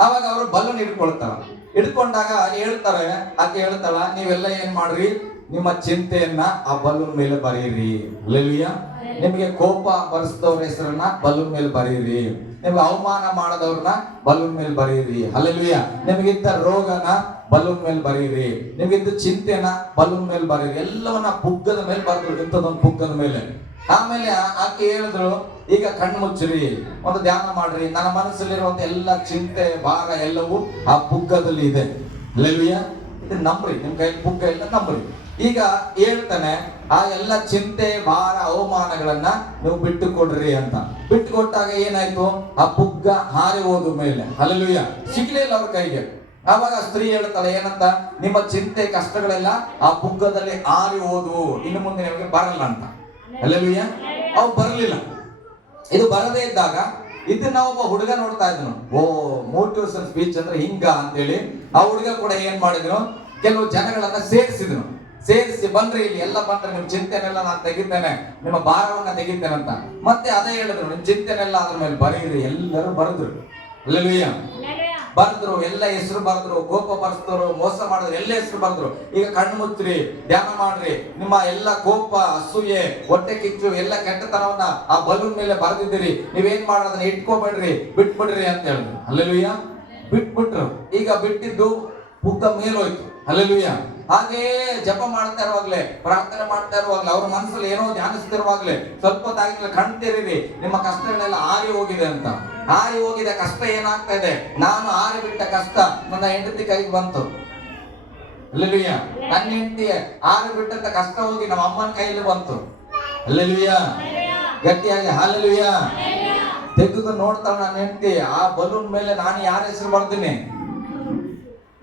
ಆವಾಗ ಅವರು ಬಲೂನ್ ಹಿಡ್ಕೊಳ್ತಾರ. ಹಿಡ್ಕೊಂಡಾಗ ಹೇಳ್ತಾರೆ, ಆಕೆ ಹೇಳ್ತಾಳ, ನೀವೆಲ್ಲ ಏನ್ ಮಾಡ್ರಿ, ನಿಮ್ಮ ಚಿಂತೆಯನ್ನ ಆ ಬಲೂನ್ ಮೇಲೆ ಬರೀರಿ. ಹಲ್ಲೆಲೂಯಾ. ನಿಮಗೆ ಕೋಪ ಬರೆಸಿದವ್ರ ಹೆಸರನ್ನ ಬಲೂನ್ ಮೇಲೆ ಬರೀರಿ. ನಿಮ್ಗೆ ಅವಮಾನ ಮಾಡದವ್ರನ್ನ ಬಲೂನ್ ಮೇಲೆ ಬರೀರಿ. ಹಲ್ಲೆಲೂಯಾ. ನಿಮಗಿದ್ದ ರೋಗನ ಬಲೂನ್ ಮೇಲೆ ಬರೀರಿ. ನಿಮಗಿದ್ದ ಚಿಂತೆನ ಬಲೂನ್ ಮೇಲೆ ಬರೀರಿ. ಎಲ್ಲವನ್ನ ಪುಗ್ಗದ ಮೇಲೆ ಬರೆದ್ರು, ಇಂಥದೊಂದು ಪುಗ್ಗದ ಮೇಲೆ. ಆಮೇಲೆ ಆಕೆ ಹೇಳಿದ್ರು, ಈಗ ಕಣ್ಣು ಮುಚ್ಚಿರಿ, ಒಂದು ಧ್ಯಾನ ಮಾಡ್ರಿ. ನನ್ನ ಮನಸ್ಸಲ್ಲಿರುವಂತ ಎಲ್ಲ ಚಿಂತೆ ಭಾರ ಎಲ್ಲವೂ ಆ ಪುಗ್ಗದಲ್ಲಿ ಇದೆ. ಹಲ್ಲೆಲೂಯಾ. ಇದು ನಂಬ್ರಿ, ನಿಮ್ ಕೈ ಪುಗ್ಗ ಇಲ್ಲ, ನಂಬ್ರಿ. ಈಗ ಹೇಳ್ತಾನೆ, ಆ ಎಲ್ಲ ಚಿಂತೆ ಭಾರ ಅವಮಾನಗಳನ್ನ ನೀವು ಬಿಟ್ಟು ಕೊಡ್ರಿ ಅಂತ. ಬಿಟ್ಟು ಕೊಟ್ಟಾಗ ಏನಾಯ್ತು, ಆ ಪುಗ್ಗ ಹಾರಿ ಹೋದ ಮೇಲೆ. ಹಲ್ಲೆಲೂಯಾ. ಸಿಗ್ಲಿಲ್ಲ ಅವ್ರ ಕೈಗೆ. ಆವಾಗ ಸ್ತ್ರೀ ಹೇಳ್ತಾಳೆ ಏನಂತ, ನಿಮ್ಮ ಚಿಂತೆ ಕಷ್ಟಗಳೆಲ್ಲ ಆ ಪುಗ್ಗದಲ್ಲಿ ಹಾರಿ ಹೋದ್ವು, ಇನ್ನು ಮುಂದೆ ನಿಮಗೆ ಬರಲ್ಲ ಅಂತ. ಹಲ್ಲೆಲೂಯಾ. ಅವು ಬರಲಿಲ್ಲ. ಇದು ಬರದೇ ಇದ್ದಾಗ ಇದನ್ನ ಒಬ್ಬ ಹುಡುಗ ನೋಡ್ತಾ ಇದ್ನು. ಓ, ಮೋಟಿವೇಶನ್ ಸ್ಪೀಚ್ ಅಂದ್ರೆ ಹಿಂಗ ಅಂತೇಳಿ ಆ ಹುಡುಗ ಕೂಡ ಏನ್ ಮಾಡಿದ್ರು, ಕೆಲವು ಜನಗಳನ್ನ ಸೇರಿಸಿ ಬನ್ರಿ, ಇಲ್ಲಿ ಎಲ್ಲ ಬಂದ್ರೆ ನಿಮ್ ಚಿಂತೆನೆಲ್ಲ ನಾನು ತೆಗಿತೇನೆ, ನಿಮ್ಮ ಭಾರವನ್ನ ತೆಗಿತೇನೆ ಅಂತ. ಮತ್ತೆ ಅದೇ ಹೇಳಿದ್ರು, ನಿಮ್ ಚಿಂತೆನೆಲ್ಲ ಅದ್ರ ಮೇಲೆ ಬರೀರಿ. ಎಲ್ಲರೂ ಬರೆದ್ರು. ಹಲ್ಲೆಲೂಯಾ. ಬರೆದ್ರು, ಎಲ್ಲ ಹೆಸರು ಬರೆದ್ರು. ಕೋಪ ಬರ್ಸ್ತರು, ಮೋಸ ಮಾಡಿದ್ರು, ಎಲ್ಲ ಹೆಸರು ಬರೆದ್ರು. ಈಗ ಕಣ್ಣು ಮುಚ್ಚ್ರಿ, ಧ್ಯಾನ ಮಾಡ್ರಿ. ನಿಮ್ಮ ಎಲ್ಲ ಕೋಪ, ಅಸೂಯೆ, ಹೊಟ್ಟೆ ಕಿಚ್ಚು, ಎಲ್ಲ ಕೆಟ್ಟತನವನ್ನ ಆ ಬಲೂನ್ ಮೇಲೆ ಬರೆದಿದ್ದೀರಿ. ನೀವೇನ್ ಮಾಡೋದನ್ನ ಇಟ್ಕೋಬೇಡ್ರಿ, ಬಿಟ್ಬಿಡ್ರಿ ಅಂತ ಹೇಳಿದ್ರು. ಹಲ್ಲೆಲೂಯಾ. ಬಿಟ್ಬಿಟ್ರು. ಈಗ ಬಿಟ್ಟಿದ್ದು ಪುಗ್ಗ ಮೇಲೋಯ್ತು. ಹಲ್ಲೆಲೂಯಾ. ಹಾಗೆಯೇ ಜಪ ಮಾಡ್ತಾ ಇರುವಾಗ್ಲೆ, ಪ್ರಾರ್ಥನೆ ಮಾಡ್ತಾ ಇರುವಾಗ್ಲೆ, ಅವ್ರ ಮನಸ್ಸಲ್ಲಿ ಏನೋ ಧ್ಯಾನಿಸ್ತಿರುವಾಗ್ಲೆ ಸ್ವಲ್ಪ ಹೊತ್ತಾಗಿಲ್ಲ ಕಣ್ ತೆರೀರಿ, ನಿಮ್ಮ ಕಷ್ಟಗಳೆಲ್ಲ ಆರಿ ಹೋಗಿದೆ ಅಂತ. ಆರಿ ಹೋಗಿದೆ ಕಷ್ಟ ಏನಾಗ್ತಾ ಇದೆ, ನಾನು ಆರಿ ಬಿಟ್ಟ ಕಷ್ಟ ನನ್ನ ಹೆಂಡತಿ ಕೈಗೆ ಬಂತು. ಹಲ್ಲೆಲೂಯಾ. ನನ್ನ ಹೆಂಡತಿ ಆರಿ ಬಿಟ್ಟಂತ ಕಷ್ಟ ಹೋಗಿ ನಮ್ಮ ಅಮ್ಮನ ಕೈಯಲ್ಲಿ ಬಂತು. ಹಲ್ಲೆಲೂಯಾ. ಗಟ್ಟಿಯಾಗಿ ಹಲ್ಲೆಲೂಯಾ. ತೆಗೆದು ನೋಡ್ತಾಳ ನನ್ನ ಹೆಂಡತಿ, ಆ ಬಲೂನ್ ಮೇಲೆ ನಾನು ಯಾರ ಹೆಸರು ಬರ್ತೀನಿ,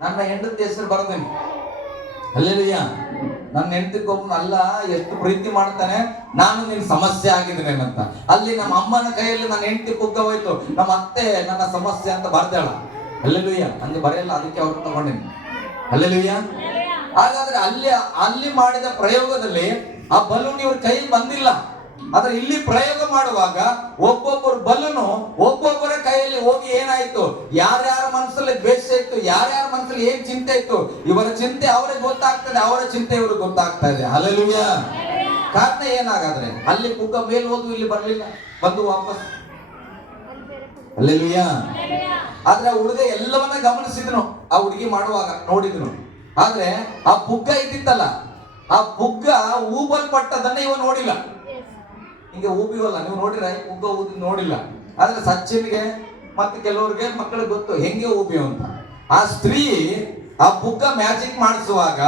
ನನ್ನ ಹೆಂಡತಿ ಹೆಸರು ಬರ್ತೀನಿ. ಹಲ್ಲೆಲೂಯಾ. ನನ್ನ ಹೆಂಡತಿಗೊಬ್ಬನ ಅಲ್ಲ ಎಷ್ಟು ಪ್ರೀತಿ ಮಾಡ್ತಾನೆ, ನಾನು ನಿನ್ ಸಮಸ್ಯೆ ಆಗಿದ್ದೇನೆ ಅಂತ. ಅಲ್ಲಿ ನಮ್ಮ ಅಮ್ಮನ ಕೈಯಲ್ಲಿ ನನ್ನ ಹೆಂಡತಿ ಪುಗ್ಗ ಹೋಯ್ತು, ನಮ್ಮ ಅತ್ತೆ ನನ್ನ ಸಮಸ್ಯೆ ಅಂತ ಬರ್ದಾಳ. ಹಲ್ಲೆಲೂಯಾ. ಹಂಗೆ ಬರೆಯಲ್ಲ, ಅದಕ್ಕೆ ಅವ್ರು ತಗೊಂಡಿನಿ. ಹಲ್ಲೆಲೂಯಾ. ಹಾಗಾದ್ರೆ ಅಲ್ಲಿ ಮಾಡಿದ ಪ್ರಯೋಗದಲ್ಲಿ ಆ ಬಲೂನ್ ಇವ್ರ ಕೈ ಬಂದಿಲ್ಲ. ಆದ್ರೆ ಇಲ್ಲಿ ಪ್ರಯೋಗ ಮಾಡುವಾಗ ಒಬ್ಬೊಬ್ಬರು ಬಲೂನು ಒಬ್ಬೊಬ್ಬರ ಕೈಯಲ್ಲಿ ಹೋಗಿ ಏನಾಯ್ತು, ಯಾರ್ಯಾರ ಮನಸ್ಸಲ್ಲಿ ದ್ವೇಷ ಇತ್ತು, ಯಾರ್ಯಾರ ಮನಸ್ಸಲ್ಲಿ ಏನ್ ಚಿಂತೆ ಇತ್ತು, ಇವರ ಚಿಂತೆ ಅವರಿಗೆ ಗೊತ್ತಾಗ್ತದೆ, ಅವರ ಚಿಂತೆ ಇವ್ರಿಗೆ ಗೊತ್ತಾಗ್ತಾ ಇದೆ. ಹಲ್ಲೆಲೂಯಾ. ಕಾರಣ ಏನಾಗಾದ್ರೆ ಅಲ್ಲಿ ಪುಗ್ಗ ಮೇಲ್ ಹೋದ್ವು, ಇಲ್ಲಿ ಬರ್ಲಿಲ್ಲ, ಬಂದು ವಾಪಸ್. ಹಲ್ಲೆಲೂಯಾ. ಆದ್ರೆ ಆ ಹುಡುಗ ಎಲ್ಲವನ್ನ ಗಮನಿಸಿದ್ನು, ಆ ಹುಡುಗಿ ಮಾಡುವಾಗ ನೋಡಿದ್ನು. ಆದ್ರೆ ಆ ಪುಗ್ಗ ಇದ್ದಿತ್ತಲ್ಲ, ಆ ಪುಗ್ಗ ಊಬಲ್ಪಟ್ಟದನ್ನ ಇವ ನೋಡಿಲ್ಲ. ಹಿಂಗೆ ಊಬಿವಲ್ಲ, ನೀವು ನೋಡಿರ ಪುಗ್ಗ ಊದಿ ನೋಡಿಲ್ಲ. ಆದ್ರೆ ಸಚಿನ್ಗೆ ಮತ್ತೆ ಕೆಲವ್ರಿಗೆ ಮಕ್ಕಳಿಗೆ ಗೊತ್ತು ಹೆಂಗೆ ಊಬಿಯು ಅಂತ. ಆ ಸ್ತ್ರೀ ಆ ಪುಗ್ಗ ಮ್ಯಾಜಿಕ್ ಮಾಡಿಸುವಾಗ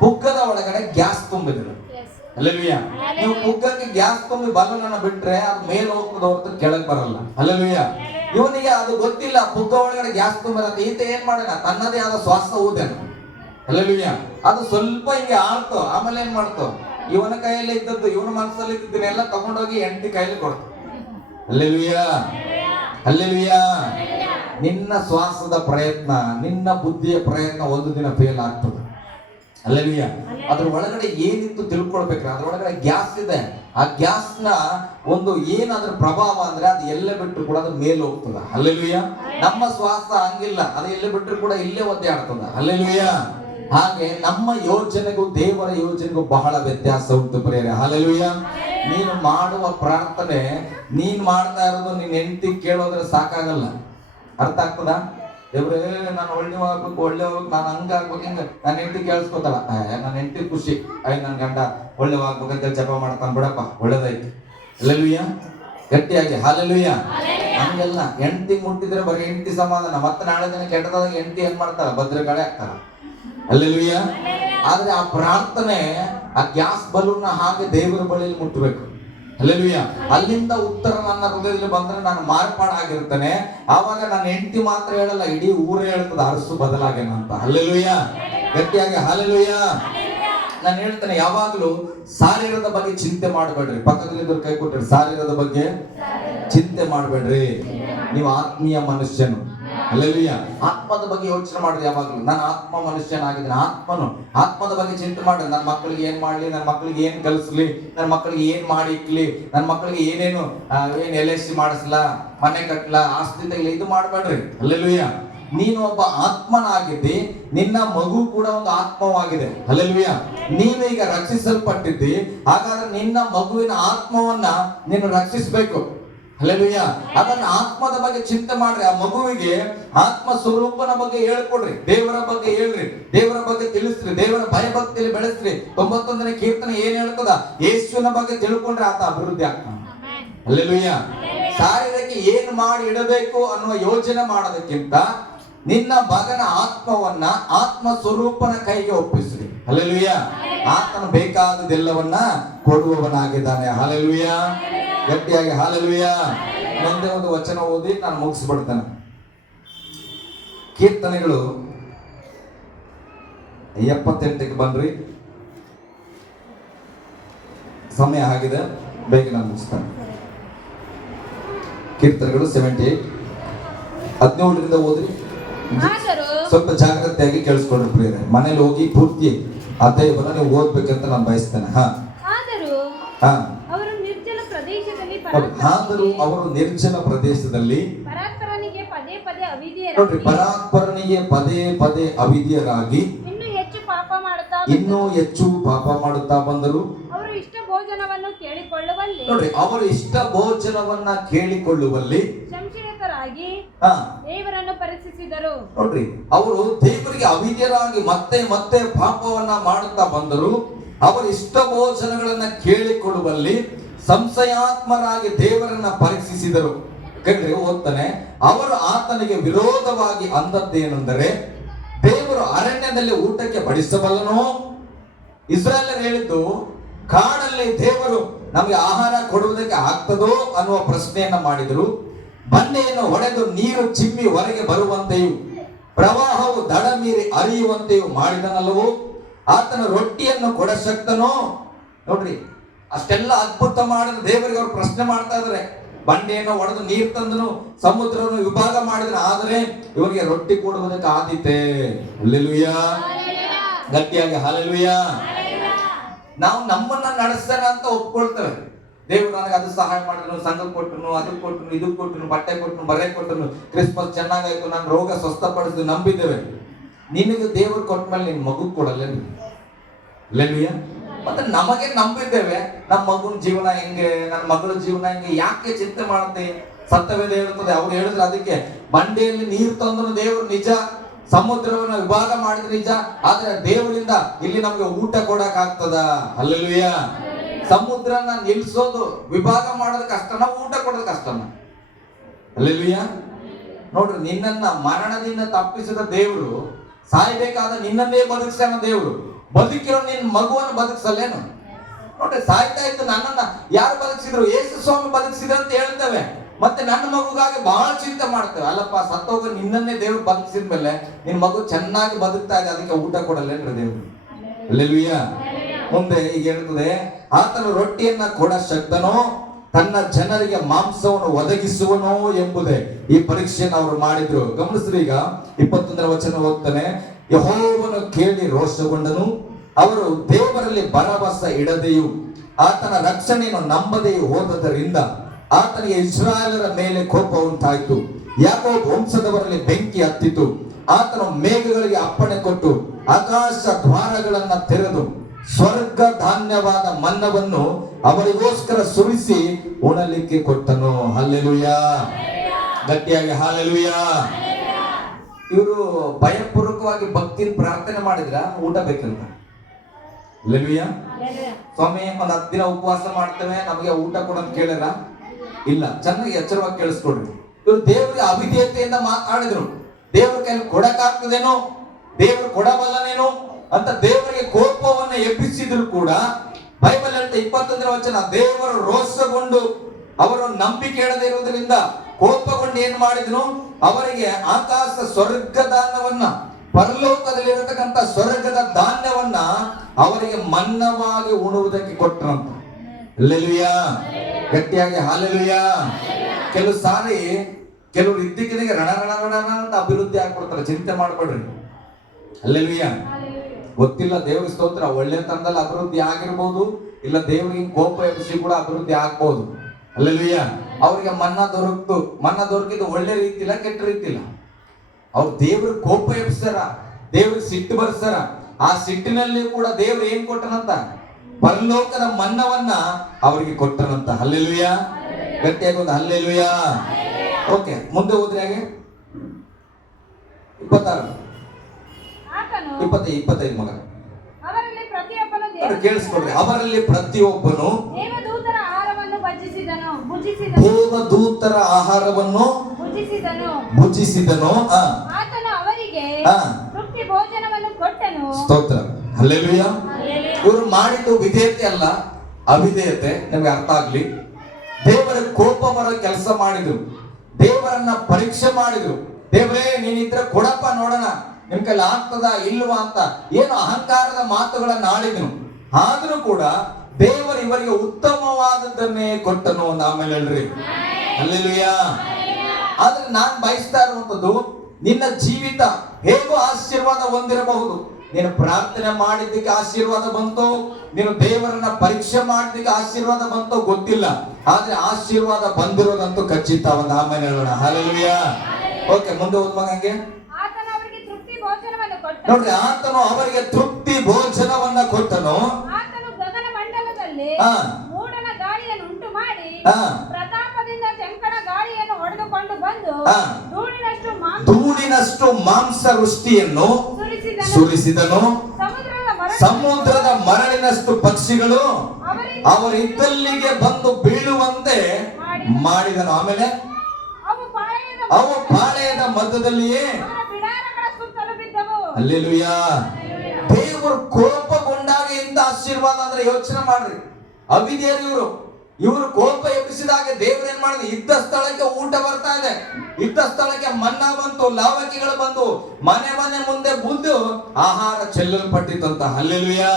ಪುಗ್ಗದ ಒಳಗಡೆ ಗ್ಯಾಸ್ ತುಂಬಿದ್ರು. ಹಲ್ಲೆಲೂಯಾ. ನೀವು ಪುಗ್ಗಕ್ಕೆ ಗ್ಯಾಸ್ ತುಂಬಿ ಬಲೂನ್ ಅನ್ನ ಬಿಟ್ರೆ ಅದು ಮೇಲೆ ಹೋಗ್ತದ ಹೊರತು ಕೆಳಗೆ ಬರಲ್ಲ. ಹಲ್ಲೆಲೂಯಾ. ಇವನಿಗೆ ಅದು ಗೊತ್ತಿಲ್ಲ, ಪುಗ್ಗ ಒಳಗಡೆ ಗ್ಯಾಸ್ ತುಂಬಿರತ್ತೆ. ಈತ ಏನ್ ಮಾಡೋಣ, ತನ್ನದೇ ಆದ ಶ್ವಾಸ ಊದೇನು. ಹಲ್ಲೆಲೂಯಾ. ಅದು ಸ್ವಲ್ಪ ಹಿಂಗೆ ಆಡ್ತು, ಆಮೇಲೆ ಏನ್ ಮಾಡ್ತು, ಇವನ ಕೈಯಲ್ಲಿ ಇದ್ದದ್ದು, ಇವನ ಮನಸ್ಸಲ್ಲಿ ಇದ್ದದನ್ನೆಲ್ಲ ತಗೊಂಡೋಗಿ ಹೆಂಡತಿ ಕೈಯಲ್ಲಿ ಕೊಡ್ತು. ಹಲ್ಲೆಲೂಯಾ. ಹಲ್ಲೆಲೂಯಾ. ನಿನ್ನ ಶ್ವಾಸದ ಪ್ರಯತ್ನ, ನಿನ್ನ ಬುದ್ಧಿಯ ಪ್ರಯತ್ನ ಒಂದು ದಿನ ಫೇಲ್ ಆಗ್ತದೆ. ಹಲ್ಲೆಲೂಯಾ. ಅದ್ರ ಒಳಗಡೆ ಏನಿತ್ತು ತಿಳ್ಕೊಳ್ಬೇಕ್ರೆ, ಅದ್ರ ಒಳಗಡೆ ಗ್ಯಾಸ್ ಇದೆ. ಆ ಗ್ಯಾಸ್ನ ಒಂದು ಏನಾದ್ರ ಪ್ರಭಾವ ಅಂದ್ರೆ ಅದು ಎಲ್ಲೇ ಬಿಟ್ಟರು ಕೂಡ ಅದು ಮೇಲೆ ಹೋಗ್ತದ. ಹಲ್ಲೆಲೂಯಾ. ನಮ್ಮ ಶ್ವಾಸ ಹಂಗಿಲ್ಲ, ಅದು ಎಲ್ಲೇ ಬಿಟ್ಟರು ಕೂಡ ಇಲ್ಲೇ ಒದ್ದೆ ಆಡ್ತದ. ಹಲ್ಲೆಲೂಯಾ. ಹಾಗೆ ನಮ್ಮ ಯೋಜನೆಗೂ ದೇವರ ಯೋಜನೆಗೂ ಬಹಳ ವ್ಯತ್ಯಾಸ ಉಂಟು ಪ್ರಿಯರೇ. ಹಲ್ಲೆಲೂಯಾ. ನೀನು ಮಾಡುವ ಪ್ರಾರ್ಥನೆ, ನೀನ್ ಮಾಡ್ತಾ ಇರೋದು ನಿನ್ನ ಹೆಂಡತಿ ಕೇಳೋದ್ರೆ ಸಾಕಾಗಲ್ಲ. ಅರ್ಥ ಆಗ್ತದ? ದೇವ್ರೇ ನಾನು ಒಳ್ಳೆವಾಗ್ಬೇಕು ನಾನು ಹಂಗಾಗ್ಬೇಕು ಹಿಂಗ ನನ್ನ ಹೆಂಡತಿ ಕೇಳಿಸ್ಕೊತಾಳ, ನನ್ನ ಹೆಂಡತಿ ಖುಷಿ, ನನ್ನ ಗಂಡ ಒಳ್ಳೆವಾಗ್ಬೇಕಂತ ಜಪ ಮಾಡ್ತಾನೆ ಬಿಡಪ್ಪ, ಒಳ್ಳೇದಾಯ್ತು. ಹಲ್ಲೆಲೂಯಾ, ಗಟ್ಟಿಯಾಗಿ ಹಲ್ಲೆಲೂಯಾ. ಹಂಗೆಲ್ಲ ಹೆಂಡತಿ ಮುಟ್ಟಿದ್ರೆ ಬರೀ ಹೆಂಡತಿ ಸಮಾಧಾನ, ಮತ್ತೆ ನಾಳೆ ದಿನ ಕೆಟ್ಟದಾಗ ಹೆಂಡತಿ ಏನ್ ಮಾಡ್ತಾರ, ಭದ್ರಗಾಳೆ ಆಗ್ತಾರ. ಹಲ್ಲೆಲೂಯಾ. ಆದ್ರೆ ಆ ಪ್ರಾರ್ಥನೆ, ಆ ಗ್ಯಾಸ್ ಬಲೂನ್ ಹಾಗೆ ದೇವರ ಬಳಿಯಲ್ಲಿ ಮುಟ್ಟಬೇಕು. ಹಲ್ಲೆಲೂಯಾ. ಅಲ್ಲಿಂದ ಉತ್ತರ ನನ್ನ ಹೃದಯದಲ್ಲಿ ಬಂದ್ರೆ ನಾನು ಮಾರ್ಪಾಡಾಗಿರ್ತೇನೆ. ಆವಾಗ ನನ್ನ ಹೆಂಡತಿ ಮಾತ್ರ ಹೇಳಲ್ಲ, ಇಡೀ ಊರೇ ಹೇಳ್ತದೆ ಅರಸು ಬದಲಾಗೇನ ಅಂತ. ಹಲ್ಲೆಲೂಯಾ, ಗಟ್ಟಿಯಾಗಿ ಹಲ್ಲೆಲೂಯಾ. ನಾನು ಹೇಳ್ತೇನೆ, ಯಾವಾಗ್ಲೂ ಶಾರೀರದ ಬಗ್ಗೆ ಚಿಂತೆ ಮಾಡಬೇಡ್ರಿ. ಪಕ್ಕದಲ್ಲಿದ್ರು ಕೈ ಕೊಟ್ರಿ, ಶಾರೀರದ ಬಗ್ಗೆ ಚಿಂತೆ ಮಾಡಬೇಡ್ರಿ, ನೀವು ಆತ್ಮೀಯ ಮನುಷ್ಯನು. ಹಲ್ಲೆಲೂಯಾ. ಆತ್ಮದ ಬಗ್ಗೆ ಯೋಚನೆ ಮಾಡಿದ್ರೆ ಯಾವಾಗ್ಲೂ ನಾನು ಆತ್ಮ ಮನುಷ್ಯನಾಗಿದ್ದೀನಿ. ಆತ್ಮದ ಬಗ್ಗೆ ಚಿಂತೆ ಮಾಡ್ರಿ. ನನ್ನ ಮಕ್ಕಳಿಗೆ ಏನ್ ಮಾಡ್ಲಿ, ನನ್ನ ಮಕ್ಕಳಿಗೆ ಏನ್ ಕಲಿಸ್ಲಿ, ನನ್ನ ಮಕ್ಕಳಿಗೆ ಏನ್ ಮಾಡಿ ಇಕ್ಲಿ, ನನ್ನ ಮಕ್ಕಳಿಗೆ ಏನೇನು LIC ಮಾಡಿಸ್ಲ, ಮನೆ ಕಟ್ಲ, ಆಸ್ತಿ ತೆಗಿಲಿ, ಇದು ಮಾಡ್ಬೇಡ್ರಿ. ಹಲ್ಲೆಲೂಯಾ. ನೀನು ಒಬ್ಬ ಆತ್ಮನಾಗಿದ್ದಿ, ನಿನ್ನ ಮಗು ಕೂಡ ಒಂದು ಆತ್ಮವಾಗಿದೆ. ಹಲ್ಲೆಲೂಯಾ. ನೀನು ಈಗ ರಕ್ಷಿಸಲ್ಪಟ್ಟಿದ್ದಿ, ಹಾಗಾದ್ರೆ ನಿನ್ನ ಮಗುವಿನ ಆತ್ಮವನ್ನ ನೀನು ರಕ್ಷಿಸಬೇಕು. ಹಲ್ಲೆಲೂಯಾ. ಅದನ್ನ ಆತ್ಮದ ಬಗ್ಗೆ ಚಿಂತೆ ಮಾಡ್ರಿ. ಆ ಮಗುವಿಗೆ ಆತ್ಮ ಸ್ವರೂಪನ ಬಗ್ಗೆ ಹೇಳ್ಕೊಡ್ರಿ, ದೇವರ ಬಗ್ಗೆ ಹೇಳ್ರಿ, ದೇವರ ಬಗ್ಗೆ ತಿಳಿಸ್ರಿ, ದೇವರ ಭಯಭಕ್ತಿಯಲ್ಲಿ ಬೆಳೆಸ್ರಿ. 91ನೇ ಕೀರ್ತನೆ ಏನ್ ಹೇಳ್ತದ, ಯೇಸುವಿನ ಬಗ್ಗೆ ತಿಳ್ಕೊಂಡ್ರೆ ಆತ ಅಭಿವೃದ್ಧಿ ಆಗ್ತಾನೆ. ಹಲ್ಲೆಲೂಯಾ. ಶಾರೀರಕ್ಕೆ ಏನ್ ಮಾಡಿ ಇಡಬೇಕು ಅನ್ನುವ ಯೋಚನೆ ಮಾಡೋದಕ್ಕಿಂತ ನಿನ್ನ ಮಗನ ಆತ್ಮವನ್ನ ಆತ್ಮ ಸ್ವರೂಪನ ಕೈಗೆ ಒಪ್ಪಿಸ್ರಿ. ಹಲ್ಲೆಲೂಯಾ. ಆತನು ಬೇಕಾದದೆಲ್ಲವನ್ನ ಕೊಡುವವನಾಗಿದ್ದಾನೆ. ಹಲ್ಲೆಲೂಯಾ, ಗಟ್ಟಿಯಾಗಿ ಹಲ್ಲೆಲೂಯಾ. ಮುಂದೆ ಒಂದು ವಚನ ಓದಿ ನಾನು ಮುಗಿಸ್ಬಿಡ್ತೇನೆ. ಕೀರ್ತನೆಗಳು 78ಕ್ಕೆ ಬನ್ರಿ, ಸಮಯ ಆಗಿದೆ, ಬೇಗ ನಾನು ಮುಗಿಸ್ತೇನೆ. ಕೀರ್ತನೆಗಳು 78, 17ರಿಂದ ಓದ್ರಿ. ಸ್ವಲ್ಪ ಜಾಗ್ರತೆಯಾಗಿ ಕೇಳಿಸ್ಕೊಂಡ್ರಿ ಪ್ರಿಯರೇ. ಮನೇಲಿ ಹೋಗಿ ಪೂರ್ತಿ ಅಧ್ಯಾಯವನ್ನು ನೀವು ಓದ್ಬೇಕಂತ ನಾನು ಬಯಸ್ತೇನೆ. ಆದರೂ ಅವರು ನಿರ್ಜನ ಪ್ರದೇಶದಲ್ಲಿ ನೋಡ್ರಿ, ಪರಾತ್ಪರನಿಗೆ ಪದೇ ಪದೇ ಅವಿಧಿಯರಾಗಿ ಇನ್ನೂ ಹೆಚ್ಚು ಪಾಪ ಮಾಡುತ್ತಾ ಬಂದರು. ನೋಡ್ರಿ, ಅವರು ಇಷ್ಟ ಭೋಜನವನ್ನ ಕೇಳಿಕೊಳ್ಳುವಲ್ಲಿ ದೇವರನ್ನು ಪರೀಕ್ಷಿಸಿದರು. ನೋಡ್ರಿ, ಅವರು ದೇವರಿಗೆ ಅವಿಧೇಯರಾಗಿ ಮತ್ತೆ ಮತ್ತೆ ಪಾಪವನ್ನ ಮಾಡುತ್ತಾ ಬಂದರು. ಅವರು ಇಷ್ಟ ಭೋಜನಗಳನ್ನ ಕೇಳಿಕೊಳ್ಳುವಲ್ಲಿ ಸಂಶಯಾತ್ಮರಾಗಿ ದೇವರನ್ನ ಪರೀಕ್ಷಿಸಿದರು. ಕಣ್ರಿ, ಓದ್ತಾನೆ, ಅವರು ಆತನಿಗೆ ವಿರೋಧವಾಗಿ ಅಂದದ್ದೇನೆಂದರೆ, ದೇವರು ಅರಣ್ಯದಲ್ಲಿ ಊಟಕ್ಕೆ ಬಡಿಸಬಲ್ಲನೋ? ಇಸ್ರಾಯೇಲರು ಹೇಳಿದ್ದು, ಕಾಡಲ್ಲಿ ದೇವರು ನಮಗೆ ಆಹಾರ ಕೊಡುವುದಕ್ಕೆ ಆಗ್ತದೋ ಅನ್ನುವ ಪ್ರಶ್ನೆಯನ್ನ ಮಾಡಿದರು. ಬಂಡೆಯನ್ನು ಹೊಡೆದು ನೀರು ಚಿಮ್ಮಿ ಹೊರಗೆ ಬರುವಂತೆಯೂ ಪ್ರವಾಹವು ದಡ ಮೀರಿ ಹರಿಯುವಂತೆಯೂ ಮಾಡಿದನಲ್ಲವೋ? ಆತನ ರೊಟ್ಟಿಯನ್ನು ಕೊಡಶಕ್ತನೋ? ನೋಡ್ರಿ, ಅಷ್ಟೆಲ್ಲ ಅದ್ಭುತ ಮಾಡಿದ ದೇವರಿಗೆ ಅವರು ಪ್ರಶ್ನೆ ಮಾಡ್ತಾ ಇದ್ದಾರೆ. ಬಂಡೆಯನ್ನು ಹೊಡೆದು ನೀರು ತಂದನು, ಸಮುದ್ರವನ್ನು ವಿಭಾಗ ಮಾಡಿದನು, ಆದರೆ ಇವರಿಗೆ ರೊಟ್ಟಿ ಕೊಡುವುದಕ್ಕೆ ಆದೀತೆ. ಹಲ್ಲೆಲೂಯಾ, ಗಟ್ಟಿಯಾಗಿ ಹಲ್ಲೆಲೂಯಾ. ನಾವು ನಮ್ಮನ್ನ ನಡೆಸ್ತಾನೆ ಅಂತ ಒಪ್ಕೊಳ್ತೇವೆ. ದೇವರು ನನಗೆ ಅದು ಸಹಾಯ ಮಾಡಿದ್ರು, ಸಂಘ ಕೊಟ್ಟನು, ಅದು ಕೊಟ್ಟನು, ಇದು ಕೊಟ್ಟನು, ಬಟ್ಟೆ ಕೊಟ್ಟನು, ಬರೆ ಕೊಟ್ಟನು, ಕ್ರಿಸ್ಮಸ್ ಚೆನ್ನಾಗಾಯ್ತು, ನಾನು ರೋಗ ಸ್ವಸ್ಥಪಡಿಸಿದ್ದು ನಂಬಿದ್ದೇವೆ. ನಿನಗೆ ದೇವರು ಕೊಟ್ಟ ಮೇಲೆ ನಿನ್ ಮಗು ಕೊಡಲ್ಲ. ಹಲ್ಲೆಲೂಯಾ. ಮತ್ತೆ ನಮಗೆ ನಂಬಿದ್ದೇವೆ, ನಮ್ಮ ಮಗುನ ಜೀವನ ಹೆಂಗೆ, ನನ್ನ ಮಗಳ ಜೀವನ ಹೆಂಗೆ, ಯಾಕೆ ಚಿಂತೆ ಮಾಡುತ್ತೆ? ಸತ್ಯವೇದ ಹೇಳುತ್ತದೆ, ಅವ್ರು ಹೇಳಿದ್ರೆ ಅದಕ್ಕೆ ಬಂಡೆಯಲ್ಲಿ ನೀರು ತಂದನು ದೇವರು ನಿಜ, ಸಮುದ್ರವನ್ನು ವಿಭಾಗ ಮಾಡಿದ್ರೆ ನಿಜ, ಆದ್ರೆ ದೇವರಿಂದ ಇಲ್ಲಿ ನಮ್ಗೆ ಊಟ ಕೊಡಕ್ ಆಗ್ತದ? ಹಲ್ಲೆಲೂಯಾ. ಸಮುದ್ರನ ನಿಲ್ಸೋದು, ವಿಭಾಗ ಮಾಡೋದು ಕಷ್ಟನ, ಊಟ ಕೊಡೋದು ಕಷ್ಟನ? ಹಲ್ಲೆಲೂಯಾ. ನೋಡ್ರಿ, ನಿನ್ನನ್ನ ಮರಣದಿಂದ ತಪ್ಪಿಸಿದ ದೇವರು, ಸಾಯ್ಬೇಕಾದ ನಿನ್ನನ್ನೇ ಬದುಕಿಸ್ತಾನ ದೇವರು. ಬದುಕಿರೋ ನಿನ್ನ ಮಗುವನ್ನು ಬದುಕಿಸಲ್ಲೇನು? ನೋಡ್ರಿ, ಸಾಯ್ತಾ ಇತ್ತು ನನ್ನನ್ನ ಯಾರು ಬದುಕಿಸಿದ್ರು? ಯೇಸು ಸ್ವಾಮಿ ಬದುಕಿಸಿದ್ರು ಅಂತ ಹೇಳ್ತೇವೆ. ಮತ್ತೆ ನನ್ನ ಮಗುಗಾಗಿ ಬಹಳ ಚಿಂತೆ ಮಾಡ್ತೇವೆ. ಅಲ್ಲಪ್ಪ, ಸತ್ತೋಗ ನಿನ್ನನ್ನೇ ದೇವ್ರು ಬದುಕಿಸಿದ ಮೇಲೆ ನಿನ್ ಮಗು ಚೆನ್ನಾಗಿ ಬದುಕ್ತಾ ಇದೆ, ಅದಕ್ಕೆ ಊಟ ಕೊಡಲ್ಲೇನ್ರಿ ದೇವ್ರು? ಹಲ್ಲೆಲೂಯಾ. ಮುಂದೆ ಈಗ ಹೇಳ್ತದೆ, ಆತನು ರೊಟ್ಟಿಯನ್ನ ಕೊಡ ಶಕ್ತನೋ, ತನ್ನ ಜನರಿಗೆ ಮಾಂಸವನ್ನು ಒದಗಿಸುವನೋ ಎಂಬುದೇ ಈ ಪರೀಕ್ಷೆಯನ್ನು ಅವರು ಮಾಡಿದ್ರು. ಗಮನಿಸ್ರಿ, ಈಗ 21ನೇ ವಚನ ಹೋಗ್ತಾನೆ. ಯೆಹೋವನು ಕೇಳಿ ರೋಷಗೊಂಡನು, ಅವರು ದೇವರಲ್ಲಿ ಭರವಸೆ ಇಡದೆಯೂ ಆತನ ರಕ್ಷಣೆಯನ್ನು ನಂಬದೆಯೂ ಹೋದದರಿಂದ ಆತನಿಗೆ ಇಸ್ರಾಯೇಲರ ಮೇಲೆ ಕೋಪ ಉಂಟಾಯಿತು. ಯಾಕೋಬ್ ವಂಶದವರಲ್ಲಿ ಬೆಂಕಿ ಹತ್ತಿತು. ಆತನು ಮೇಘಗಳಿಗೆ ಅಪ್ಪಣೆ ಕೊಟ್ಟು ಆಕಾಶ ದ್ವಾರಗಳನ್ನ ತೆರೆದು ಸ್ವರ್ಗ ಧಾನ್ಯವಾದ ಮನ್ನವನ್ನು ಅವರಿಗೋಸ್ಕರ ಸುರಿಸಿ ಉಣಲಿಕ್ಕೆ ಕೊಟ್ಟನು. ಹಲ್ಲೆಲೂಯಾ, ಗಟ್ಟಿಯಾಗಿ ಹಲ್ಲೆಲೂಯಾ. ಇವರು ಭಯಪೂರ್ವಕವಾಗಿ ಭಕ್ತಿಯಿಂದ ಪ್ರಾರ್ಥನೆ ಮಾಡಿದ್ರ ಊಟ ಬೇಕಂತ. ಲೆಲುಯ್ಯ. ಸ್ವಾಮಿ ಒಂದ್ 10 ದಿನ ಉಪವಾಸ ಮಾಡ್ತೇವೆ, ನಮಗೆ ಊಟ ಕೊಡೋದು ಕೇಳಿದ್ರ ಇಲ್ಲ. ಚೆನ್ನಾಗಿ ಎಚ್ಚರವಾಗಿ ಕೇಳಿಸ್ಕೊಡ್ರಿ. ಇವರು ದೇವರಿಗೆ ಅವಿಧೇಯತೆಯಿಂದ ಮಾತಾಡಿದ್ರು. ದೇವರ ಕೈಲಿ ಕೊಡಕ್ಕಾಗ್ತದೇನೋ, ದೇವರು ಕೊಡಬಲ್ಲನೇನೋ ಅಂತ ದೇವರಿಗೆ ಕೋಪವನ್ನು ಎಬ್ಬಿಸಿದ್ರು ಕೂಡ ಬೈಬಲ್ ಹೇಳ್ತಾ 21ನೇ ವಚನ, ದೇವರು ರೋಷಗೊಂಡು ಅವರು ನಂಬಿಕೆ ಇಡದೇ ಇರುವುದರಿಂದ ಕೋಪಗೊಂಡು ಏನ್ ಮಾಡಿದ್ರು, ಅವರಿಗೆ ಆಕಾಶ ಸ್ವರ್ಗ ಧಾನ್ಯವನ್ನ, ಪರಲೋಕದಲ್ಲಿರತಕ್ಕಂತ ಸ್ವರ್ಗದ ಧಾನ್ಯವನ್ನ ಅವರಿಗೆ ಮನ್ನವಾಗಿ ಉಣುವುದಕ್ಕೆ ಕೊಟ್ಟರಂತ. ಹಲ್ಲೆಲೂಯಾ. ಗಟ್ಟಿಯಾಗಿ ಹಲ್ಲೆಲೂಯಾ. ಕೆಲವು ಸಾರಿ ಕೆಲವರು ಇದ್ದಕ್ಕಿದ್ದಂಗೆ ರಣ ರಣ ರಣ ಅಂತ ಅಭಿವೃದ್ಧಿ ಆಗ್ಬಿಡ್ತಾರೆ. ಚಿಂತೆ ಮಾಡ್ಬೇಡ್ರಿ. ಹಲ್ಲೆಲೂಯಾ. ಗೊತ್ತಿಲ್ಲ, ದೇವ್ರಿಗೆ ಸ್ತೋತ್ರ. ಒಳ್ಳೆ ತನದಲ್ಲಿ ಅಭಿವೃದ್ಧಿ ಆಗಿರ್ಬೋದು, ಇಲ್ಲ ದೇವರಿಗೆ ಕೋಪ ಎಬ್ಬಿಸಿ ಕೂಡ ಅಭಿವೃದ್ಧಿ ಆಗ್ಬೋದು. ಹಲ್ಲೆಲೂಯಾ. ಅವ್ರಿಗೆ ಮನ್ನಾ ದೊರಕಿದ್ದು ಒಳ್ಳೆ ರೀತಿ ಇಲ್ಲ, ಕೆಟ್ಟ ರೀತಿ ಇಲ್ಲ. ಅವ್ರು ದೇವ್ರ ಕೋಪ ಎಬ್ಬಿಸ್ತಾರ, ದೇವ್ರಿಗೆ ಸಿಟ್ಟು ಬರ್ಸ್ತಾರ. ಆ ಸಿಟ್ಟಿನಲ್ಲಿ ಕೂಡ ದೇವ್ರು ಏನ್ ಕೊಟ್ಟನಂತ, ಪರಲೋಕದ ಮನ್ನವನ್ನ ಅವರಿಗೆ ಕೊಟ್ಟನಂತ. ಹಲ್ಲೆಲೂಯಾ. ಗಟ್ಟಿಯಾಗಿ ಒಂದು ಹಲ್ಲೆಲೂಯಾ. ಓಕೆ, ಮುಂದೆ ಹೋದ್ರೆ ಹಾಗೆ 26 25 ಮಗ ಕೇಳಿಸ್ಕೊಡ್ರಿ. ಅವರಲ್ಲಿ ಪ್ರತಿಯೊಬ್ಬನು ದೇವದೂತರ ಆಹಾರವನ್ನು ಭುಜಿಸಿದನು. ಆತನು ಅವರಿಗೆ ತೃಪ್ತಿ ಭೋಜನವನ್ನು ಕೊಟ್ಟನು. ಸ್ತೋತ್ರ. ಹಲ್ಲೆಲೂಯಾ. ಇವರು ಮಾಡಿದ್ದು ವಿಧೇಯತೆ ಅಲ್ಲ, ಅವಿಧೇಯತೆ. ನಿಮ್ಗೆ ಅರ್ಥ ಆಗ್ಲಿ. ದೇವರ ಕೋಪ ಬರೋ ಕೆಲಸ ಮಾಡಿದ್ರು, ದೇವರನ್ನ ಪರೀಕ್ಷೆ ಮಾಡಿದ್ರು. ದೇವರೇ ನೀನಿದ್ರೆ ಕೊಡಪ್ಪ ನೋಡೋಣ, ನಿಮ್ ಕೈಲಿ ಆಗ್ತದ ಇಲ್ವಾ ಅಂತ ಏನು ಅಹಂಕಾರದ ಮಾತುಗಳನ್ನ ಆಡಿದ್ರು. ಆದ್ರೂ ಕೂಡ ದೇವರು ಇವರಿಗೆ ಉತ್ತಮವಾದದ್ದನ್ನೇ ಕೊಟ್ಟನು. ಆಮೇಲೆ ಹೇಳ್ರಿ ಹಲ್ಲೆಲೂಯಾ. ಆದ್ರೆ ನಾನ್ ಬಯಸ್ತಾ ಇರುವಂತದ್ದು, ನಿನ್ನ ಜೀವಿತ ಹೇಗೋ ಆಶೀರ್ವಾದ ಹೊಂದಿರಬಹುದು. ನೀನು ಪ್ರಾರ್ಥನೆ ಮಾಡಿದ್ದಕ್ಕೆ ಆಶೀರ್ವಾದ ಬಂತು, ನೀನು ದೇವರನ್ನ ಪರೀಕ್ಷೆ ಮಾಡಿದ್ದಕ್ಕೆ ಆಶೀರ್ವಾದ ಬಂತು ಗೊತ್ತಿಲ್ಲ, ಆದ್ರೆ ಆಶೀರ್ವಾದ ಬಂದಿರೋದಂತೂ ಖಚಿತ. ಒಂದು ಆಮೇಲೆ ಹೇಳೋಣ ಹಲ್ಲೆಲೂಯಾ. ಓಕೆ, ಮುಂದೆ ಓದ್ಮಂಗೆ ನೋಡ್ರಿ. ಆತನು ಅವರಿಗೆ ತೃಪ್ತಿ ಭೋಜನವನ್ನ ಕೊಟ್ಟನು. ಆತನು ಗಗನ ಮಂಡಲದಲ್ಲಿ ಮೂಡಣ ಗಾಳಿಯನ್ನು ಉಂಟು ಮಾಡಿ ಪ್ರತಾಪದಿಂದ ತೆಂಕಣ ಗಾಳಿಯನ್ನು ಹೊಡೆದುಕೊಂಡು ಬಂದು ಧೂಳಿನಷ್ಟು ಮಾಂಸ ವೃಷ್ಟಿಯನ್ನು ಸುರಿಸಿದನು. ಸಮುದ್ರದ ಮರಳಿನಷ್ಟು ಪಕ್ಷಿಗಳು ಅವರಿದ್ದಲ್ಲಿಗೆ ಬಂದು ಬೀಳುವಂತೆ ಮಾಡಿದನು. ಆಮೇಲೆ ಅವು ಪಾಳೆಯದ ಮಧ್ಯದಲ್ಲಿಯೇ. ಹಲ್ಲೆಲೂಯಾ. ದೇವರು ಕೋಪಗೊಂಡಾಗ ಇಂತ ಆಶೀರ್ವಾದ ಅಂದ್ರೆ ಯೋಚನೆ ಮಾಡ್ರಿ. ಅವಿಧೇಯರು ಇವರು ಕೋಪ ಎಬ್ಬಿಸಿದಾಗ ದೇವ್ರ ಏನ್ ಮಾಡಿದ್ರು, ಇದ್ದ ಸ್ಥಳಕ್ಕೆ ಊಟ ಬರ್ತಾ ಇದೆ, ಇದ್ದ ಸ್ಥಳಕ್ಕೆ ಮನ್ನಾ ಬಂತು, ಲಾವಕಿಗಳು ಬಂದು ಮನೆ ಮುಂದೆ ಬುದ್ದು ಆಹಾರ ಚೆಲ್ಲಲ್ಪಟ್ಟಿತ್ತಂತ. ಹಲ್ಲೆಲೂಯಾ.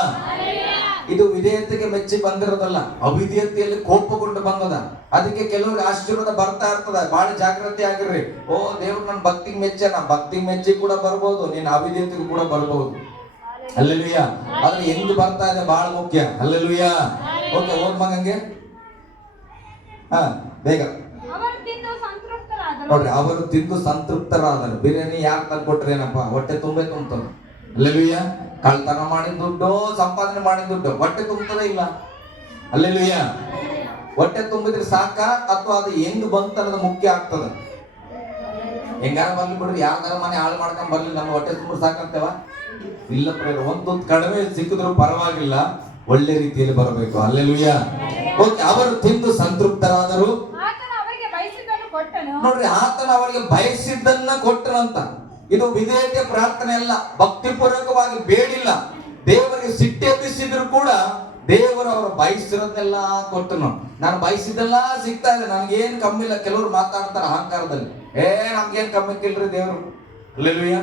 ಇದು ವಿಧೇಯತೆಗೆ ಮೆಚ್ಚಿ ಬಂದಿರೋದಲ್ಲ, ಅವಿಧೇಯತೆಯಲ್ಲಿ ಕೋಪಗೊಂಡು ಬಂದದ. ಅದಕ್ಕೆ ಕೆಲವ್ರಿಗೆ ಆಶೀರ್ವಾದ ಬರ್ತಾ ಇರ್ತದ. ಬಹಳ ಜಾಗೃತಿ ಆಗಿರ್ರಿ. ಓ ದೇವ್ರು ನನ್ ಭಕ್ತಿಗೆ ಮೆಚ್ಚನ, ಭಕ್ತಿಗೆ ಮೆಚ್ಚಿ ಕೂಡ ಬರ್ಬೋದು, ನೀನ್ ಅವಿಧೇಯತೆಗೂ ಕೂಡ ಬರ್ಬೋದು. ಹಲ್ಲೆಲೂಯಾ. ಆದ್ರೆ ಹೆಂಗ್ ಬರ್ತಾ ಇದೆ ಬಹಳ ಮುಖ್ಯ. ಹಲ್ಲೆಲೂಯಾ. ಓಕೆ, ಓದ್ ಮಗಂಗೆ ಬೇಗ ನೋಡ್ರಿ. ಅವರು ತಿಂದು ಸಂತೃಪ್ತರಾದರು. ಬಿರಿಯಾನಿ ಯಾರು ತಂದು ಕೊಟ್ರೇನಪ್ಪ, ಹೊಟ್ಟೆ ತುಂಬೆ ತುಂಬ್ತದೆ. ಹಲ್ಲೆಲೂಯಾ. ಕಳ್ತನ ಮಾಡಿದ ದುಡ್ಡು, ಸಂಪಾದನೆ ಮಾಡಿದ ದುಡ್ಡು ಹೊಟ್ಟೆ ತುಂಬುತ್ತದೆ ಇಲ್ಲ. ಹಲ್ಲೆಲೂಯಾ. ಹೊಟ್ಟೆ ತುಂಬಿದ್ರೆ ಸಾಕ ಅಥವಾ ಅದು ಹೆಂಗ್ ಬಂತ ಅನ್ನೋದು ಮುಖ್ಯ ಆಗ್ತದ. ಹೆಂಗಾರ ಬರ್ಲಿ ಬಿಡ್ರಿ, ಯಾವ್ದಾರ ಮನೆ ಹಾಳು ಮಾಡ್ಕೊಂಡ್ ಬರ್ಲಿ, ನಮ್ಮ ಹೊಟ್ಟೆ ತುಂಬ ಸಾಕಂತೇವ ಇಲ್ಲ. ಒಂದು ಕಡಿಮೆ ಸಿಕ್ಕಿದ್ರು ಪರವಾಗಿಲ್ಲ, ಒಳ್ಳೆ ರೀತಿಯಲ್ಲಿ ಬರಬೇಕು. ಹಲ್ಲೆಲೂಯಾ. ಓಕೆ, ಅವರು ತಿಂದು ಸಂತೃಪ್ತರಾದರು. ನೋಡ್ರಿ, ಆತನ ಅವರಿಗೆ ಬಯಸಿದ್ದನ್ನ ಕೊಟ್ಟನಂತ. ಇದು ವಿಧೇಯತೆ ಪ್ರಾರ್ಥನೆ ಅಲ್ಲ, ಭಕ್ತಿಪೂರ್ವಕವಾಗಿ ಬೇಡಿಲ್ಲ. ದೇವರಿಗೆ ಸಿಟ್ಟೆಬ್ಬಿಸಿದ್ರು ಕೂಡ ದೇವರು ಅವರು ಬಯಸಿರೋದೆಲ್ಲ ಕೊಟ್ಟನು. ನಾನು ಬಯಸಿದ್ದೆಲ್ಲ ಸಿಗ್ತಾ ಇದೆ, ನನ್ಗೇನ್ ಕಮ್ಮಿ ಇಲ್ಲ. ಕೆಲವರು ಮಾತಾಡ್ತಾರೆ ಅಹಂಕಾರದಲ್ಲಿ, ನಮ್ಗೇನ್ ಕಮ್ಮಿ ಇಲ್ರಿ ದೇವ್ರು. ಹಲ್ಲೆಲೂಯಾ.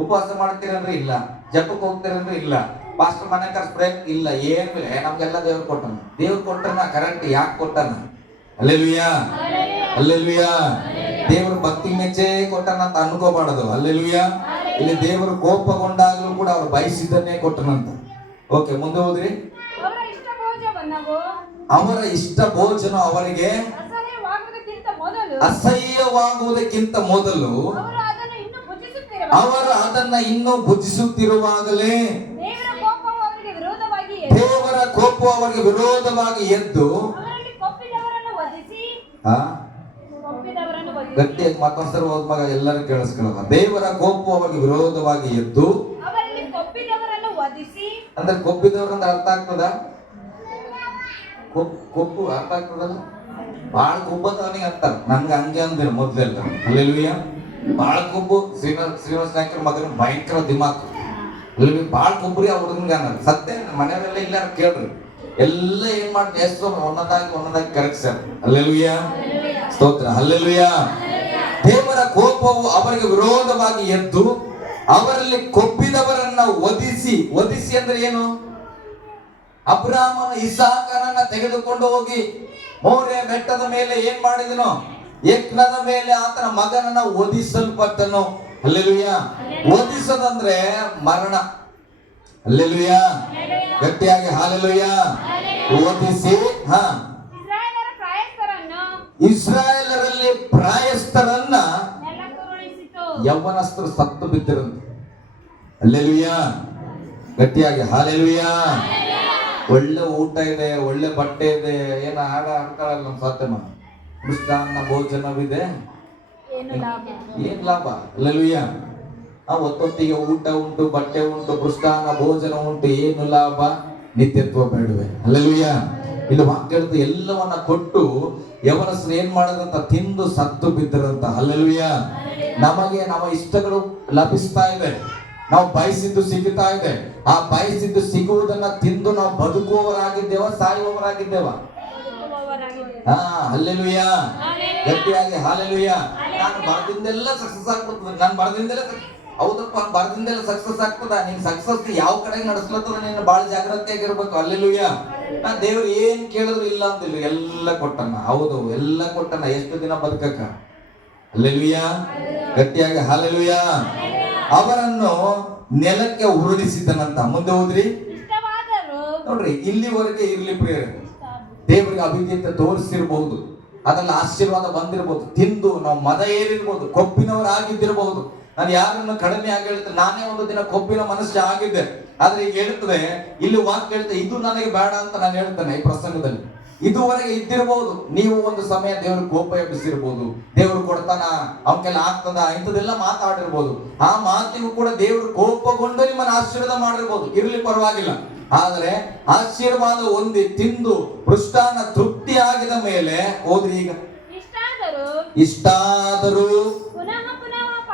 ಉಪವಾಸ ಮಾಡ್ತೀರನ್ರಿ ಇಲ್ಲ, ಜಪಕ್ಕೆ ಹೋಗ್ತೀರನ್ರಿ ಇಲ್ಲ, ಪಾಸ್ಟರ್ ಮನೆ ಕರ್ಸ್ಪ್ರೇ ಇಲ್ಲ, ಏನಿಲ್ಲ. ನಮ್ಗೆಲ್ಲ ದೇವ್ರು ಕೊಟ್ಟನ. ದೇವ್ರು ಕೊಟ್ಟನ ಕರೆಕ್ಟ್, ಯಾಕೆ ಕೊಟ್ಟನ? ಹಲ್ಲೆಲೂಯಾ. ಹಲ್ಲೆಲೂಯಾ. ದೇವರು ಭಕ್ತಿ ಮೆಚ್ಚೆ ಕೊಟ್ಟನ ಅಂತ ಅನ್ಕೋಬಾರದು. ಹಲ್ಲೆಲೂಯಾ. ಇಲ್ಲಿ ದೇವರು ಕೋಪಗೊಂಡಾಗಲೂ ಕೂಡ ಅವ್ರು ಬಯಸಿದ್ದನ್ನೇ ಕೊಟ್ಟನಂತ. ಓಕೆ, ಮುಂದೆ ಹೋದ್ರಿ. ಅವರ ಇಷ್ಟ ಭೋಜನ ಅವರಿಗೆ ಅಸಹ್ಯವಾಗುವುದಕ್ಕಿಂತ ಮೊದಲು ಅವರು ಅದನ್ನ ಇನ್ನೂ ಭುಜಿಸುತ್ತಿರುವಾಗಲೇ ದೇವರ ಕೋಪ ಅವರಿಗೆ ವಿರೋಧವಾಗಿ ಎದ್ದು ಗಟ್ಟಿಯಾಗಿ ಮತ್ತೊಂದ್ಸರಿ ಓದ್ಮಾಗ ಎಲ್ಲರೂ ಕೇಳಿಸ್ಕೊಳ್ಳೋಣ. ದೇವರ ಕೋಪವು ಅವರಿಗೆ ವಿರೋಧವಾಗಿ ಎದ್ದು ಅವರಲ್ಲಿ ಕೊಬ್ಬಿದವರನ್ನು ವಧಿಸಿ. ಅಂದ್ರೆ ಕೊಬ್ಬಿದವ್ರಂದ್ರೆ ಅರ್ಥ ಆಗ್ತದ? ಕೊಬ್ಬು ಅರ್ಥ ಆಗ್ತದಲ್ಲ? ಬಾಳ ಕೊಬ್ಬದವನಿಗೆ ಅಂತಾರ. ನನ್ಗೆ ಹಂಗೆ ಅಂದಿರ ಮೊದ್ಲೆಲ್ಲ. ಅಲ್ಲೆಲ್ವಿಯ ಬಾಳ ಕೊಬ್ಬು ಶ್ರೀನಿವಾಸ ನಾಯ್ಕರ ಮಗನ ಭಯಂಕರ ದಿಮಾಕು. ಅಲ್ಲಿ ಬಾಳ ಕೊಬ್ಬರಿ ಆ ಹುಡುಗನ್ಗೆ ಅನ್ನೋದು ಸತ್ಯ. ಮನೆಯವರೆಲ್ಲ ಇಲ್ಲ ಕೇಳ್ರಿ, ಎಲ್ಲ ಏನ್ ಮಾಡಿ ಎಷ್ಟು ಒಂದೊಂದಾಗಿ ಕರೆಕ್ಟ್ಸರ್. ಅಲ್ಲೆಲ್ವಿಯ ಸ್ತೋತ್ರ. ಅಲ್ಲೆಲ್ವಿಯ. ದೇವರ ಕೋಪವು ಅವರಿಗೆ ವಿರೋಧವಾಗಿ ಎದ್ದು ಅವರಲ್ಲಿ ಕೊಬ್ಬಿದವರನ್ನ ವಧಿಸಿ ಅಂದ್ರೆ ಏನು? ಅಬ್ರಾಮನ ಇಸಾಕನನ್ನ ತೆಗೆದುಕೊಂಡು ಹೋಗಿ ಮೋರೆ ಬೆಟ್ಟದ ಮೇಲೆ ಏನ್ ಮಾಡಿದನು? ಯಜ್ಞದ ಮೇಲೆ ಆತನ ಮಗನನ್ನ ವಧಿಸಲ್ಪಟ್ಟನು. ಅಲ್ಲೆಲುಯ್ಯ. ವಧಿಸೋದಂದ್ರೆ ಮರಣ. ಅಲ್ಲೆಲುಯ್ಯ. ಗಟ್ಟಿಯಾಗಿ ಹಾಲೆಲುಯ್ಯ. ವಧಿಸಿ ಇಸ್ರಾಯೇಲರಲ್ಲಿ ಪ್ರಾಯಸ್ಥರನ್ನ ಯೌವನಸ್ಥರು ಸತ್ತು ಬಿದ್ದಿರಂತೆ. ಅಲ್ಲೆಲುಯ್ಯ. ಗಟ್ಟಿಯಾಗಿ ಹಾಲೆಲುಯ್ಯ. ಒಳ್ಳೆ ಊಟ ಇದೆ, ಒಳ್ಳೆ ಬಟ್ಟೆ ಇದೆ, ಏನ ಹಾಡ ಹಾಡ್ತಾಳಲ್ಲ ನಮ್ಮ ಸತ್ಯಮ್ಮ. ಮೃಷ್ಟಾನ್ನ ಭೋಜನವಿದೆ, ಏನ್ ಲಾಭ? ಅಲ್ಲೆಲುಯ್ಯ. ಒತ್ತೊತ್ತಿಗೆ ಊಟ ಉಂಟು, ಬಟ್ಟೆ ಉಂಟು, ಮೃಷ್ಟಾನ್ನ ಭೋಜನ ಉಂಟು, ಏನು ಲಾಭ? ನಿತ್ಯತ್ವ ಬೇಡವೆ. ಅಲ್ಲೆಲುಯ್ಯ. ಇಲ್ಲಿ ವಾಕ್ಯದ ಎಲ್ಲವನ್ನ ಕೊಟ್ಟು ಯವನಸ್ರು ಏನ್ ಮಾಡದಂತ ತಿಂದು ಸತ್ತು ಬಿದ್ದರಂತ. ಅಲ್ಲೆಲುಯ್ಯ. ನಮಗೆ ನಮ್ಮ ಇಷ್ಟಗಳು ಲಭಿಸ್ತಾ ಇದೆ, ನಾವು ಬಯಸಿದ್ದು ಸಿಗುತ್ತಾ ಇದೆ. ಆ ಬಯಸಿದ್ದು ಸಿಗುವುದನ್ನ ತಿಂದು ನಾವು ಬದುಕುವವರಾಗಿದ್ದೇವ, ಸಾಯುವವರಾಗಿದ್ದೇವ? ಹಲ್ಲೆಲುಯ್ಯ. ಗಟ್ಟಿಯಾಗಿ ಹಾಲೆಲುಯ್ಯ. ನಾನು ಬರದಿಂದೆಲ್ಲ ಸಕ್ಸಸ್ ಆಗ್ಬಿಡ್ತದೆ. ನಾನು ಬರದಿಂದೆಲ್ಲ ಹೌದಪ್ಪ, ಬರದಿಂದೆಲ್ಲ ಸಕ್ಸಸ್ ಆಗ್ತದ. ನೀನ್ ಸಕ್ಸಸ್ ಯಾವ ಕಡೆ ನಡೆಸ್ಲತ್ತದ, ನೀನು ಬಹಳ ಜಾಗ್ರತೆಯಾಗಿರ್ಬೇಕು. ಅಲ್ಲೆಲುಯ್ಯ. ನಾ ದೇವ್ರು ಏನ್ ಕೇಳಿದ್ರು ಇಲ್ಲ ಅಂತಿಲ್ಲ, ಎಲ್ಲ ಕೊಟ್ಟನ. ಹೌದು, ಎಲ್ಲ ಕೊಟ್ಟನ. ಎಷ್ಟು ದಿನ ಬದುಕಕ್ಕ? ಅಲ್ಲೆಲುಯ್ಯ. ಗಟ್ಟಿಯಾಗಿ ಹಾಲೆಲುಯ್ಯ. ಅವರನ್ನು ನೆಲಕ್ಕೆ ಉರುಳಿಸಿದನಂತ. ಮುಂದೆ ಹೋದ್ರಿ ನೋಡ್ರಿ, ಇಲ್ಲಿವರೆಗೆ ಇರ್ಲಿ ಪ್ರಿಯರೇ, ದೇವರಿಗೆ ಅಭಿಜ್ಞತೆ ತೋರಿಸಿರ್ಬಹುದು, ಅದೆಲ್ಲ ಆಶೀರ್ವಾದ ಬಂದಿರಬಹುದು, ತಿಂದು ನಾವು ಮದ ಏರಿರ್ಬಹುದು, ಕೊಬ್ಬಿನವರಾಗಿದ್ದಿರಬಹುದು. ನಾನು ಯಾರನ್ನು ಕಡಿಮೆ ಆಗಿ ಹೇಳ್ತೇನೆ, ನಾನೇ ಒಂದು ದಿನ ಕೊಬ್ಬಿನ ಮನಸ್ಸು ಆಗಿದ್ದೆ. ಆದ್ರೆ ಈಗ ಹೇಳ್ತದೆ, ಇಲ್ಲಿ ವಾಕ್ಯ ಹೇಳ್ತದೆ, ಇದು ನನಗೆ ಬೇಡ ಅಂತ ನಾನು ಹೇಳ್ತೇನೆ. ಈ ಪ್ರಸಂಗದಲ್ಲಿ ಇದುವರೆಗೆ ಇದ್ದಿರಬಹುದು, ನೀವು ಒಂದು ಸಮಯ ದೇವ್ರ ಕೋಪ ಎಬ್ಬಿಸಿರ್ಬೋದು, ದೇವ್ರು ಕೊಡ್ತಾನ, ಅವಕ್ಕೆಲ್ಲ ಆಗ್ತದ, ಇಂಥದೆಲ್ಲ ಮಾತಾಡಿರ್ಬೋದು. ಆ ಮಾತಿಗೂ ಕೂಡ ದೇವ್ರು ಕೋಪಗೊಂಡು ನಿಮ್ಮನ್ನ ಆಶೀರ್ವಾದ ಮಾಡಿರ್ಬೋದು, ಇರ್ಲಿ ಪರವಾಗಿಲ್ಲ. ಆದ್ರೆ ಆಶೀರ್ವಾದ ಹೊಂದಿ ತಿಂದು ಪೃಷ್ಠಾನ ತೃಪ್ತಿ ಆಗಿದ ಮೇಲೆ ಹೋದ್ರಿ, ಈಗ ಇಷ್ಟಾದರೂ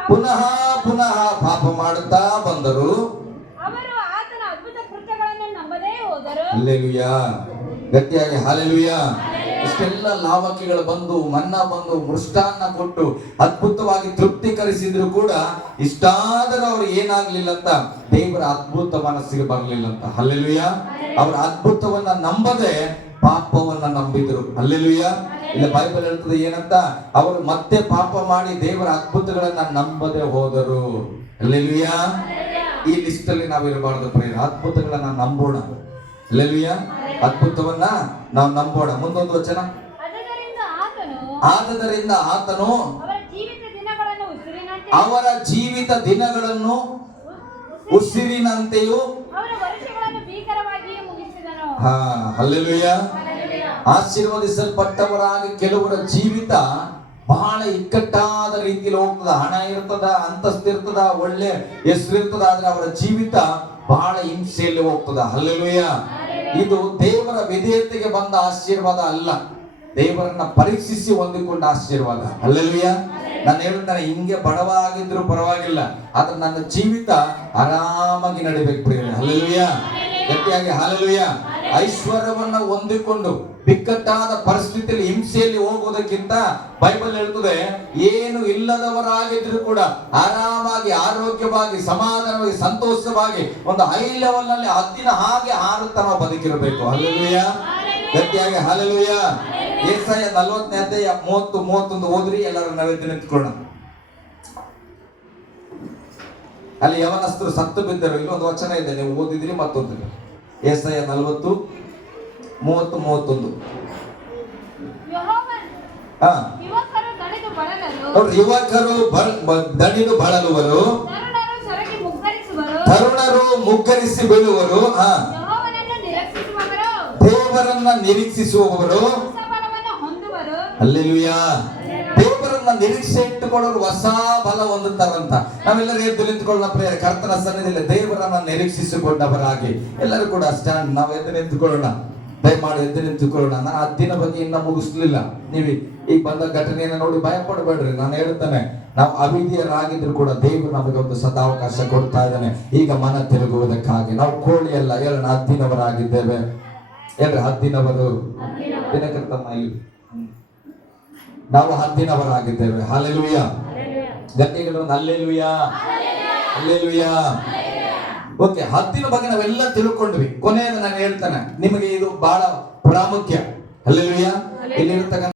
ಪುನಃ ಪುನಃ ಪಾಪ ಮಾಡುತ್ತಾ ಬಂದರು. ಹಲ್ಲೆಲೂಯಾ. ಗಟ್ಟಿಯಾಗಿ ಹಾಲೆಲೂಯಾ. ಇಷ್ಟೆಲ್ಲ ಲಾವಕಿಗಳು ಬಂದು, ಮನ್ನಾ ಬಂದು, ಮೃಷ್ಟಾನ್ನ ಕೊಟ್ಟು ಅದ್ಭುತವಾಗಿ ತೃಪ್ತಿಕರಿಸಿದ್ರು ಕೂಡ ಇಷ್ಟಾದರೂ ಅವ್ರು ಏನಾಗ್ಲಿಲ್ಲ ಅಂತ ದೇವರ ಅದ್ಭುತ ಮನಸ್ಸಿಗೆ ಬರಲಿಲ್ಲ ಅಂತ. ಹಲ್ಲೆಲೂಯಾ. ಅವರ ಅದ್ಭುತವನ್ನ ನಂಬದೆ ಪಾಪವನ್ನ ನಂಬಿದ್ರು. ಹಲ್ಲೆಲೂಯಾ. ಇಲ್ಲ ಬೈಬಲ್ ಹೇಳ್ತದೆ ಏನಂತ? ಅವರು ಮತ್ತೆ ಪಾಪ ಮಾಡಿ ದೇವರ ಅದ್ಭುತಗಳನ್ನ ನಂಬದೆ ಹೋದರು. ಹಲ್ಲೆಲೂಯಾ. ಈ ಲಿಸ್ಟ್ ಅಲ್ಲಿ ನಾವಿರಬಾರ್ದು ಪ್ರಿಯರೇ. ಅದ್ಭುತಗಳನ್ನ ನಂಬೋಣ. ಹಲ್ಲೆಲೂಯಾ. ಅದ್ಭುತವನ್ನ ನಾವು ನಂಬೋಣ. ಮುಂದೊಂದು ವಚನ. ಆದದರಿಂದ ಆತನು ಅವರ ಜೀವಿತ ದಿನಗಳನ್ನು ಉಸಿರಿನಂತೆಯೂ ಹಲ್ಲೆಲೂಯಾ. ಆಶೀರ್ವದಿಸಲ್ಪಟ್ಟವರಾಗಿ ಕೆಲವರ ಜೀವಿತ ಬಹಳ ಇಕ್ಕಟ್ಟಾದ ರೀತಿಯಲ್ಲಿ ಹೋಗ್ತದ. ಹಣ ಇರ್ತದ, ಅಂತಸ್ತು ಇರ್ತದ, ಒಳ್ಳೆ ಹೆಸರು ಇರ್ತದ, ಆದ್ರೆ ಅವರ ಜೀವಿತ ಬಹಳ ಹಿಂಸೆಯಲ್ಲಿ ಹೋಗ್ತದ. ಹಲ್ಲೆಲೂಯಾ. ಇದು ದೇವರ ವಿಧೇಯತೆಗೆ ಬಂದ ಆಶೀರ್ವಾದ ಅಲ್ಲ, ದೇವರನ್ನ ಪರೀಕ್ಷಿಸಿ ಹೊಂದಿಕೊಂಡ ಆಶೀರ್ವಾದ. ಹಲ್ಲೆಲೂಯಾ. ನಾನು ಹೇಳ್ತಾನೆ, ಹಿಂಗೆ ಬಡವ ಆಗಿದ್ರು ಪರವಾಗಿಲ್ಲ, ಆದ್ರೆ ನನ್ನ ಜೀವಿತ ಆರಾಮಾಗಿ ನಡಿಬೇಕು ಪ್ರಿಯರೇ. ಹಲ್ಲೆಲೂಯಾ. ಗಟ್ಟಿಯಾಗಿ ಹಲ್ಲೆಲೂಯಾ. ಐಶ್ವರ್ಯವನ್ನ ಹೊಂದಿಕೊಂಡು ಬಿಕ್ಕಟ್ಟಾದ ಪರಿಸ್ಥಿತಿಯಲ್ಲಿ ಹಿಂಸೆಯಲ್ಲಿ ಹೋಗುವುದಕ್ಕಿಂತ ಬೈಬಲ್ ಹೇಳ್ತದೆ, ಏನು ಇಲ್ಲದವರಾಗಿದ್ರು ಕೂಡ ಆರಾಮಾಗಿ, ಆರೋಗ್ಯವಾಗಿ, ಸಮಾಧಾನವಾಗಿ, ಸಂತೋಷವಾಗಿ ಒಂದು ಹೈ ಲೆವೆಲ್ ನಲ್ಲಿ ಹದ್ದಿನ ಹಾಗೆ ಹಾರುತ್ತಾ ನಾವು ಬದುಕಿರಬೇಕು. ಹಲ್ಲೆಲೂಯಾ. ಗಟ್ಟಿಯಾಗಿ ಹಲ್ಲೆಲೂಯಾ. ಯೆಶಾಯ 40ನೇ ಅಧ್ಯಾಯ 30-31 ಓದ್ರಿ, ಎಲ್ಲರೂ ನಾವೆದ್ದು ನಿಂತ್ಕೊಳ್ಳೋಣ. ಅಲ್ಲಿ ಯವನಸ್ಥರು ಸತ್ತು ಬಿದ್ದರು. ಇಲ್ಲೊಂದು ವಚನ ಇದೆ, ನೀವು ಓದಿದ್ರಿ. ಮತ್ತೊಂದು ಯೆಶಾಯ 40:30-31. ಯುವಕರು ದಣಿದು ಬಳಲುವರು, ತರುಣರು ಮುಗ್ಗರಿಸಿ ಬೀಳುವರು, ದೇವರನ್ನ ನಿರೀಕ್ಷಿಸುವವರು. ಹಲ್ಲೆಲೂಯಾ. ದೇವರನ್ನ ನಿರೀಕ್ಷೆ ಇಟ್ಟುಕೊಳ್ಳೋರು ಹೊಸ ಬಲ ಹೊಂದುತ್ತಾರಂತ. ನಾವೆಲ್ಲರೂ ಎದ್ದು ನಿಂತುಕೊಳ್ಳೋಣ ಪ್ರೇಯರ್. ಕರ್ತನ ಸನ್ನಿಧಿಯಲ್ಲಿ ದೇವರನ್ನ ನಿರೀಕ್ಷಿಸಿಕೊಂಡವರಾಗಿ ಎಲ್ಲರೂ ಕೂಡ ಸ್ಟ್ಯಾಂಡ್. ನಾವು ಎದ್ದು ನಿಂತುಕೊಳ್ಳೋಣ, ದಯಮಾಡಿ ಎದ್ದು ನಿಂತುಕೊಳ್ಳೋಣ. ನಾನು ಹದ್ದಿನ ಬಗ್ಗೆ ಇನ್ನ ಮುಗಿಸ್ಲಿಲ್ಲ. ನೀವು ಈಗ ಬಂದ ಘಟನೆಯನ್ನು ನೋಡಿ ಭಯ ಪಡಬೇಡ್ರಿ. ನಾನು ಹೇಳ್ತೇನೆ, ನಾವು ಅವಿಧಿಯರಾಗಿದ್ರು ಕೂಡ ದೇವರು ನಮಗೆ ಒಂದು ಸದಾವಕಾಶ ಕೊಡ್ತಾ ಇದ್ದಾನೆ ಈಗ ಮನ ತಿರುಗುವುದಕ್ಕಾಗಿ. ನಾವು ಕೋಳಿ ಅಲ್ಲ, ಹೇಳೋಣ ಹದ್ದಿನವರಾಗಿದ್ದೇವೆ. ಹೇಳ್ರಿ, ಹದ್ದಿನವರು. ದಿನಕರ್ತಮ್ಮ ಇಲ್ಲಿ ನಾವು ಹದ್ದಿನವರಾಗಿದ್ದೇವೆ. ಹಲ್ಲೆಲೂಯ. ಗಟ್ಟಿಗಳು ಹಲ್ಲೆಲೂಯ, ಹಲ್ಲೆಲೂಯ. ಓಕೆ, ಹದ್ದಿನ ಬಗ್ಗೆ ನಾವೆಲ್ಲ ತಿಳ್ಕೊಂಡ್ವಿ. ಕೊನೆಯದು ನಾನು ಹೇಳ್ತೇನೆ, ನಿಮಗೆ ಇದು ಬಹಳ ಪ್ರಾಮುಖ್ಯ. ಹಲ್ಲೆಲೂಯ. ಇಲ್ಲಿರ್ತಕ್ಕಂಥ